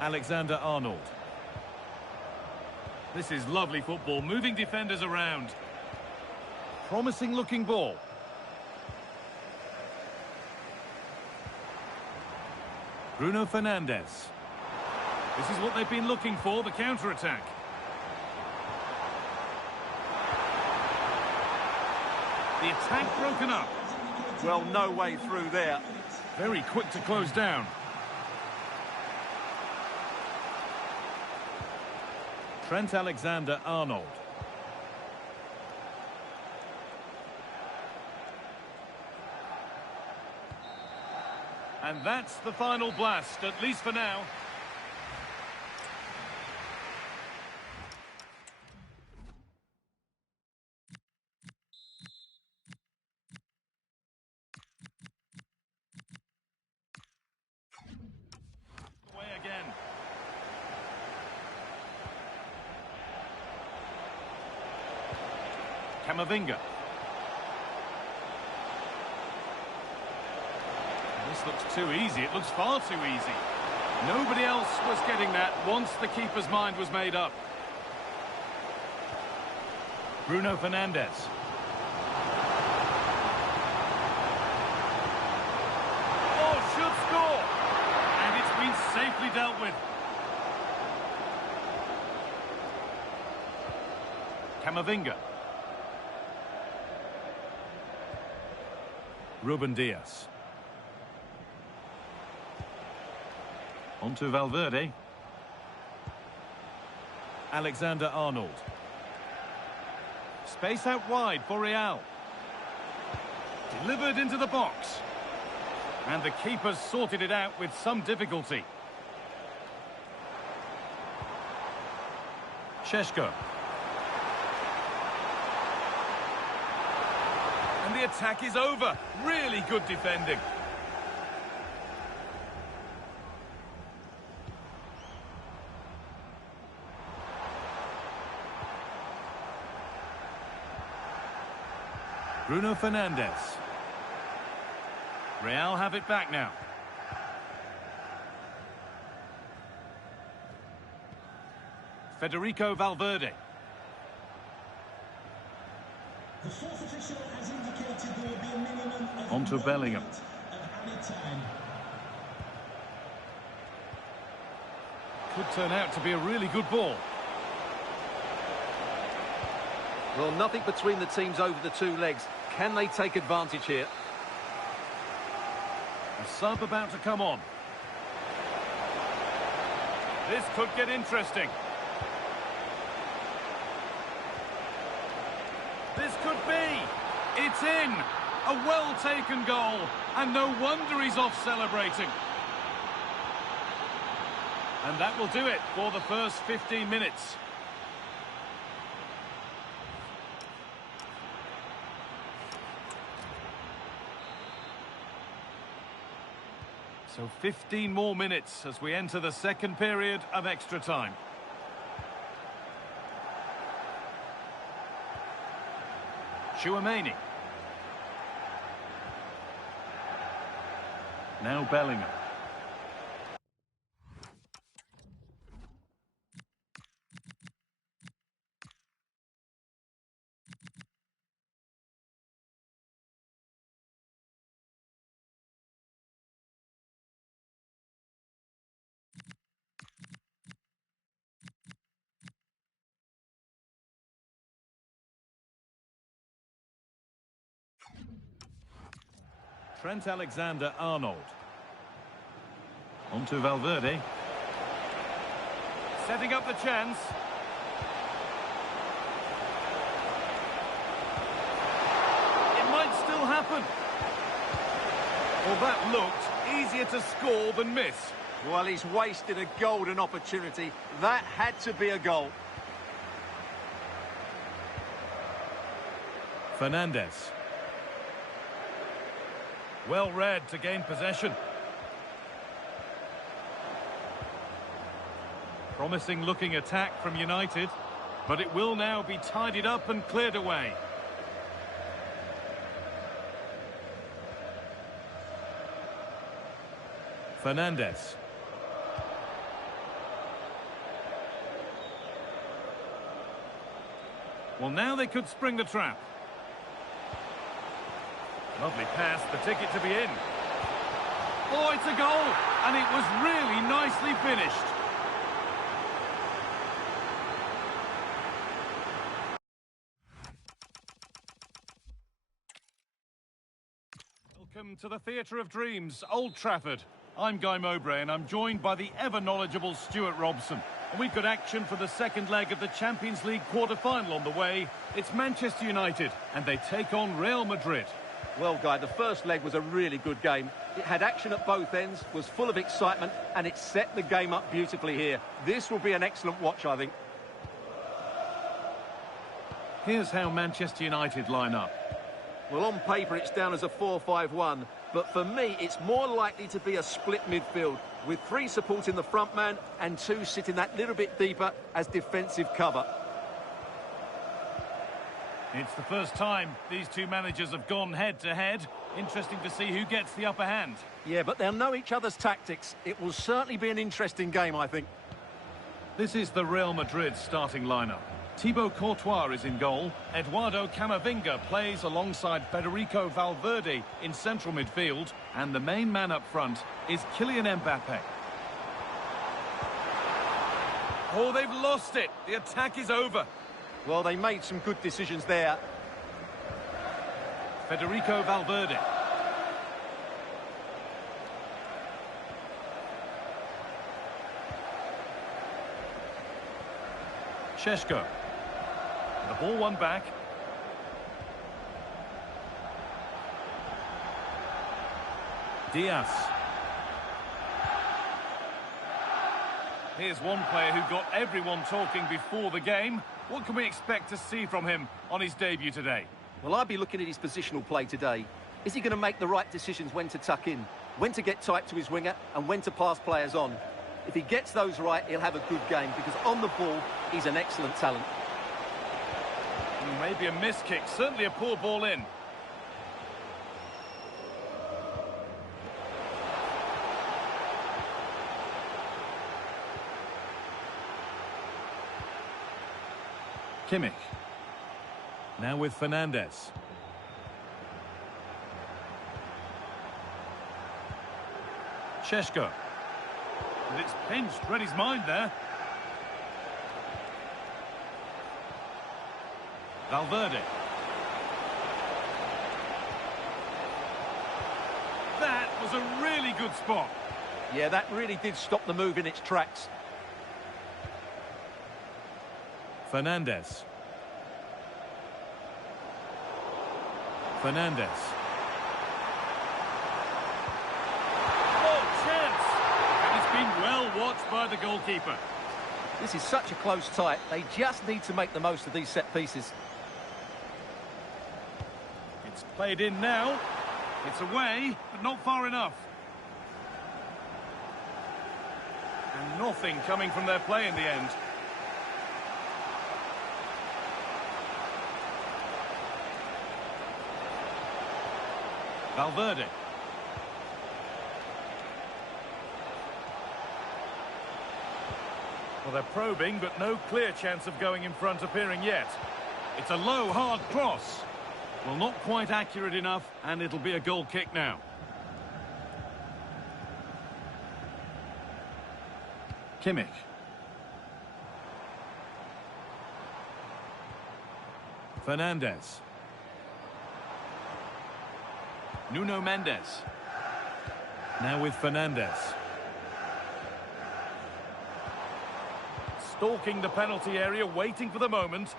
Alexander-Arnold. This is lovely football, moving defenders around. Promising looking ball. Bruno Fernandes. This is what they've been looking for, the counter-attack. The attack broken up. Well, no way through there. Very quick to close down. Trent Alexander-Arnold. And that's the final blast, at least for now. Away again. Camavinga. This looks too easy. It looks far too easy. Nobody else was getting that once the keeper's mind was made up. Bruno Fernandes. Oh, should score. And it's been safely dealt with. Camavinga. Ruben Dias. On to Valverde. Alexander-Arnold. Space out wide for Real. Delivered into the box. And the keeper's sorted it out with some difficulty. Šeško. And the attack is over. Really good defending. Bruno Fernandes. Real have it back now. Federico Valverde. The fourth official has indicated there will be a minimum of on to Bellingham. Could turn out to be a really good ball. Well, nothing between the teams over the two legs. Can they take advantage here? A sub about to come on. This could get interesting. This could be. It's in. A well-taken goal. And no wonder he's off celebrating. And that will do it for the first 15 minutes. So 15 more minutes as we enter the second period of extra time. Chouameni. Now Bellingham. Trent Alexander-Arnold. On to Valverde. Setting up the chance. It might still happen. Well, that looked easier to score than miss. Well, he's wasted a golden opportunity. That had to be a goal. Fernandes. Well read to gain possession. Promising looking attack from United, but it will now be tidied up and cleared away. Fernandes. Well, now they could spring the trap. Lovely pass, the ticket to be in. Oh, it's a goal, and it was really nicely finished. Welcome to the Theatre of Dreams, Old Trafford. I'm Guy Mowbray, and I'm joined by the ever-knowledgeable Stuart Robson. And we've got action for the second leg of the Champions League quarter-final on the way. It's Manchester United, and they take on Real Madrid. Well, Guy, the first leg was a really good game. It had action at both ends, was full of excitement, and it set the game up beautifully here. This will be an excellent watch, I think. Here's how Manchester United line up. Well, on paper, it's down as a 4-5-1, but for me, it's more likely to be a split midfield, with 3 supporting the front man and 2 sitting that little bit deeper as defensive cover. It's the first time these two managers have gone head-to-head. Interesting to see who gets the upper hand. Yeah, but they'll know each other's tactics. It will certainly be an interesting game, I think. This is the Real Madrid starting lineup. Thibaut Courtois is in goal. Eduardo Camavinga plays alongside Federico Valverde in central midfield. And the main man up front is Kylian Mbappe. Oh, they've lost it. The attack is over. Well, they made some good decisions there. Federico Valverde. Šeško. The ball won back. Diaz. Here's one player who got everyone talking before the game. What can we expect to see from him on his debut today? Well, I'd be looking at his positional play today. Is he going to make the right decisions when to tuck in, when to get tight to his winger, and when to pass players on? If he gets those right, he'll have a good game, because on the ball, he's an excellent talent. Maybe a miss kick, certainly a poor ball in. Kimmich. Now with Fernandes. Šeško. And it's pinched, read his mind there. Valverde. That was a really good spot. Yeah, that really did stop the move in its tracks. Fernandes. Fernandes. Oh, chance! And it's been well watched touched by the goalkeeper. This is such a close tie. They just need to make the most of these set pieces. It's played in now. It's away, but not far enough. And nothing coming from their play in the end. Valverde. Well, they're probing, but no clear chance of going in front appearing yet. It's a low, hard cross. Well, not quite accurate enough, and it'll be a goal kick now. Kimmich. Fernandes. Nuno Mendes. Now with Fernandes. Stalking the penalty area, waiting for the moment.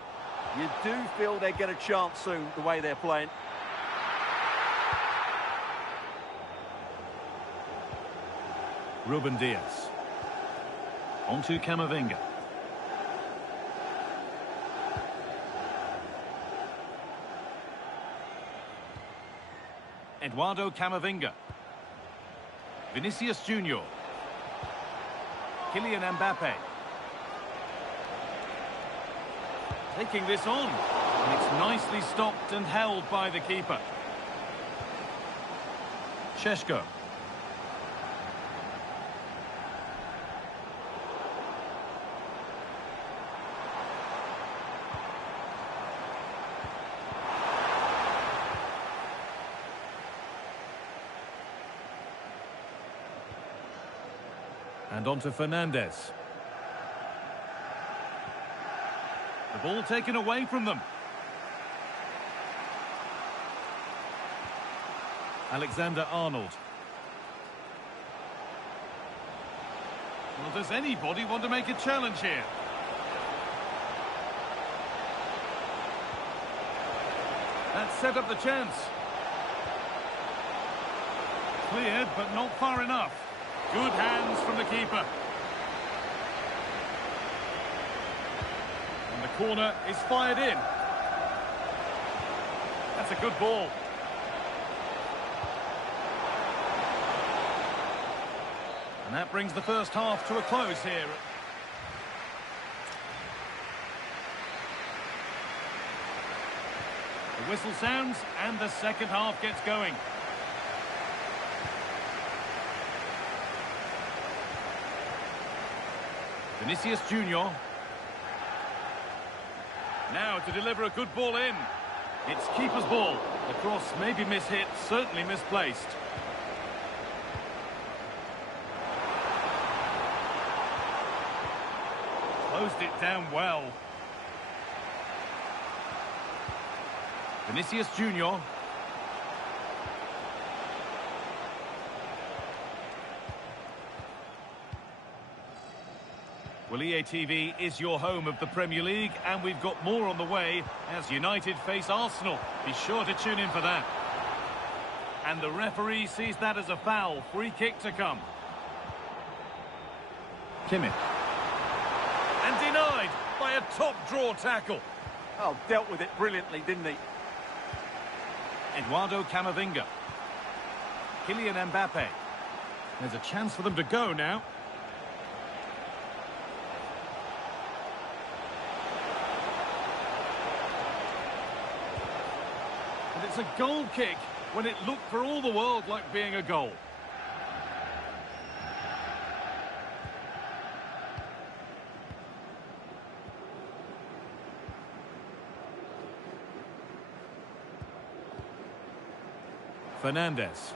You do feel they get a chance soon, the way they're playing. Ruben Diaz. Onto Camavinga. Eduardo Camavinga. Vinicius Junior. Kylian Mbappe. Taking this on. And it's nicely stopped and held by the keeper. Šeško. And on to Fernandes. The ball taken away from them. Alexander-Arnold. Well, does anybody want to make a challenge here? That set up the chance. Cleared, but not far enough. Good hands from the keeper. And the corner is fired in. That's a good ball. And that brings the first half to a close here. The whistle sounds and the second half gets going. Vinicius Junior. Now to deliver a good ball in. It's keeper's ball. The cross may be mishit, certainly misplaced. Closed it down well. Vinicius Junior. Well, EA TV is your home of the Premier League, and we've got more on the way as United face Arsenal. Be sure to tune in for that. And the referee sees that as a foul. Free kick to come. Kimmich. And denied by a top-draw tackle. Oh, dealt with it brilliantly, didn't he? Eduardo Camavinga. Kylian Mbappe. There's a chance for them to go now. And it's a goal kick when it looked for all the world like being a goal. Fernandes.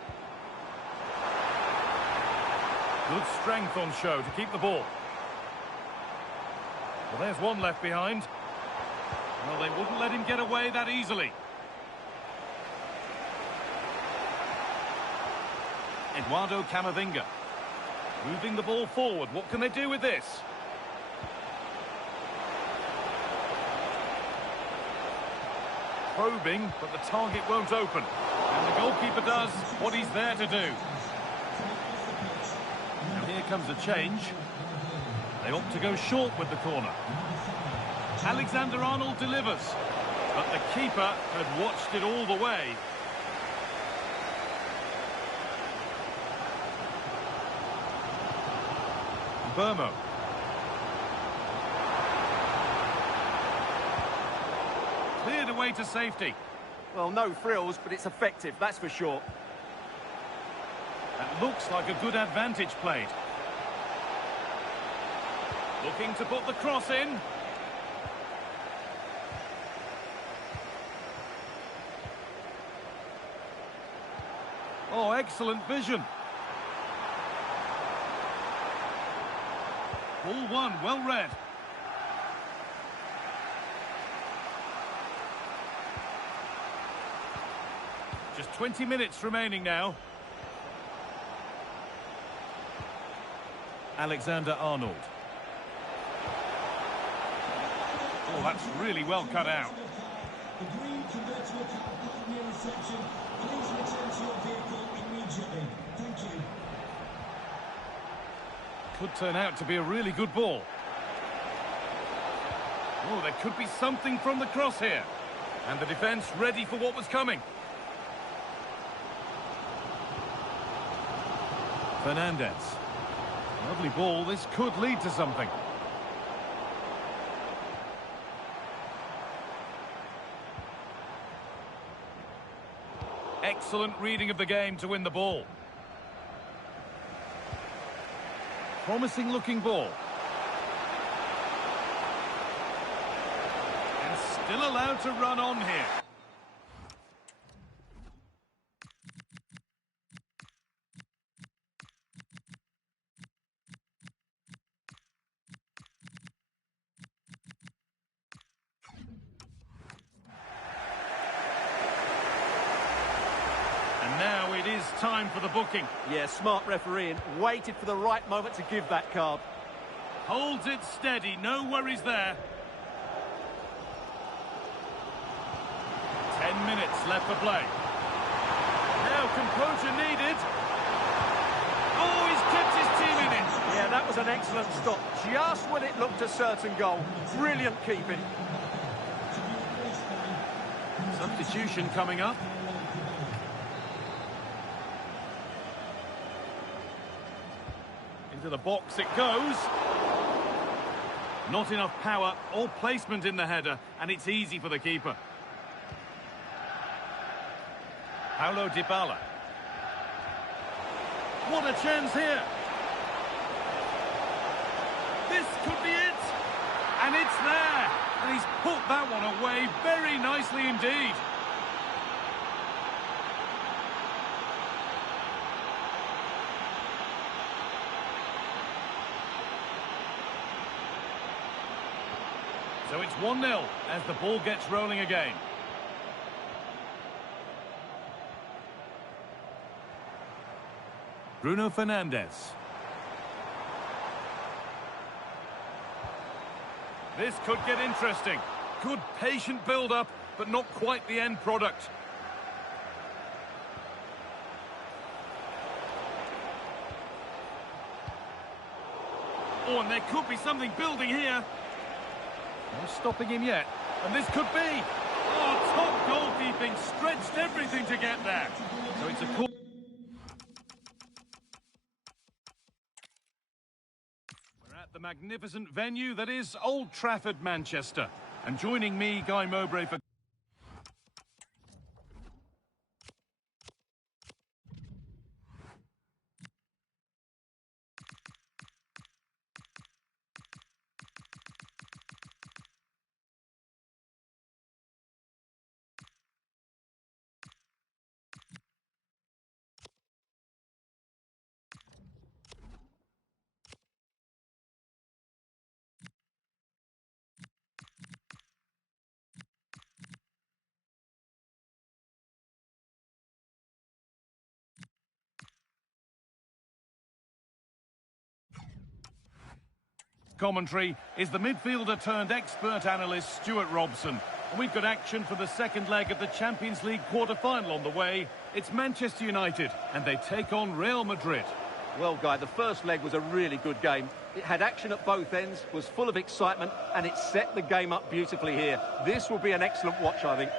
Good strength on show to keep the ball. Well, there's one left behind. Well, they wouldn't let him get away that easily. Eduardo Camavinga. Moving the ball forward. What can they do with this? Probing, but the target won't open. And the goalkeeper does what he's there to do. Now here comes a change. They opt to go short with the corner. Alexander-Arnold delivers, but the keeper had watched it all the way. Burmo. Cleared away to safety. Well, no frills, but it's effective, that's for sure. That looks like a good advantage played. Looking to put the cross in. Oh, excellent vision. Ball one, well read. Just 20 minutes remaining now. Alexander-Arnold. Oh, that's really well cut out. The green can go to a car park near reception. Please return to your vehicle immediately. Thank you. Could turn out to be a really good ball. Oh, there could be something from the cross here. And the defence ready for what was coming. Fernandez. Lovely ball. This could lead to something. Excellent reading of the game to win the ball. Promising looking ball. And still allowed to run on here. And now it is time for the booking. Yeah, smart refereeing. Waited for the right moment to give that card. Holds it steady, no worries there. 10 minutes left for play. Now composure needed. Oh, he's kept his team in it. Yeah, that was an excellent stop. Just when it looked a certain goal. Brilliant keeping. Substitution coming up. Into the box it goes. Not enough power or placement in the header, and it's easy for the keeper. Paulo Dybala. What a chance here. This could be it. And it's there. And he's put that one away very nicely indeed. So it's 1-0 as the ball gets rolling again. Bruno Fernandes. This could get interesting. Good patient build-up, but not quite the end product. Oh, and there could be something building here. No stopping him yet. And this could be. Oh, top goalkeeping. Stretched everything to get there. So it's a cool. We're at the magnificent venue that is Old Trafford, Manchester. And joining me, Guy Mowbray for... Commentary is the midfielder turned expert analyst Stuart Robson. And we've got action for the second leg of the Champions League quarter-final on the way. It's Manchester United and they take on Real Madrid. Well, Guy, the first leg was a really good game. It had action at both ends, was full of excitement, and it set the game up beautifully here. This will be an excellent watch, I think.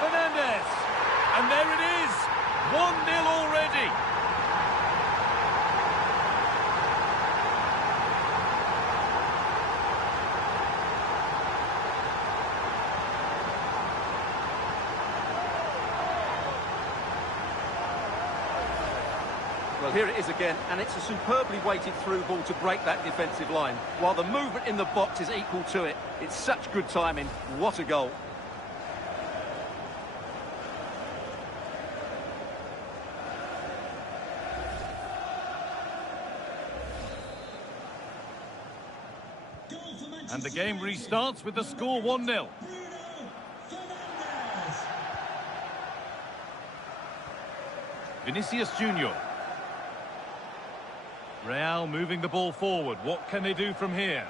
Fernandez. And there it is. 1-0 already. Well, here it is again, and it's a superbly weighted through ball to break that defensive line, while the movement in the box is equal to it. It's such good timing. What a goal. And the game restarts with the score 1-0. Vinicius Junior. Real moving the ball forward. What can they do from here?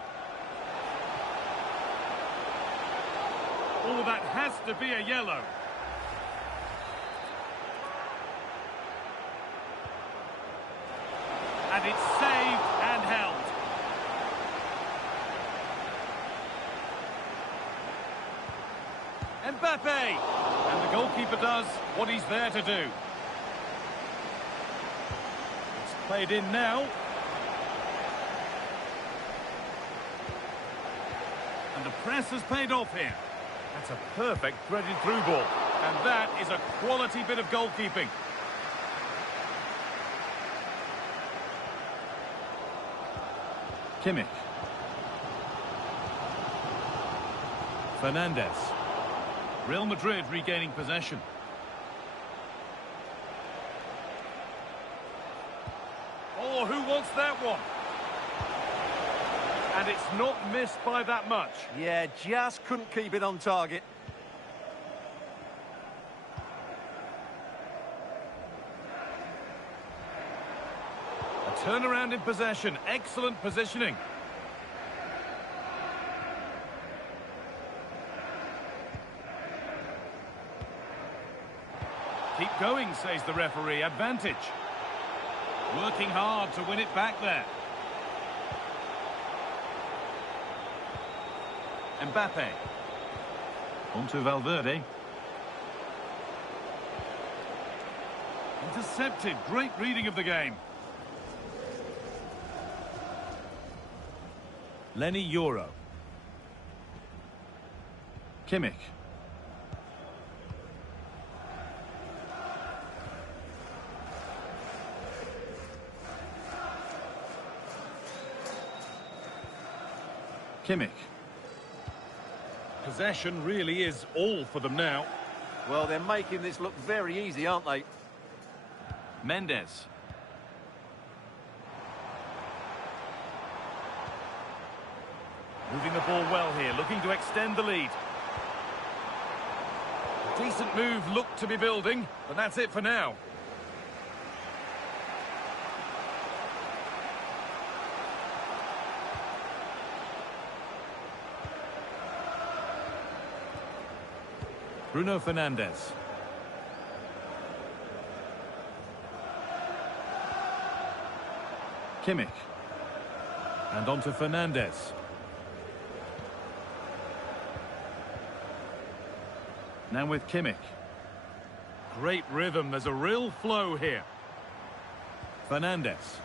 Oh, that has to be a yellow. And it's saved and held. Mbappe! And the goalkeeper does what he's there to do. It's played in now. And the press has paid off here. That's a perfect threaded through ball. And that is a quality bit of goalkeeping. Kimmich. Fernandez. Real Madrid regaining possession. Oh, who wants that one? And it's not missed by that much. Yeah, just couldn't keep it on target. A turnaround in possession. Excellent positioning. Keep going, says the referee. Advantage. Working hard to win it back there. Mbappe. On to Valverde. Intercepted. Great reading of the game. Lenny Euro. Kimmich. Kimmich. Possession really is all for them now. Well, they're making this look very easy, aren't they? Mendes. Moving the ball well here, looking to extend the lead. A decent move looked to be building, but that's it for now. Bruno Fernandes. Kimmich. And on to Fernandes. Now with Kimmich. Great rhythm. There's a real flow here. Fernandes.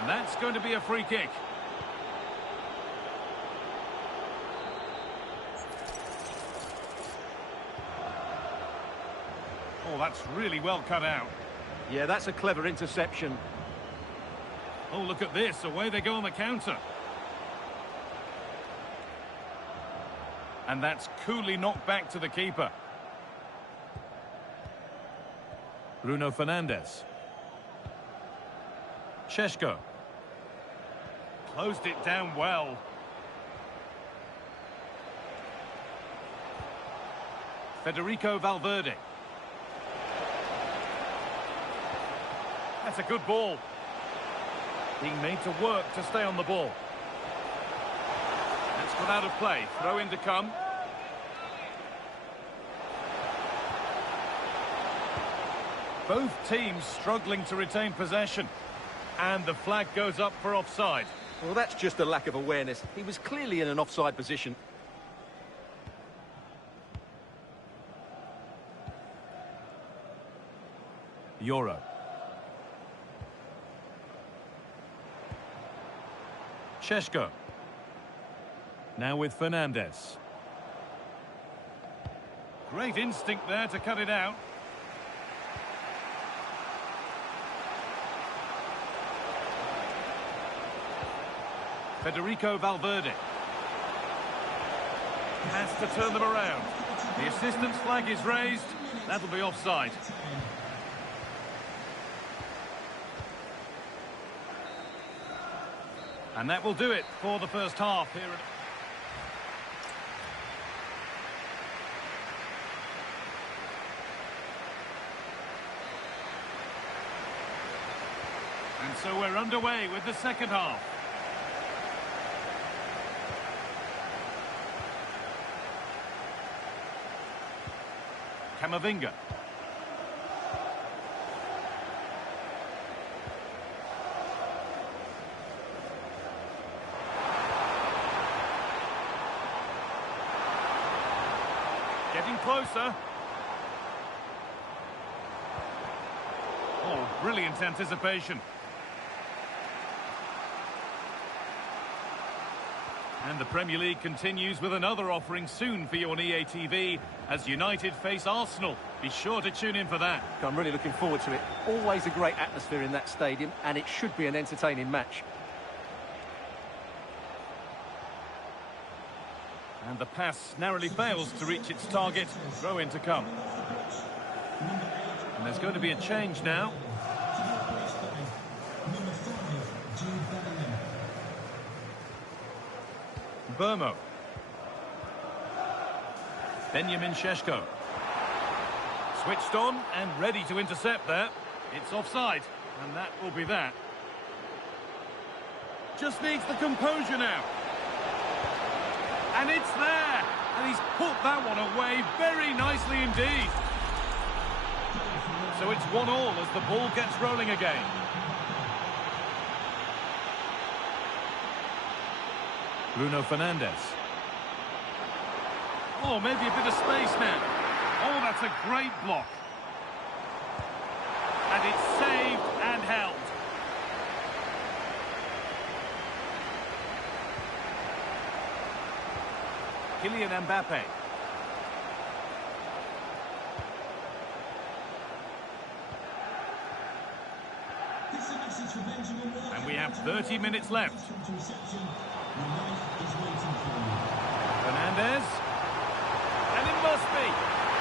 And that's going to be a free kick. Oh, that's really well cut out. Yeah, that's a clever interception. Oh, look at this. Away they go on the counter. And that's coolly knocked back to the keeper. Bruno Fernandes. Šeško. Closed it down well. Federico Valverde. That's a good ball. Being made to work to stay on the ball. That's gone out of play. Throw in to come. Both teams struggling to retain possession. And the flag goes up for offside. Well, that's just a lack of awareness. He was clearly in an offside position. Euro. Šeško. Now with Fernandez. Great instinct there to cut it out. Federico Valverde. Has to turn them around. The assistant's flag is raised. That'll be offside. And that will do it for the first half here. And so we're underway with the second half. Camavinga. Getting closer. Oh, brilliant anticipation. And the Premier League continues with another offering soon for you on EA TV as United face Arsenal. Be sure to tune in for that. I'm really looking forward to it. Always a great atmosphere in that stadium, and it should be an entertaining match. And the pass narrowly fails to reach its target. Throw in to come. And there's going to be a change now. Burmo. Benjamin Šeško. Switched on and ready to intercept there. It's offside, and that will be that. Just needs the composure now. And it's there! And he's put that one away very nicely indeed. So it's 1-1 as the ball gets rolling again. Bruno Fernandes. Oh, maybe a bit of space now. Oh, that's a great block. And it's saved and held. Kylian Mbappe. And we have 30 minutes left. Fernandez. And it must be.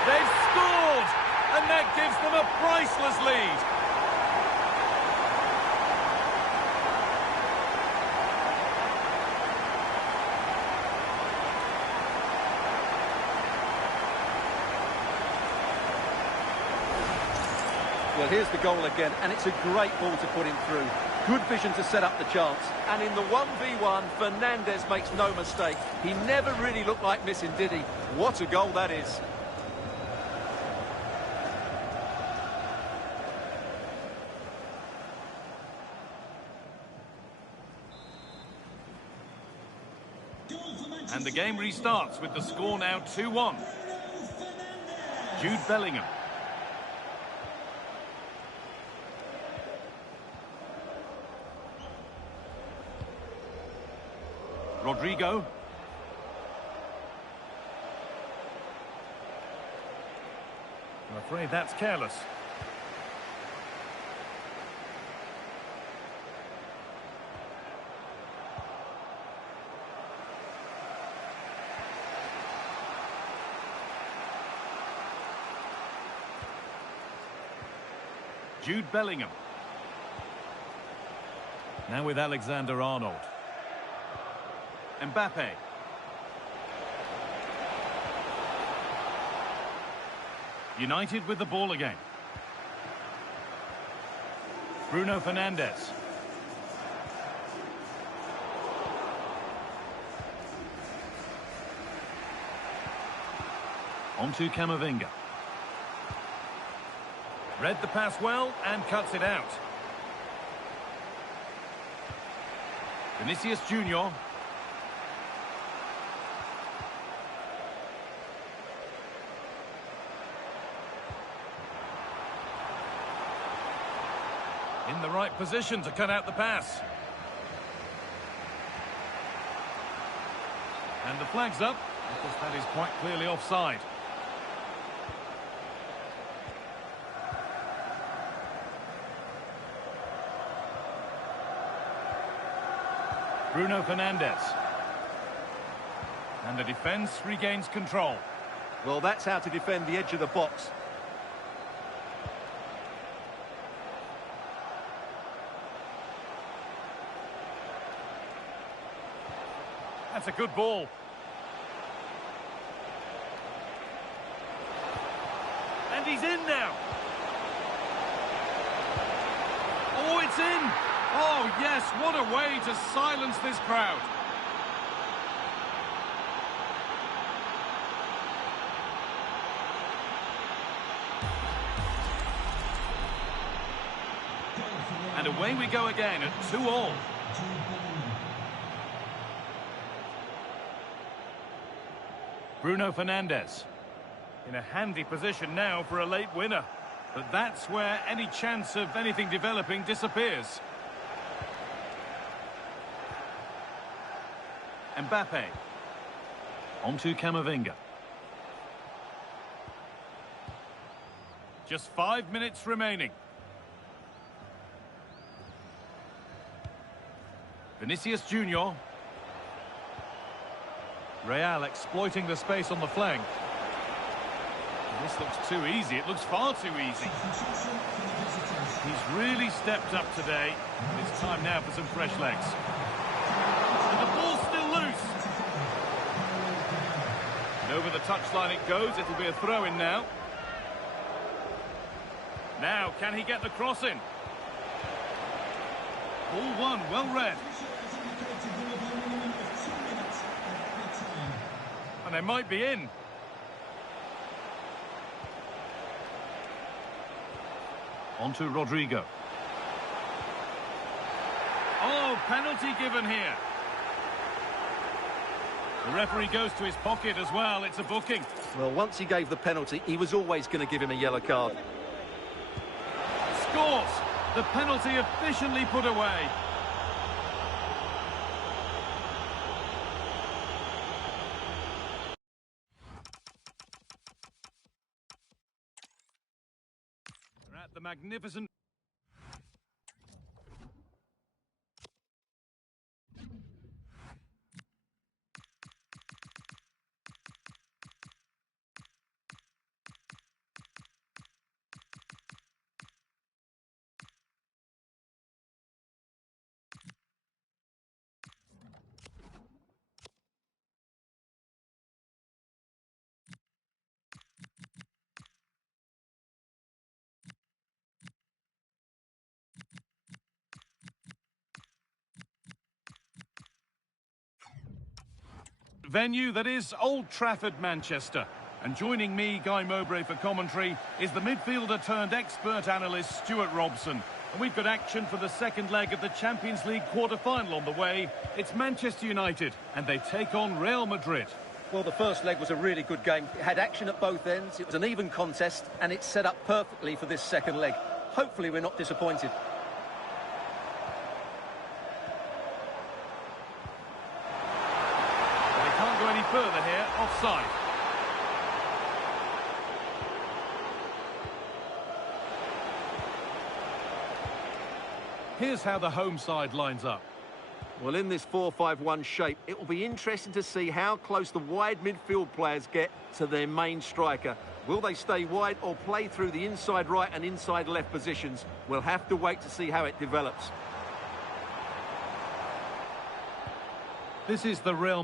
They've scored! And that gives them a priceless lead. Well, here's the goal again, and it's a great ball to put him through. Good vision to set up the chance. And in the 1v1, Fernandez makes no mistake. He never really looked like missing, did he? What a goal that is. And the game restarts with the score now 2-1. Jude Bellingham. Rodrigo. I'm afraid that's careless. Jude Bellingham. Now with Alexander-Arnold. Mbappe. United with the ball again. Bruno Fernandes. On to Camavinga. Read the pass well and cuts it out. Vinicius Junior. In the right position to cut out the pass. And the flag's up, because that is quite clearly offside. Bruno Fernandes. And the defence regains control. Well, that's how to defend the edge of the box. That's a good ball. And he's in now. Oh, it's in. Oh, yes, what a way to silence this crowd. And away we go again at 2-2. Bruno Fernandes in a handy position now for a late winner. But that's where any chance of anything developing disappears. Mbappe. On to Camavinga. Just 5 minutes remaining. Vinicius Junior. Real exploiting the space on the flank. This looks too easy. It looks far too easy. He's really stepped up today. It's time now for some fresh legs. And the ball's still loose. And over the touchline it goes. It'll be a throw-in now. Now, can he get the cross in? Ball one, well read. And they might be in. On to Rodrigo. Oh, penalty given here. The referee goes to his pocket as well. It's a booking. Well, once he gave the penalty, he was always going to give him a yellow card. Scores! The penalty efficiently put away. They're at the magnificent... venue that is Old Trafford, Manchester. And joining me, Guy Mowbray, for commentary is the midfielder turned expert analyst Stuart Robson. And we've got action for the second leg of the Champions League quarter-final on the way. It's Manchester United and they take on Real Madrid. Well, the first leg was a really good game. It had action at both ends. It was an even contest and it's set up perfectly for this second leg. Hopefully we're not disappointed. Go any further here, offside. Here's how the home side lines up. Well, in this 4-5-1 shape, it will be interesting to see how close the wide midfield players get to their main striker. Will they stay wide or play through the inside right and inside left positions? We'll have to wait to see how it develops. This is the Real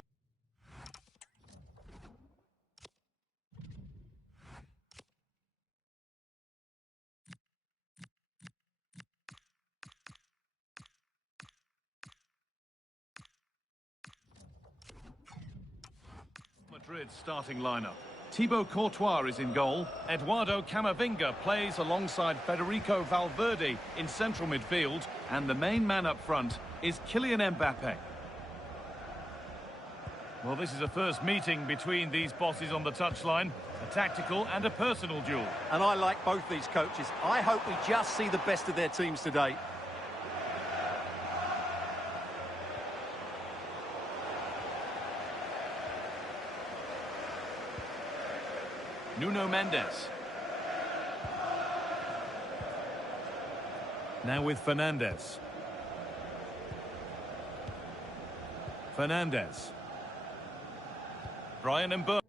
Madrid starting lineup. Thibaut Courtois is in goal. Eduardo Camavinga plays alongside Federico Valverde in central midfield. And the main man up front is Kylian Mbappe. Well, this is a first meeting between these bosses on the touchline. A tactical and a personal duel. And I like both these coaches. I hope we just see the best of their teams today. Nuno Mendes. Now with Fernandes. Fernandes. Brian Mbeumo.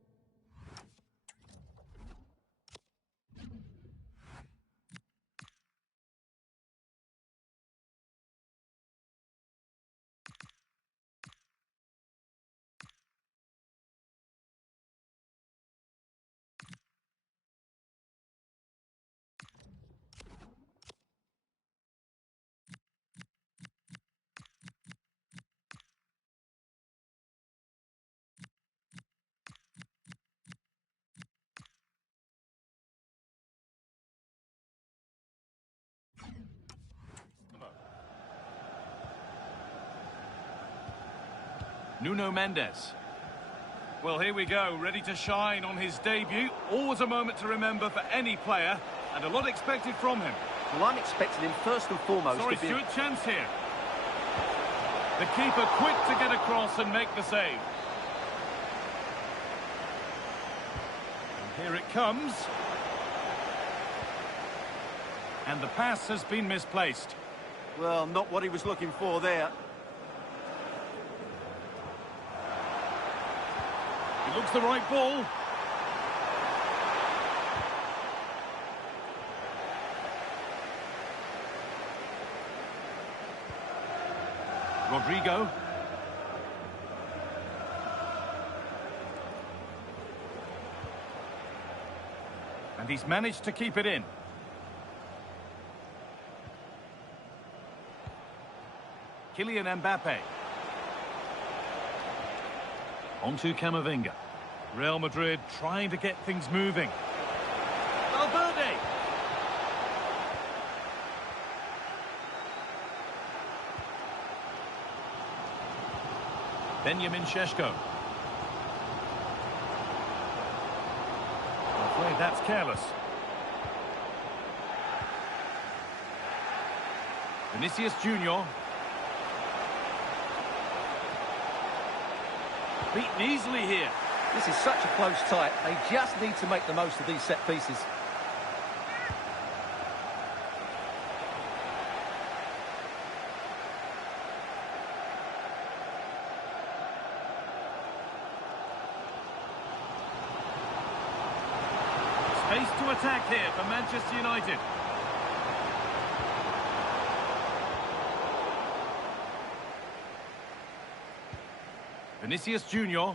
Nuno Mendes. Well, here we go, ready to shine on his debut. Always a moment to remember for any player, and a lot expected from him. Well, I'm expecting him first and foremost Sorry, to be... Stuart, chance here. The keeper quick to get across and make the save. And here it comes. And the pass has been misplaced. Well, not what he was looking for there. It looks the right ball. Rodrigo. And he's managed to keep it in. Kylian Mbappe. On to Camavinga. Real Madrid trying to get things moving. Valverde. Benjamin Šeško. I'm afraid that's careless. Vinicius Junior. Beaten easily here. This is such a close tie. They just need to make the most of these set pieces. Space to attack here for Manchester United. Vinicius Junior.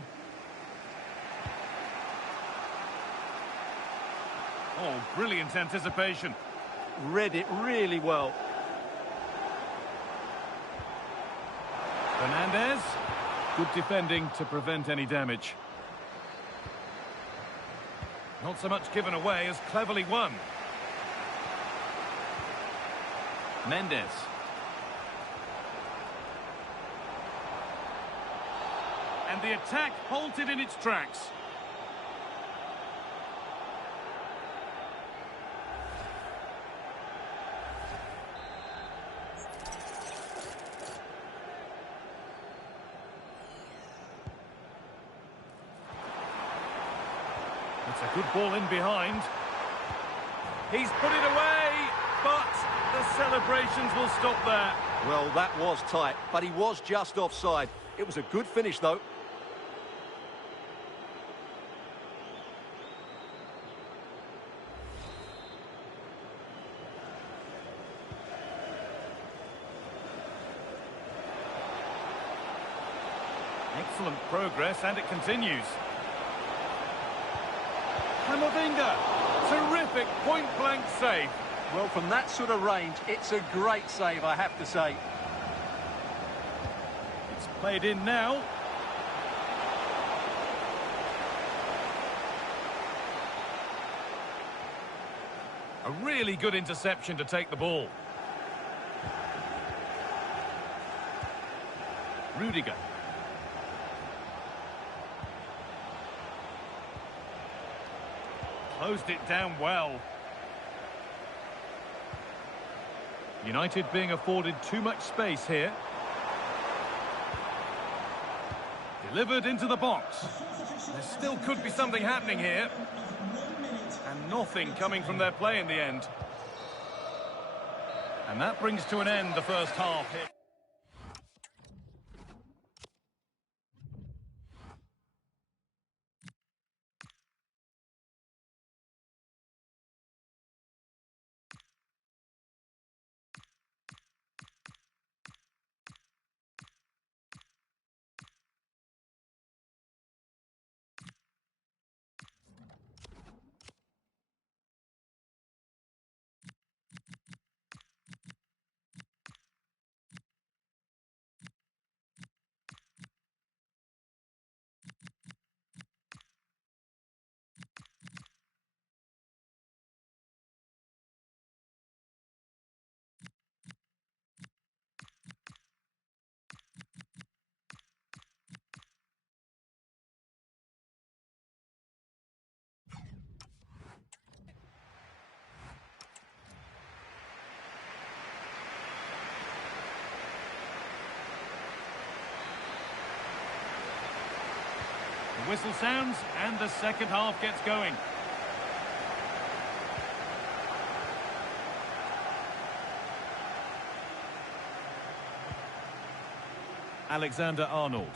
Oh, brilliant anticipation. Read it really well. Fernandes. Good defending to prevent any damage. Not so much given away as cleverly won. Mendes. And the attack halted in its tracks. It's a good ball in behind. He's put it away, but the celebrations will stop there. Well, that was tight, but he was just offside. It was a good finish, though. Excellent progress, and it continues. Camavinga, terrific point-blank save. Well, from that sort of range, it's a great save, I have to say. It's played in now. A really good interception to take the ball. Rudiger. Closed it down well. United being afforded too much space here. Delivered into the box. There still could be something happening here. And nothing coming from their play in the end. And that brings to an end the first half here. The whistle sounds and the second half gets going. Alexander-Arnold.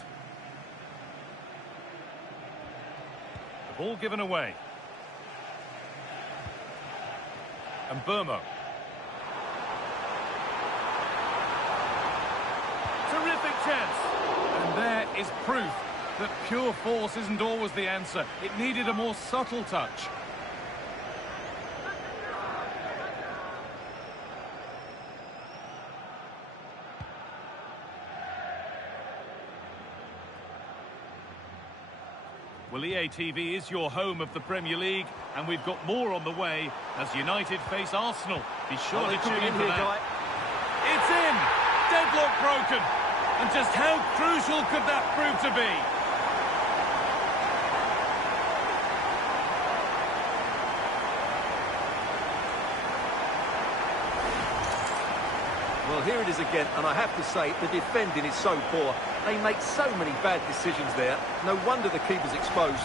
The ball given away. And Burmo. Terrific chance. And there is proof that pure force isn't always the answer. It needed a more subtle touch. Well, EA TV is your home of the Premier League, and we've got more on the way as United face Arsenal. Be sure to tune in for that. It's in! Deadlock broken! And just how crucial could that prove to be? Well, here it is again, and I have to say, the defending is so poor. They make so many bad decisions there. No wonder the keeper's exposed.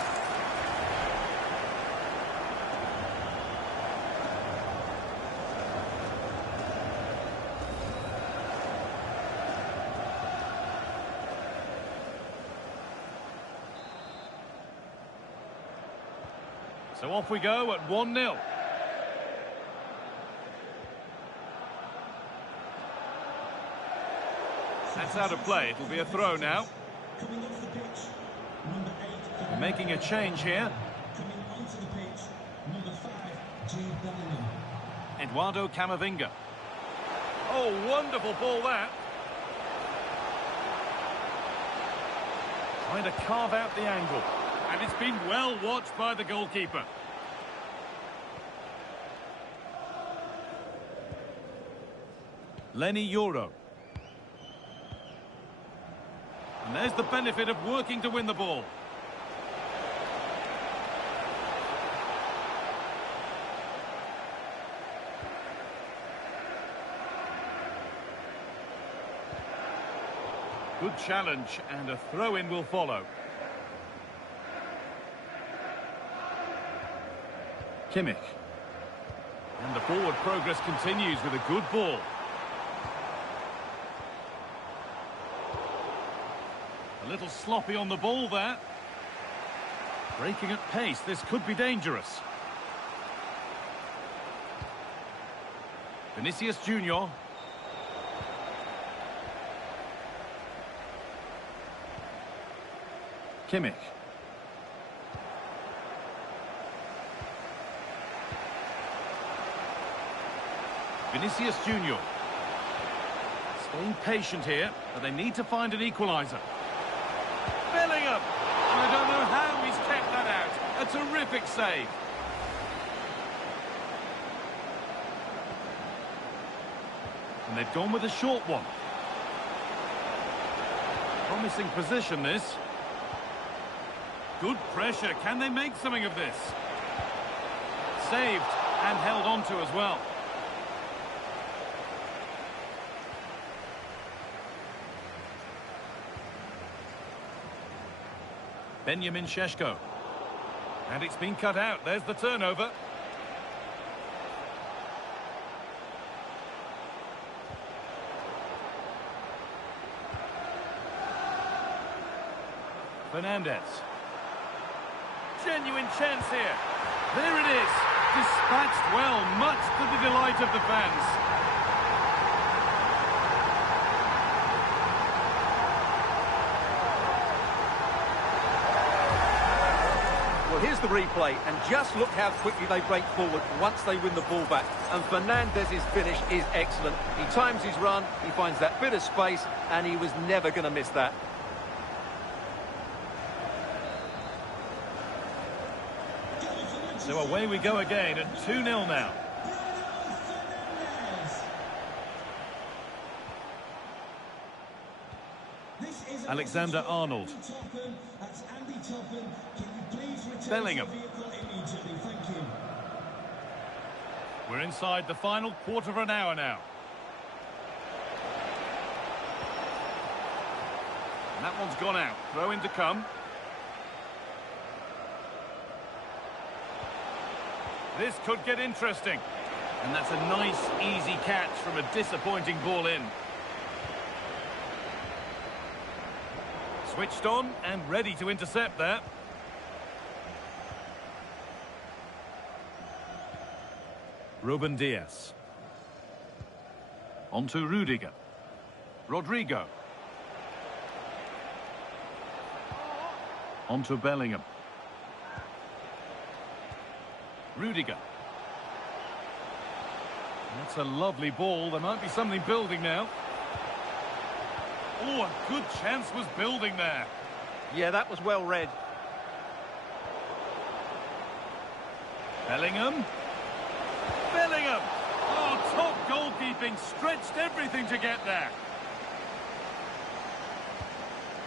So off we go at 1-0. That's out of play. It'll be a throw now. We're making a change here. Eduardo Camavinga. Oh, wonderful ball that. Trying to carve out the angle. And it's been well watched by the goalkeeper. Lenny Yoro. And there's the benefit of working to win the ball. Good challenge, and a throw-in will follow. Kimmich. And the forward progress continues with a good ball. A little sloppy on the ball there. Breaking at pace, this could be dangerous. Vinicius Junior. Kimmich. Vinicius Junior. Staying patient here, but they need to find an equaliser. Bellingham! I don't know how he's kept that out. A terrific save. And they've gone with a short one. Promising position, this. Good pressure. Can they make something of this? Saved and held on to as well. Benjamin Šeško. And it's been cut out. There's the turnover. Fernandez. Genuine chance here. There it is. Dispatched well, much to the delight of the fans. Well, here's the replay, and just look how quickly they break forward once they win the ball back. And Fernandez's finish is excellent. He times his run, he finds that bit of space, and he was never going to miss that. So away we go again at 2-0 now. Alexander Arnold. Bellingham. We're inside the final quarter of an hour now. And that one's gone out. Throw in to come. This could get interesting. And that's a nice, easy catch from a disappointing ball in. Switched on and ready to intercept there. Ruben Diaz. On to Rudiger. Rodrigo. On to Bellingham. Rudiger. That's a lovely ball. There might be something building now. Oh, a good chance was building there. Yeah, that was well read. Bellingham. Bellingham! Oh, top goalkeeping. Stretched everything to get there.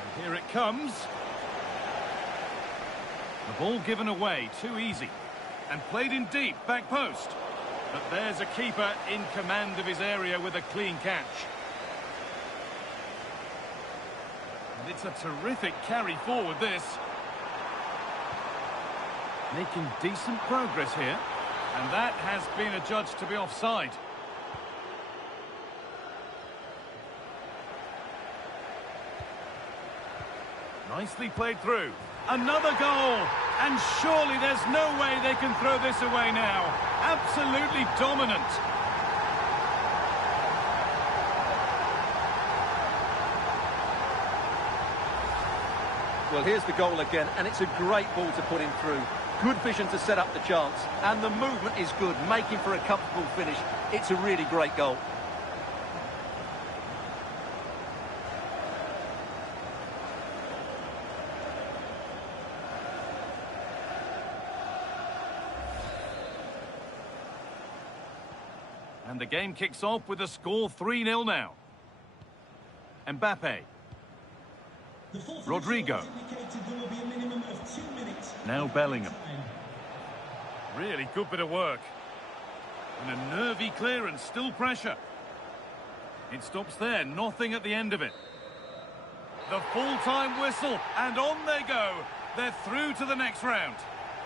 And here it comes. The ball given away, too easy. And played in deep, back post. But there's a keeper in command of his area with a clean catch. And it's a terrific carry forward, this. Making decent progress here. And that has been adjudged to be offside. Nicely played through. Another goal! And surely there's no way they can throw this away now. Absolutely dominant. Well, here's the goal again, and it's a great ball to put him through. Good vision to set up the chance, and the movement is good, making for a comfortable finish. It's a really great goal. And the game kicks off with a score 3-0 now. Mbappe. Rodrigo. Now Bellingham. Really good bit of work. And a nervy clearance, still pressure. It stops there, nothing at the end of it. The full-time whistle, and on they go. They're through to the next round.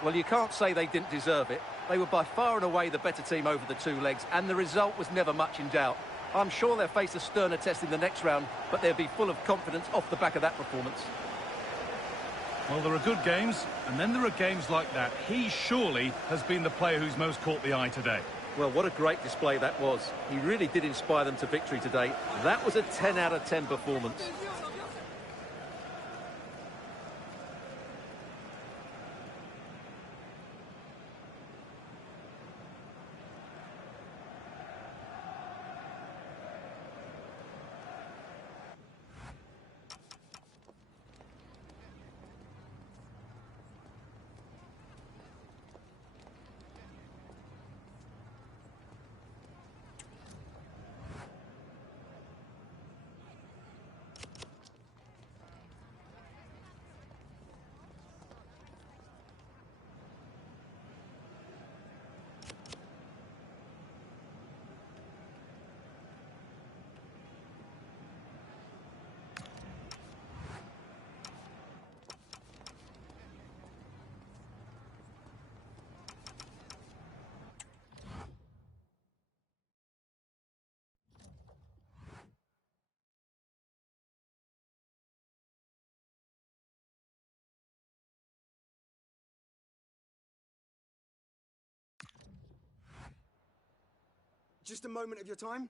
Well, you can't say they didn't deserve it. They were by far and away the better team over the two legs, and the result was never much in doubt. I'm sure they'll face a sterner test in the next round, but they'll be full of confidence off the back of that performance. Well, there are good games, and then there are games like that. He surely has been the player who's most caught the eye today. Well, what a great display that was. He really did inspire them to victory today. That was a 10 out of 10 performance. just a moment of your time?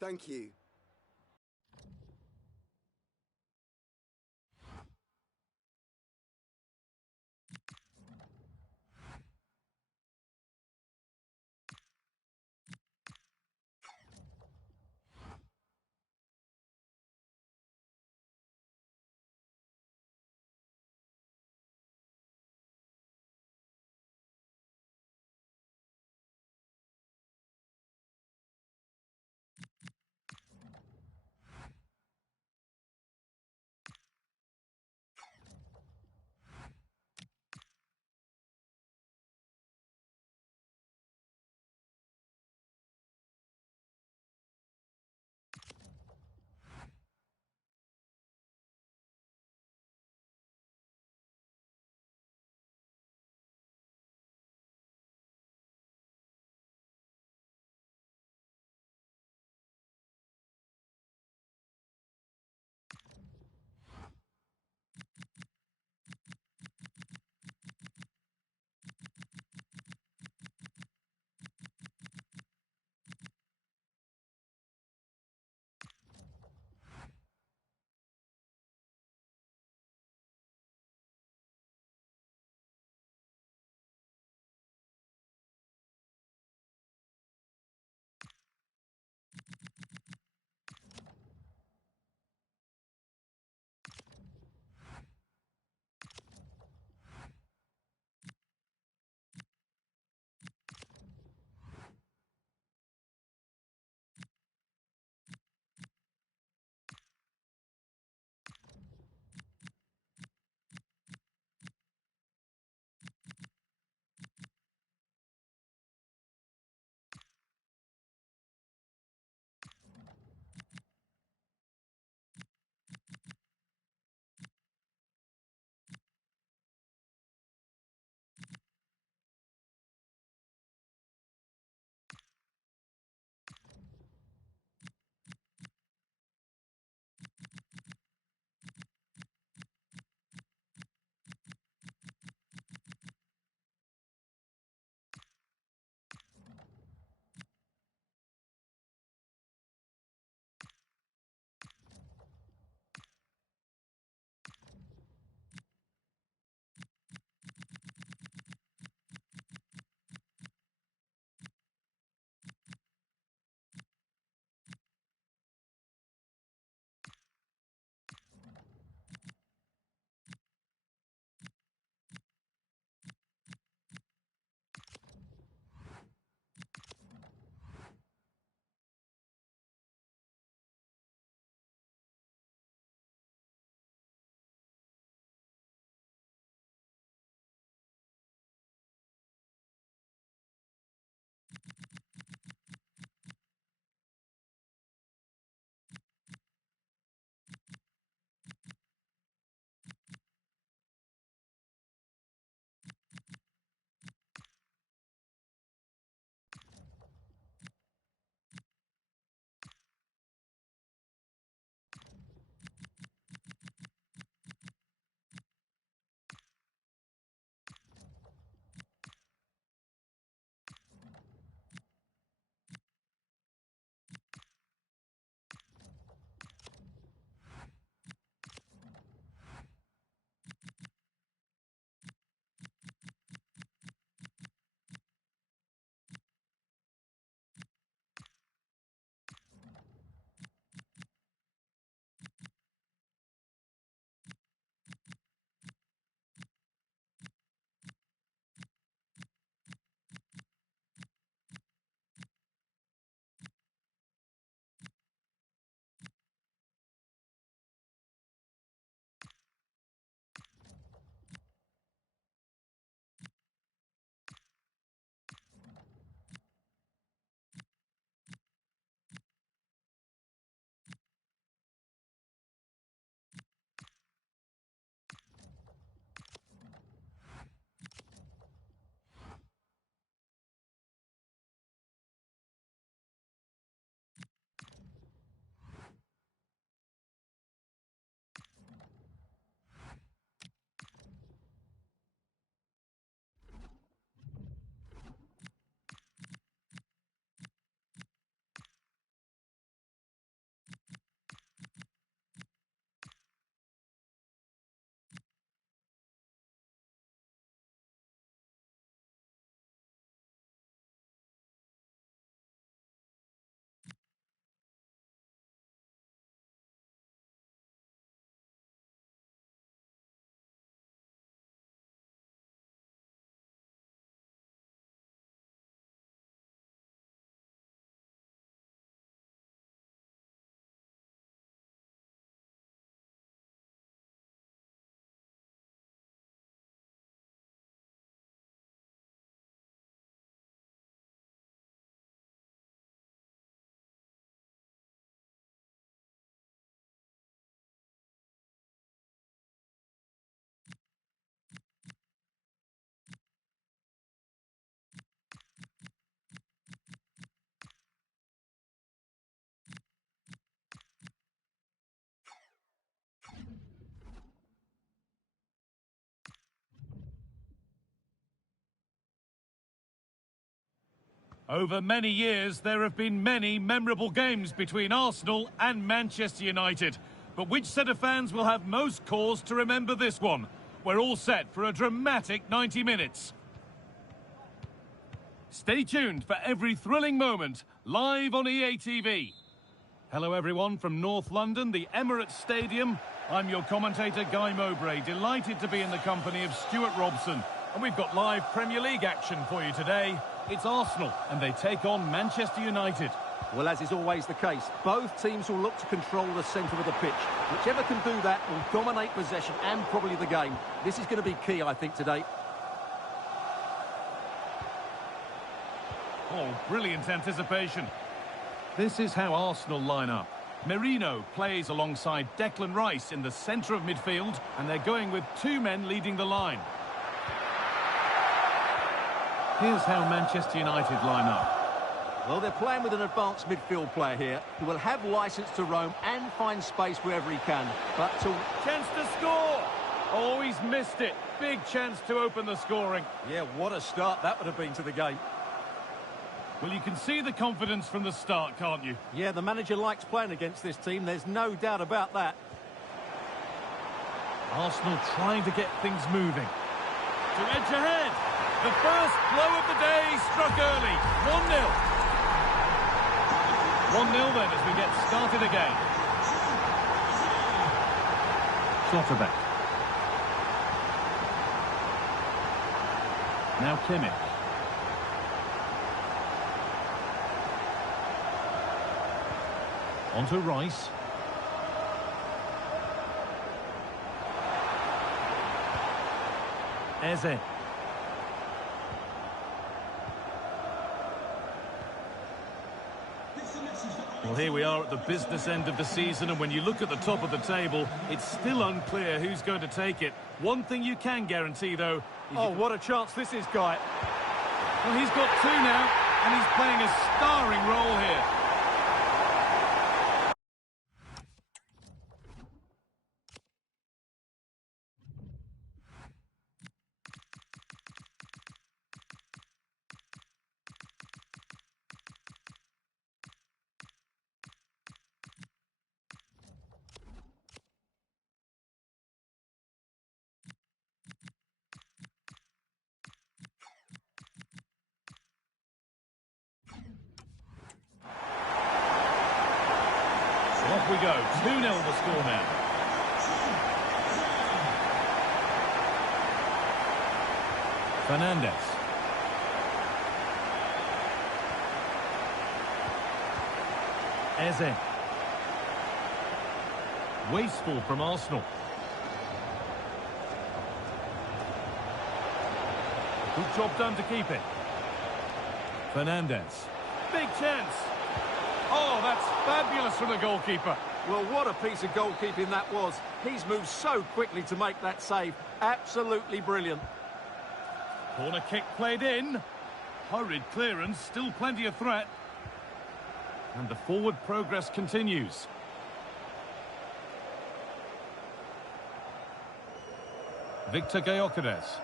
Thank you. Over many years, there have been many memorable games between Arsenal and Manchester United. But which set of fans will have most cause to remember this one? We're all set for a dramatic 90 minutes. Stay tuned for every thrilling moment, live on EA TV. Hello everyone from North London, the Emirates Stadium. I'm your commentator, Guy Mowbray, delighted to be in the company of Stuart Robson. And we've got live Premier League action for you today. It's Arsenal, and they take on Manchester United. Well, as is always the case, both teams will look to control the centre of the pitch. Whichever can do that will dominate possession and probably the game. This is going to be key, I think, today. Oh, brilliant anticipation. This is how Arsenal line up. Merino plays alongside Declan Rice in the centre of midfield, and they're going with two men leading the line. Here's how Manchester United line up. Well, they're playing with an advanced midfield player here who will have licence to roam and find space wherever he can. But to... Chance to score! Oh, he's missed it. Big chance to open the scoring. Yeah, what a start that would have been to the game. Well, you can see the confidence from the start, can't you? Yeah, the manager likes playing against this team. There's no doubt about that. Arsenal trying to get things moving. To edge ahead. The first blow of the day struck early. 1-0. 1-0 then as we get started again. Slotterbeck. Now Kimmich. On to Rice. Eze. Well, here we are at the business end of the season, and when you look at the top of the table, it's still unclear who's going to take it. One thing you can guarantee, though... Oh, what a chance this is, Guy. Well, he's got two now, and he's playing a starring role here. Off we go, 2-0 the score now. Fernandes. Eze. Wasteful from Arsenal. Good job done to keep it. Fernandes. Big chance. Oh, that's fabulous from the goalkeeper. Well, what a piece of goalkeeping that was. He's moved so quickly to make that save. Absolutely brilliant. Corner kick played in. Hurried clearance, still plenty of threat. And the forward progress continues. Victor Gyökeres.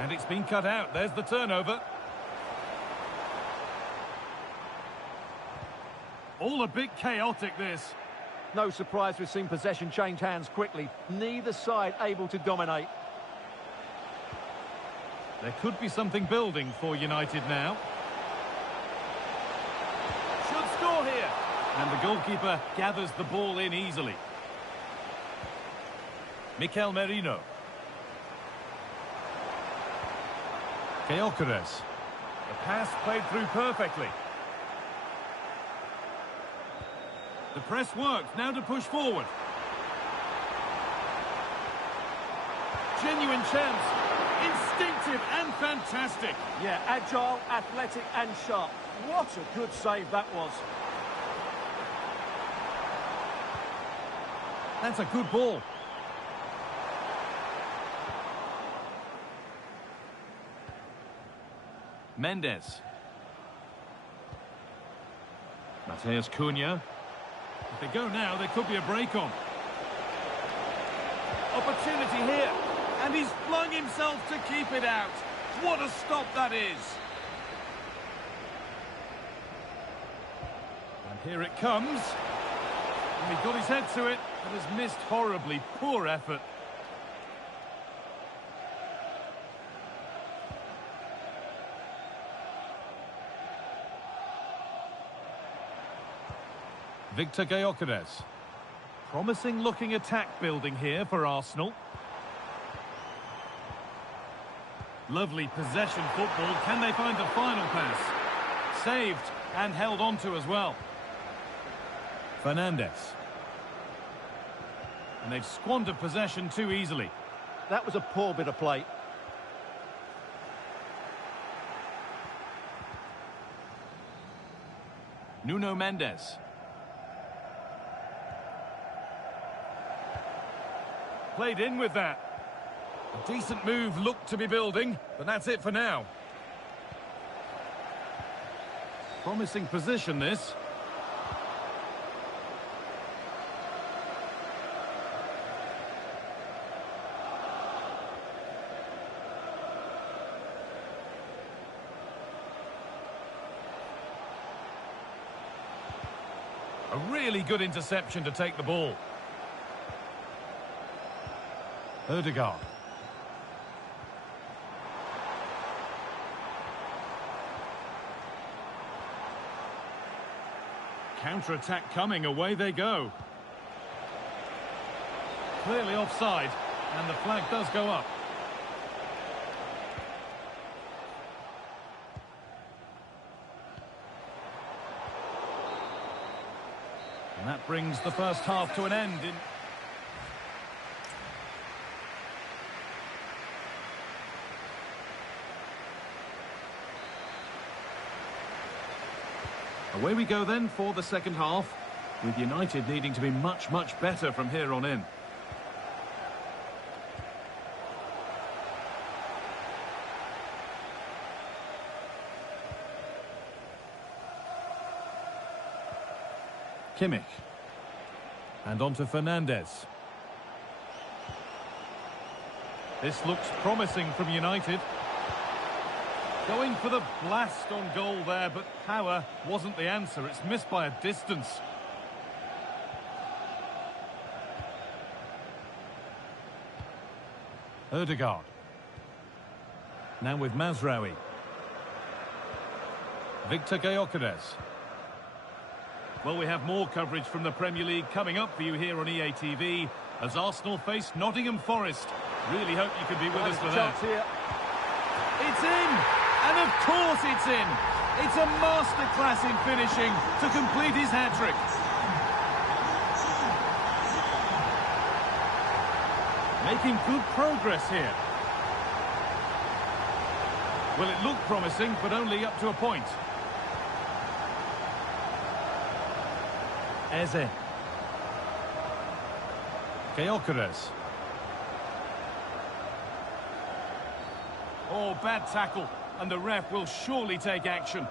And it's been cut out. There's the turnover. All a bit chaotic, this. No surprise we've seen possession change hands quickly. Neither side able to dominate. There could be something building for United now. Should score here. And the goalkeeper gathers the ball in easily. Mikel Merino. Gyökeres. The pass played through perfectly. The press works, now to push forward. Genuine chance. Instinctive and fantastic. Yeah, agile, athletic and sharp. What a good save that was. That's a good ball. Mendes. Mateus Cunha. If they go now, there could be a break on. Opportunity here. And he's flung himself to keep it out. What a stop that is. Here it comes. And he got his head to it, but has missed horribly. Poor effort. Victor Gyökeres. Promising looking attack building here for Arsenal. Lovely possession football. Can they find the final pass? Saved and held on to as well. Fernandes. And they've squandered possession too easily. That was a poor bit of play. Nuno Mendes. Played in with that. A decent move looked to be building, but that's it for now. Promising position, this. A really good interception to take the ball. Ødegaard. Counter-attack coming, away they go. Clearly offside, and the flag does go up. And that brings the first half to an end. Away we go then for the second half, with United needing to be much, much better from here on in. Kimmich. And on to Fernandes. This looks promising from United. Going for the blast on goal there, but power wasn't the answer. It's missed by a distance. Ødegaard. Now with Mazraoui. Victor Gyökeres. Well, we have more coverage from the Premier League coming up for you here on EA TV as Arsenal face Nottingham Forest. Really hope you can be with us for that. Here. It's in! And of course it's in. It's a masterclass in finishing to complete his hat-trick. Making good progress here. Well, it looked promising, but only up to a point. Eze. Gyökeres. Oh, bad tackle. And the ref will surely take action.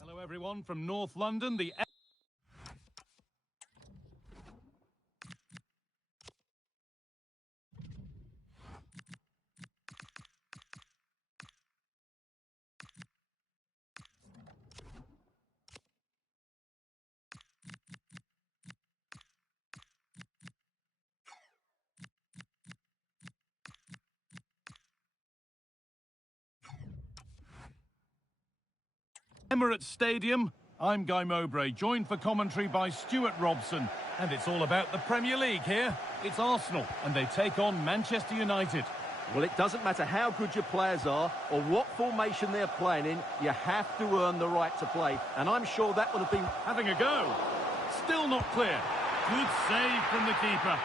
Hello everyone from North London. The Emirates Stadium. I'm Guy Mowbray, joined for commentary by Stuart Robson. And it's all about the Premier League here. It's Arsenal, and they take on Manchester United. Well, it doesn't matter how good your players are or what formation they're playing in, you have to earn the right to play. And I'm sure that would have been... Having a go. Still not clear. Good save from the keeper.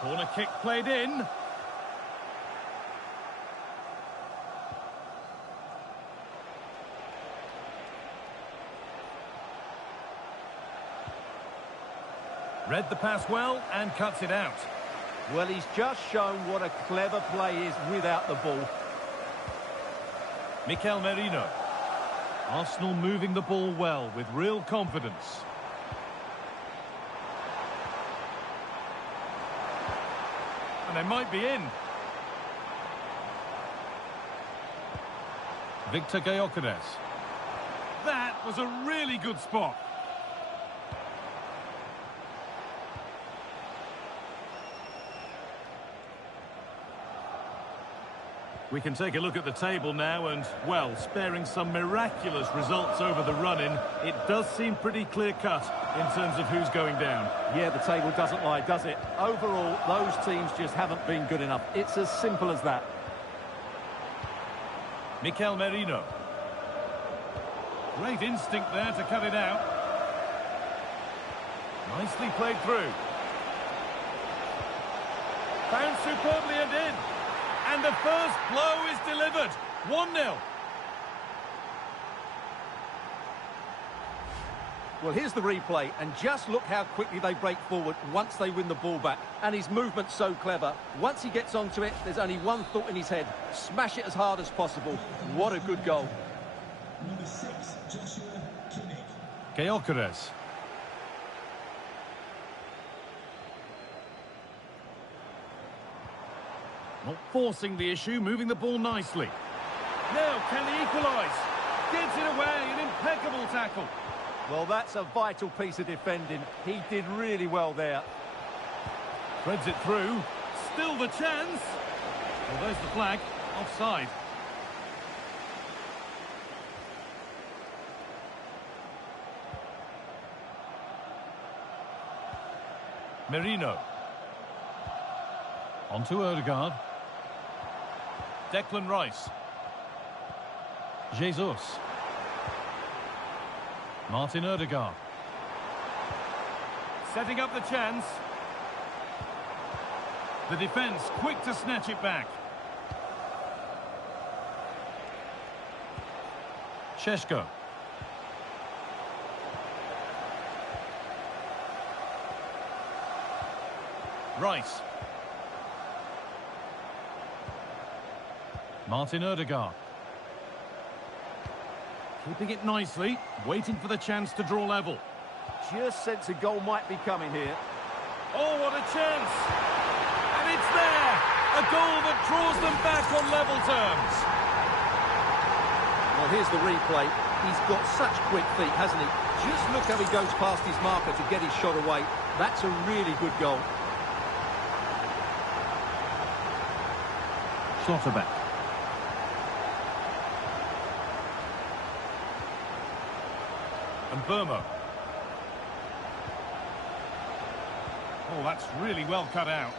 Corner kick played in. Read the pass well and cuts it out. Well, he's just shown what a clever play is without the ball. Mikel Merino. Arsenal moving the ball well with real confidence. And they might be in. Victor Gyökeres. That was a really good spot. We can take a look at the table now and, well, sparing some miraculous results over the run-in, it does seem pretty clear-cut in terms of who's going down. Yeah, the table doesn't lie, does it? Overall, those teams just haven't been good enough. It's as simple as that. Mikel Merino. Great instinct there to cut it out. Nicely played through. Found superbly and in. And the first blow is delivered. 1-0. Well, here's the replay, and just look how quickly they break forward once they win the ball back. And his movement's so clever. Once he gets onto it, there's only one thought in his head. Smash it as hard as possible. What a good goal. Number 6, Joshua Kimmich. Gyökeres. Not forcing the issue, moving the ball nicely. Now, can he equalise? Gets it away, an impeccable tackle. Well, that's a vital piece of defending. He did really well there. Threads it through. Still the chance. Well, there's the flag. Offside. Merino. On to Odegaard. Declan Rice. Jesus. Martin Odegaard. Setting up the chance. The defence quick to snatch it back. Šeško. Rice. Martin Odegaard. Keeping it nicely, waiting for the chance to draw level. Just sense a goal might be coming here. Oh, what a chance! And it's there! A goal that draws them back on level terms. Well, here's the replay. He's got such quick feet, hasn't he? Just look how he goes past his marker to get his shot away. That's a really good goal. Schlotterbeck. And Burmo. Oh, that's really well cut out.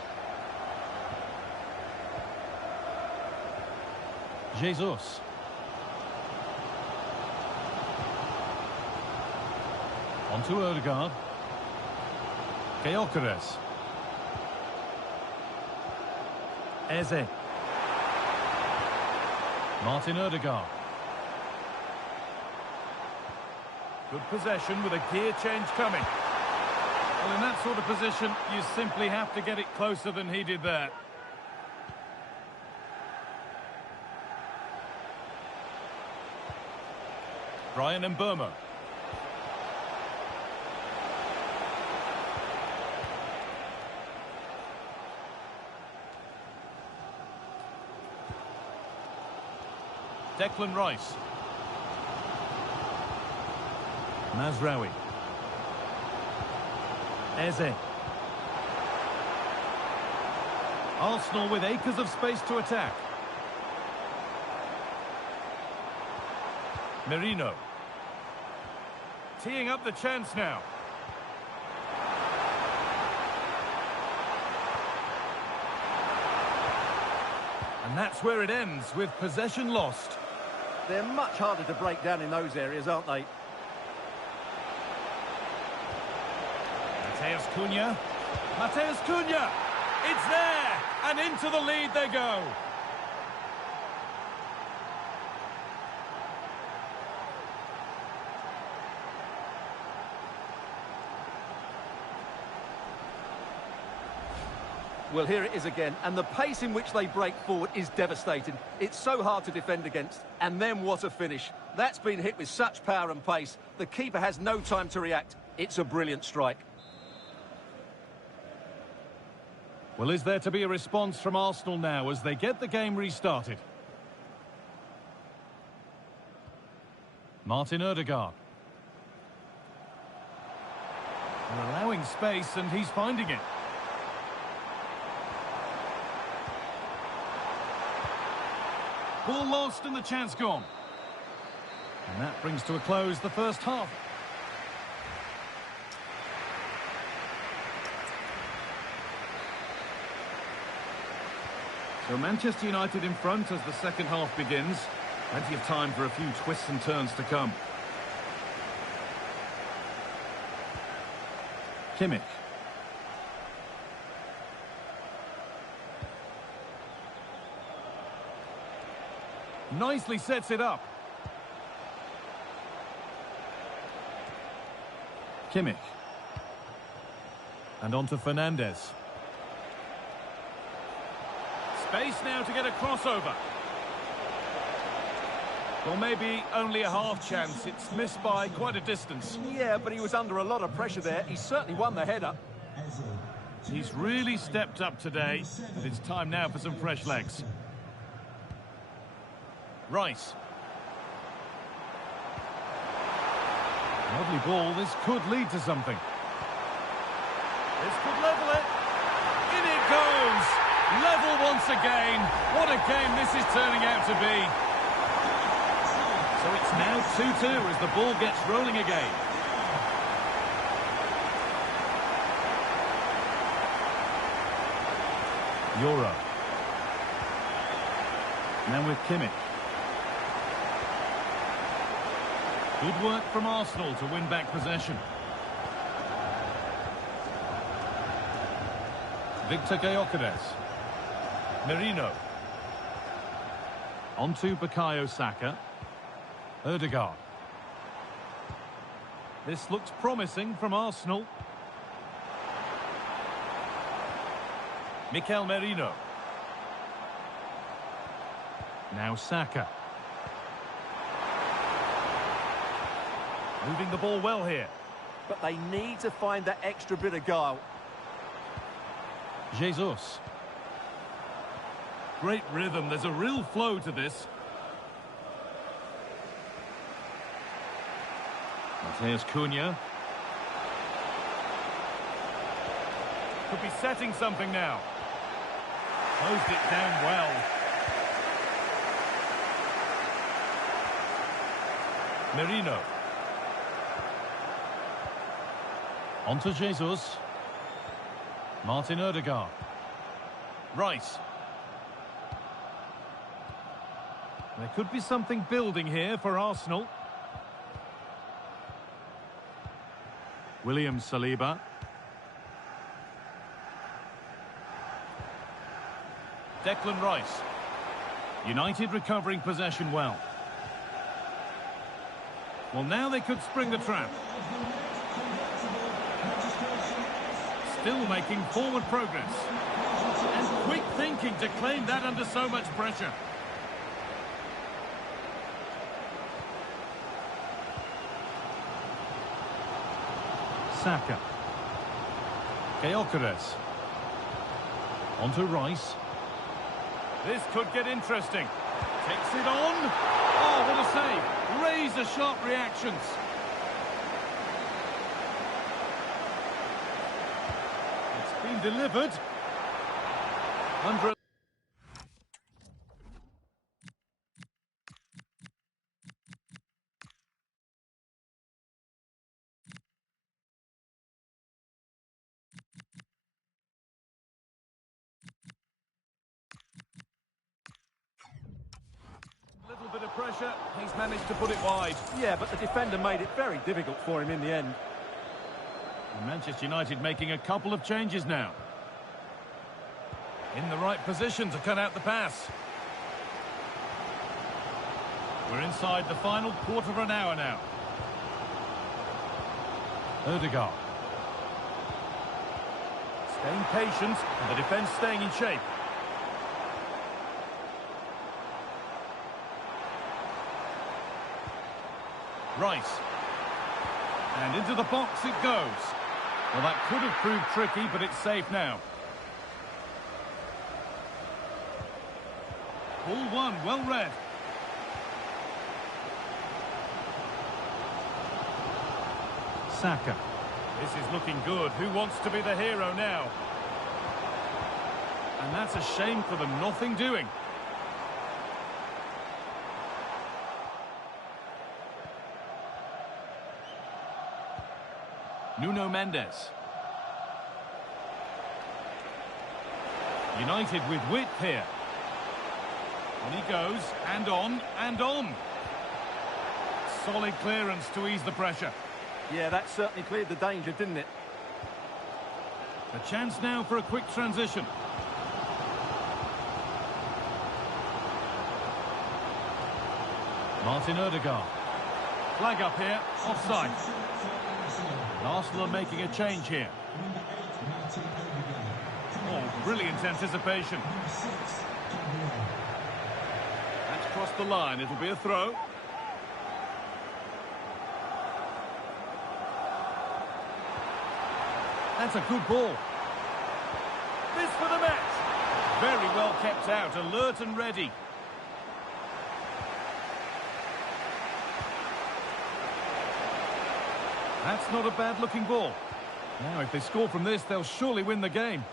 Jesus. On to Odegaard. Gyökeres. Eze. Martin Odegaard. Good possession with a gear change coming. Well, in that sort of position, you simply have to get it closer than he did there. Brian Mbeumo. Declan Rice. Mazraoui. Eze. Arsenal with acres of space to attack. Merino. Teeing up the chance now. And that's where it ends, with possession lost. They're much harder to break down in those areas, aren't they? Mateus Cunha. Mateus Cunha! It's there! And into the lead they go. Well, here it is again, and the pace in which they break forward is devastating. It's so hard to defend against, and then what a finish. That's been hit with such power and pace. The keeper has no time to react. It's a brilliant strike. Well, is there to be a response from Arsenal now as they get the game restarted? Martin Odegaard. They're allowing space and he's finding it. Ball lost and the chance gone. And that brings to a close the first half. So Manchester United in front as the second half begins. Plenty of time for a few twists and turns to come. Kimmich. Nicely sets it up. Kimmich. And on to Fernandes. Space now to get a crossover. Well, maybe only a half chance. It's missed by quite a distance. Yeah, but he was under a lot of pressure there. He certainly won the header. He's really stepped up today, and it's time now for some fresh legs. Rice. Lovely ball. This could lead to something. This could level it. In it goes. Level once again. What a game this is turning out to be. So it's now 2-2 as the ball gets rolling again. Euro. Now with Kimmich. Good work from Arsenal to win back possession. Victor Gyökeres. Merino. On to Bukayo Saka. Odegaard. This looks promising from Arsenal. Mikel Merino. Now Saka. Moving the ball well here. But they need to find that extra bit of guile. Jesus. Great rhythm. There's a real flow to this. Mateus Cunha. Could be setting something now. Closed it down well. Merino. On to Jesus. Martin Odegaard. Rice. There could be something building here for Arsenal. William Saliba. Declan Rice. United recovering possession well. Well, now they could spring the trap. Still making forward progress. And quick thinking to claim that under so much pressure. Saka. Gyökeres. On to Rice. This could get interesting. Takes it on. Oh, what a save. Razor-sharp reactions. It's been delivered. Under a... little bit of pressure. He's managed to put it wide. Yeah, but the defender made it very difficult for him in the end. And Manchester United making a couple of changes now. In the right position to cut out the pass. We're inside the final quarter of an hour now. Odegaard. Staying patient and the defence staying in shape. Rice. And into the box it goes. Well, that could have proved tricky, but it's safe now. Ball one, well read. Saka. This is looking good. Who wants to be the hero now? And that's a shame for them. Nothing doing. Nuno Mendes. United with width here. On he goes, and on, and on. Solid clearance to ease the pressure. Yeah, that certainly cleared the danger, didn't it? A chance now for a quick transition. Martin Odegaard. Flag up here, offside. Arsenal are making a change here. Oh, brilliant anticipation. That's crossed the line. It'll be a throw. That's a good ball. This for the match. Very well kept out, alert and ready. That's not a bad-looking ball. Now, if they score from this, they'll surely win the game.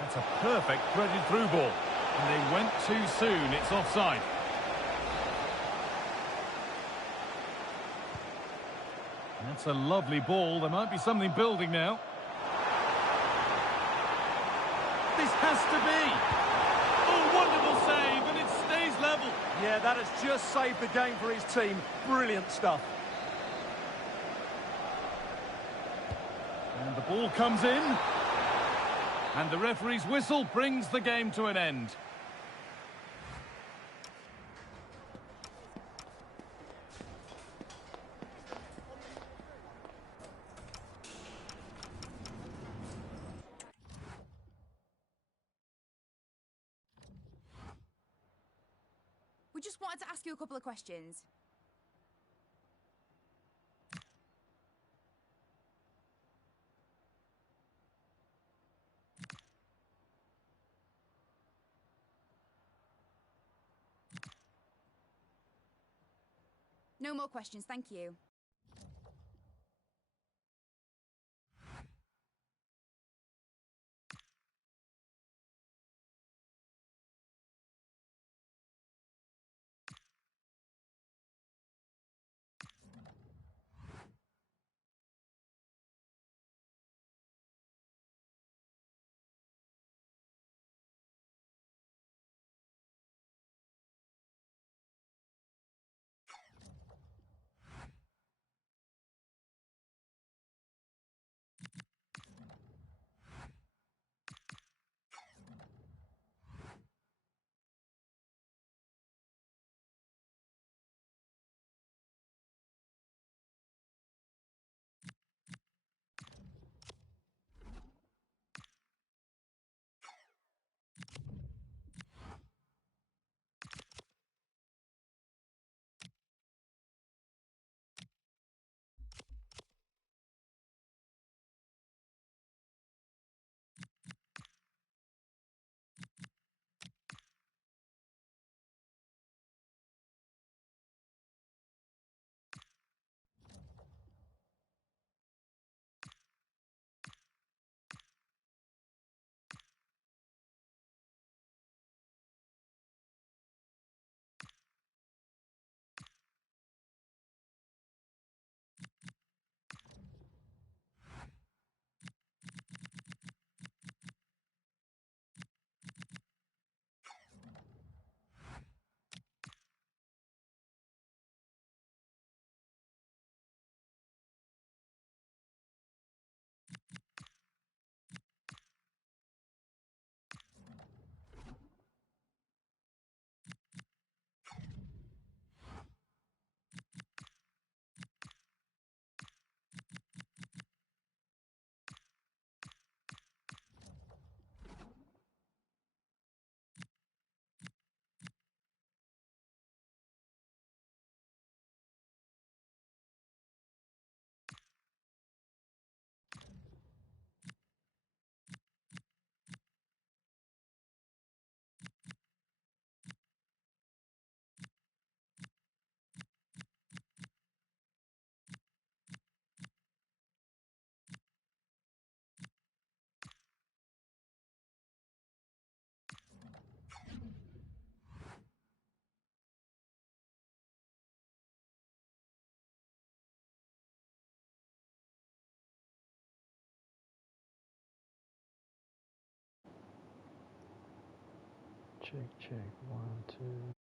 That's a perfect threaded through ball. And they went too soon. It's offside. That's a lovely ball. There might be something building now. This has to be. Oh, wonderful save, and it stays level. Yeah, that has just saved the game for his team. Brilliant stuff. And the ball comes in. And the referee's whistle brings the game to an end. We just wanted to ask you a couple of questions. No more questions, thank you. Check, 1, 2.